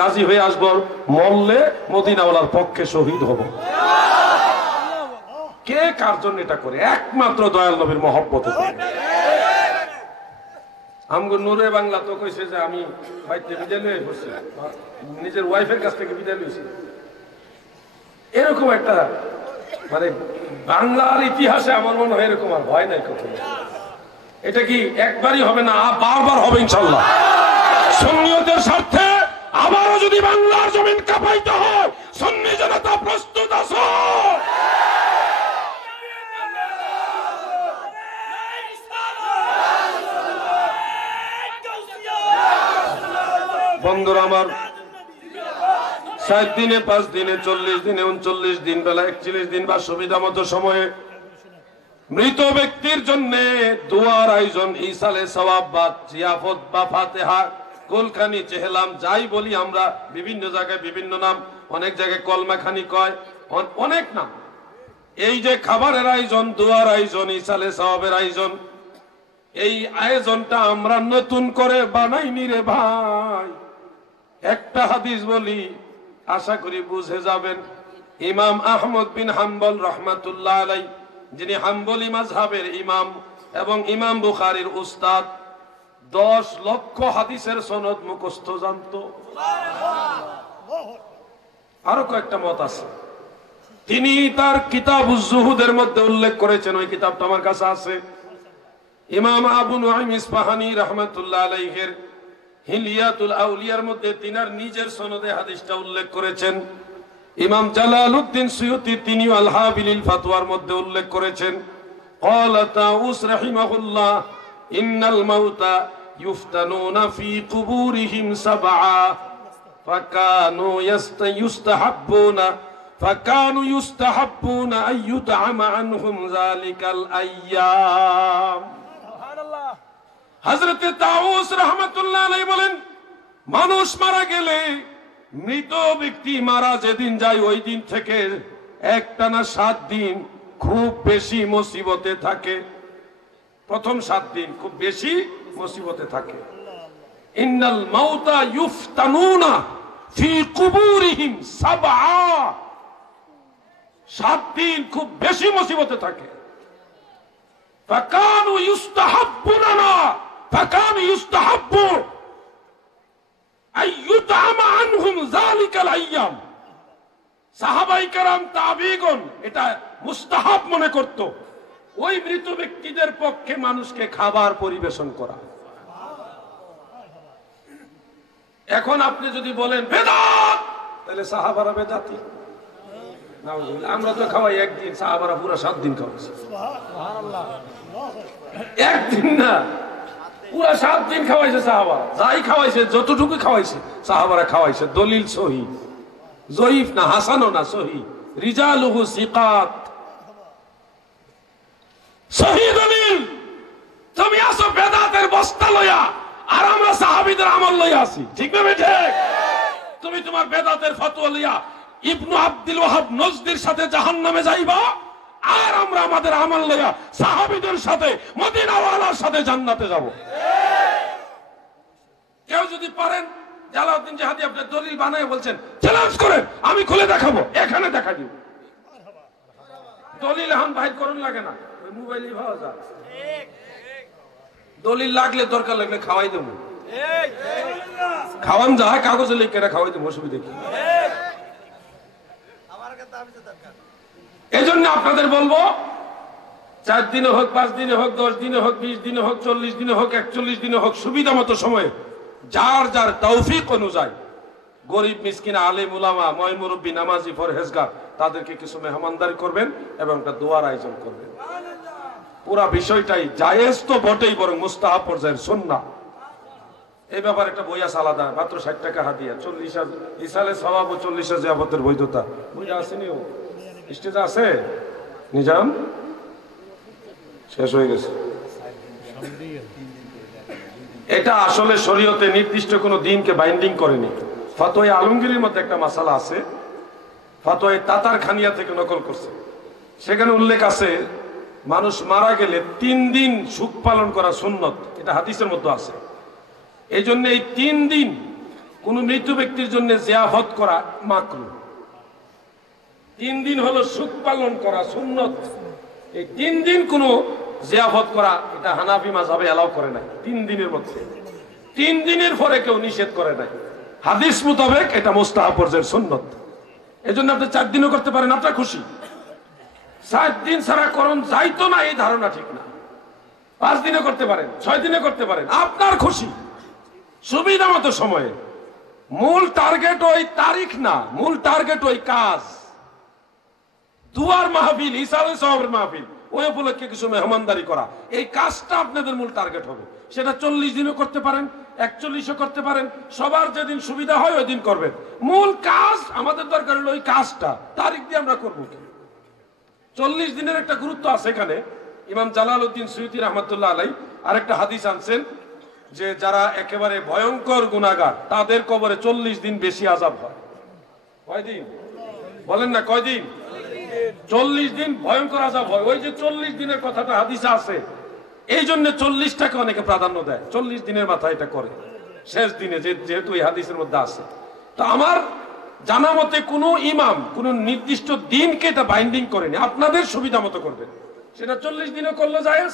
গাজী হয়ে আসবো, মরলে মদিনাওয়ালার পক্ষে শহীদ হব। কে কার জন্য এটা করে? একমাত্র দয়াল নবীর মহব্বত। আমগো নূরে বাংলা তো কইছে যে আমি বাইতে বিদায় লয়ে বসছি, নিজের ওয়াইফের কাছ থেকে বিদায় লইছি। এরকম একটা মানে বাংলার ইতিহাসে আমার মনে হয় এরকম আর ভয় নাই কখনো। এটা কি একবারই হবে না, বারবার হবে ইনশাআল্লাহ। সুন্নিয়তের স্বার্থে আবারও যদি বাংলার জমিন কাঁপাইতে হয়, সুন্নি জনতা প্রস্তুত আছো? বন্ধুরা আমার, 7 দিনে 5 দিনে 40 দিনে 39 দিন বেলা 41 দিন বা সুবিধা মতো সময়ে মৃত ব্যক্তির জন্য দোয়ার আয়োজন, ইসালে সওয়াব বা জিয়াফত বা ফাতিহা, কুলখানি, চেহলাম, যাই বলি আমরা, বিভিন্ন জায়গায় বিভিন্ন নাম, অনেক জায়গায় কলমাখানি কয়, অনেক নাম। এই যে খাবারের আয়োজন, দোয়ার আয়োজন, ইসালে সওয়াবের আয়োজন, এই আয়োজনটা আমরা নতুন করে বানাইনি রে ভাই। একটা হাদিস বলি, আশা করি বুঝে যাবেন। ইমাম আহমদ বিন হাম্বল রহমাতুল্লাহ আলাই, যিনি হাম্বলি মাযহাবের ইমাম এবং ইমাম বুখারীর উস্তাদ, 10 লক্ষ হাদিসের সনদ মুখস্থ জানতো। আরো কয়েকটা মত আছে। তিনি তার কিতাবুজ জুহুদের মধ্যে উল্লেখ করেছেন, ওই কিতাবটা আমার কাছে আছে। ইমাম আবু নুআইম ইসফাহানি রাহমাতুল্লাহ আলাইহির হিলিয়াতুল আউলিয়ার মধ্যে তিনার নিজের সনদে হাদিসটা উল্লেখ করেছেন। ইমাম জালালউদ্দিন সুয়ুতি তিনি আল হাবিলিল ফাতওয়ার মধ্যে উল্লেখ করেছেন। ক্বালা তাউস রাহিমাহুল্লাহ, ইন্নাল মাউতা ইফতানুনা ফি কুবুরিহিম সাবআ ফাকানু ইউস্তাহাব্বুনা আইয়ুদআমা আনহুম যালিকাল আইয়াম। হযরত তাউস রাহমাতুল্লাহ আলাইহি বলেন, মানুষ মারা গেলে, মৃত ব্যক্তি মারা যেদিন যায়, ওই দিন থেকে একটানা 7 দিন খুব বেশি মুসিবতে থাকে। প্রথম 7 দিন খুব বেশি মুসিবতে থাকে। ইন্নাল মাউতা ইফতানুনা ফি কুবুরিহিম সাবআ, 7 দিন খুব বেশি মুসিবতে থাকে। ফাকানু ইউস্তাহাব্বুনা, ফাকানু ইউস্তাহাব্বু আইয়ুদআমা আনহুম যালিকাল আইয়াম। সাহাবায়ে কেরাম, তাবিঈগণ এটা মুস্তাহাব মনে করত, ওই মৃত ব্যক্তিদের পক্ষে মানুষকে খাবার পরিবেশন করা। এখন আপনি যদি বলেন বেদাত, তাহলে সাহাবারা বেদাতি। আমরা তো খাওয়াই একদিন, সাহাবারা পুরো 7 দিন খাওয়াইছে। একদিন না, পুরা 7 দিন খাওয়াইছে সাহাবারা। যাই খাওয়াইছে, যতটুকু খাওয়াইছে সাহাবারা খাওয়াইছে। দলিল সহি, জয়ীফ না, হাসানও না, সহি। রিজালুহু সিকাত, সহি দলিল। তুমি আসো বেদাতের বস্তা লইয়া, আর আমরা সাহাবীদের আমল লইয়া আছি, ঠিক না বেঠে? তুমি তোমার বেদাতের ফতোয়া লইয়া ইবনু আব্দুল ওয়াহাব নজদির সাথে জাহান্নামে যাইবা, আর আমরা আমাদের আমল লইয়া সাহাবীদের সাথে, মদিনাওয়ালার সাথে জান্নাতে যাব। কেউ যদি পারেন, জালাউদ্দিন জিহাদি আপনি দলিল বানায় বলছেন, চ্যালেঞ্জ করেন, আমি খুলে দেখাবো, এখানে দেখা দিব। দলিল এখন বাইর করুন লাগে না, ওই মোবাইলই পাওয়া যায়। দলিল লাগলে, দরকার লাগলে খাওয়াই দেবো, খাওয়ান যায়, কাগজে লিখে খাওয়াই দেবো, অসুবিধা কি? এই জন্য আপনাদের বলবো, 4 দিনে হোক, 5 দিনে হোক, 10 দিনে হোক, 20 দিনে হোক, 40 দিনে হোক, 41 দিনে হোক, সুবিধা মতো সময়ে যার যার তৌফিক অনুযায়ী গরিব মিসকিন, আলেম উলামা, ময় মুরব্বী, নামাজি, পরহেজগার, তাদেরকে কিছু মেহমানদারি করবেন এবং একটা দোয়ার আয়োজন করবেন। পুরা বিষয়টাই জায়েজ তো বটেই, বরং মুস্তাহাব পর্যায়ের সুন্নাহ। এই ব্যাপারে একটা বই আছে আলাদা, মাত্র 60 টাকা হাদিয়া, 40 ইসালে সওয়াব ও 40 জিয়াফতের বৈধতা। বইটা আসেনি, ও স্টেজে আছে, নিজাম শেষ হয়ে গেছে। এটা আসলে শরীয়তে নির্দিষ্ট কোনো দিনকে বাইন্ডিং করেনি। ফতোয়া আলমগীরের মধ্যে একটা মাসালা আছে, ফতোয়া তাতার খানিয়া থেকে নকল করছে। সেখানে উল্লেখ আছে মানুষ মারা গেলে 3 দিন শোক পালন করা সুন্নত, এটা হাদিসের মধ্যে আছে। এই জন্য এই 3 দিন কোন মৃত ব্যক্তির জন্য জিয়াফত করা মাকরুহ। 3 দিন হলো শোক পালন করা সুন্নত। এই 3 দিন কোন জিয়াফত করা এটা হানাফি মাযহাবে এলাও করে নাই। 3 দিনের মধ্যে, 3 দিনের পরে কেউ নিষেধ করে নাই। হাদিস মোতাবেক এটা মুস্তাহাব পর্যায়ের সুন্নত। এই জন্য আপনি 4 দিনও করতে পারেন, আপনার খুশি। 7 দিন ছাড়া করণ যাইতো না এই ধারণা ঠিক না। 5 দিনে করতে পারেন, 6 দিনে করতে পারেন, আপনার খুশি, সুবিধা মতো সময়ে। মূল টার্গেট ওই তারিখ না, মূল টার্গেট ওই কাজ। দুয়ার মাহফিল, ইসালে সওয়াবের মাহফিল, ওই উপলক্ষে কিছু মেহমানদারি করা, এই কাজটা আপনাদের মূল টার্গেট হবে। সেটা 40 দিনও করতে পারেন, 41ও করতে পারেন, সবার যেদিন সুবিধা হয় ওই দিন করবেন। মূল কাজ আমাদের দরকার হলো ওই কাজটা, তারিখ দিয়ে আমরা করবো কি। 40 দিনের একটা গুরুত্ব আছে এখানে। ইমাম জালালউদ্দিন সুয়ুতী রাহমাতুল্লাহ আলাইহি আরেকটা হাদিস আনছেন যে যারা একেবারে ভয়ঙ্কর গুনাহগার তাদের কবরে 40 দিন বেশি আযাব হয়। কয়দিন বলেন না, কয়দিন? 40 দিন ভয়ঙ্কর আযাব হয়। ওই যে 40 দিনের কথাটা হাদিসে আছে, এই জন্য 40টাকে অনেকে প্রাধান্য দেয়। 40 দিনের মাথায় এটা করে, শেষ দিনে, যেহেতু এই হাদিসের মধ্যে আছে। তো আমার জানা মতে কোনো ইমাম কোন নির্দিষ্ট দিনকে এটা বাইন্ডিং করেনি, আপনাদের সুবিধা মতো করবেন। সেটা 40 দিনে করলে জায়েজ,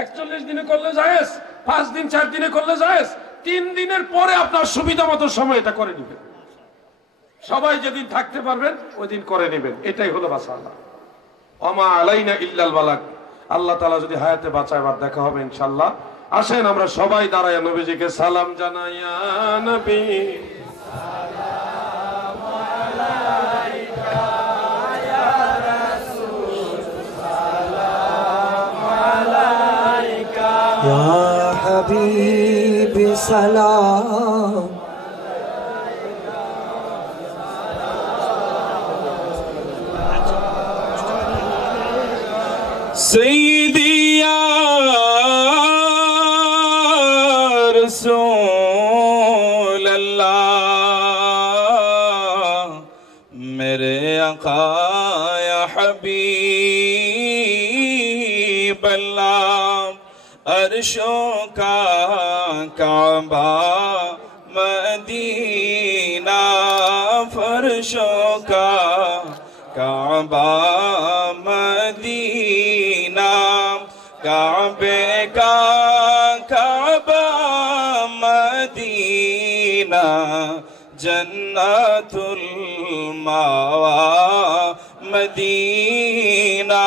41 দিনে করলে জায়েজ, 5 দিন 4 দিনে করলে জায়েজ, 3 দিনের পরে আপনার সুবিধা মতো সময় এটা করে নেবেন। সবাই যেদিন থাকতে পারবেন ওই দিন করে নেবেন, এটাই হলো মাসালা। ওমা আলাইনা ইল্লাল বালাগ। আল্লাহ তাআলা যদি হায়াতে বাঁচায়, আবার দেখা হবে ইনশাআল্লাহ। আসেন আমরা সবাই দাঁড়ায় নবীজিকে সালাম জানাই। ইয়া নবী সালাম আলাইকা, ইয়া রাসূল সালাম আলাইকা, ইয়া হাবিবি সালাম सैयदी या रसूल अल्लाह, मेरे आका या हबीब अल्लाह, अर्शों का काबा मदीना, फर्शों का काबा मदीना, काबे का काबा मदीना, जन्नतुल मावा मदीना।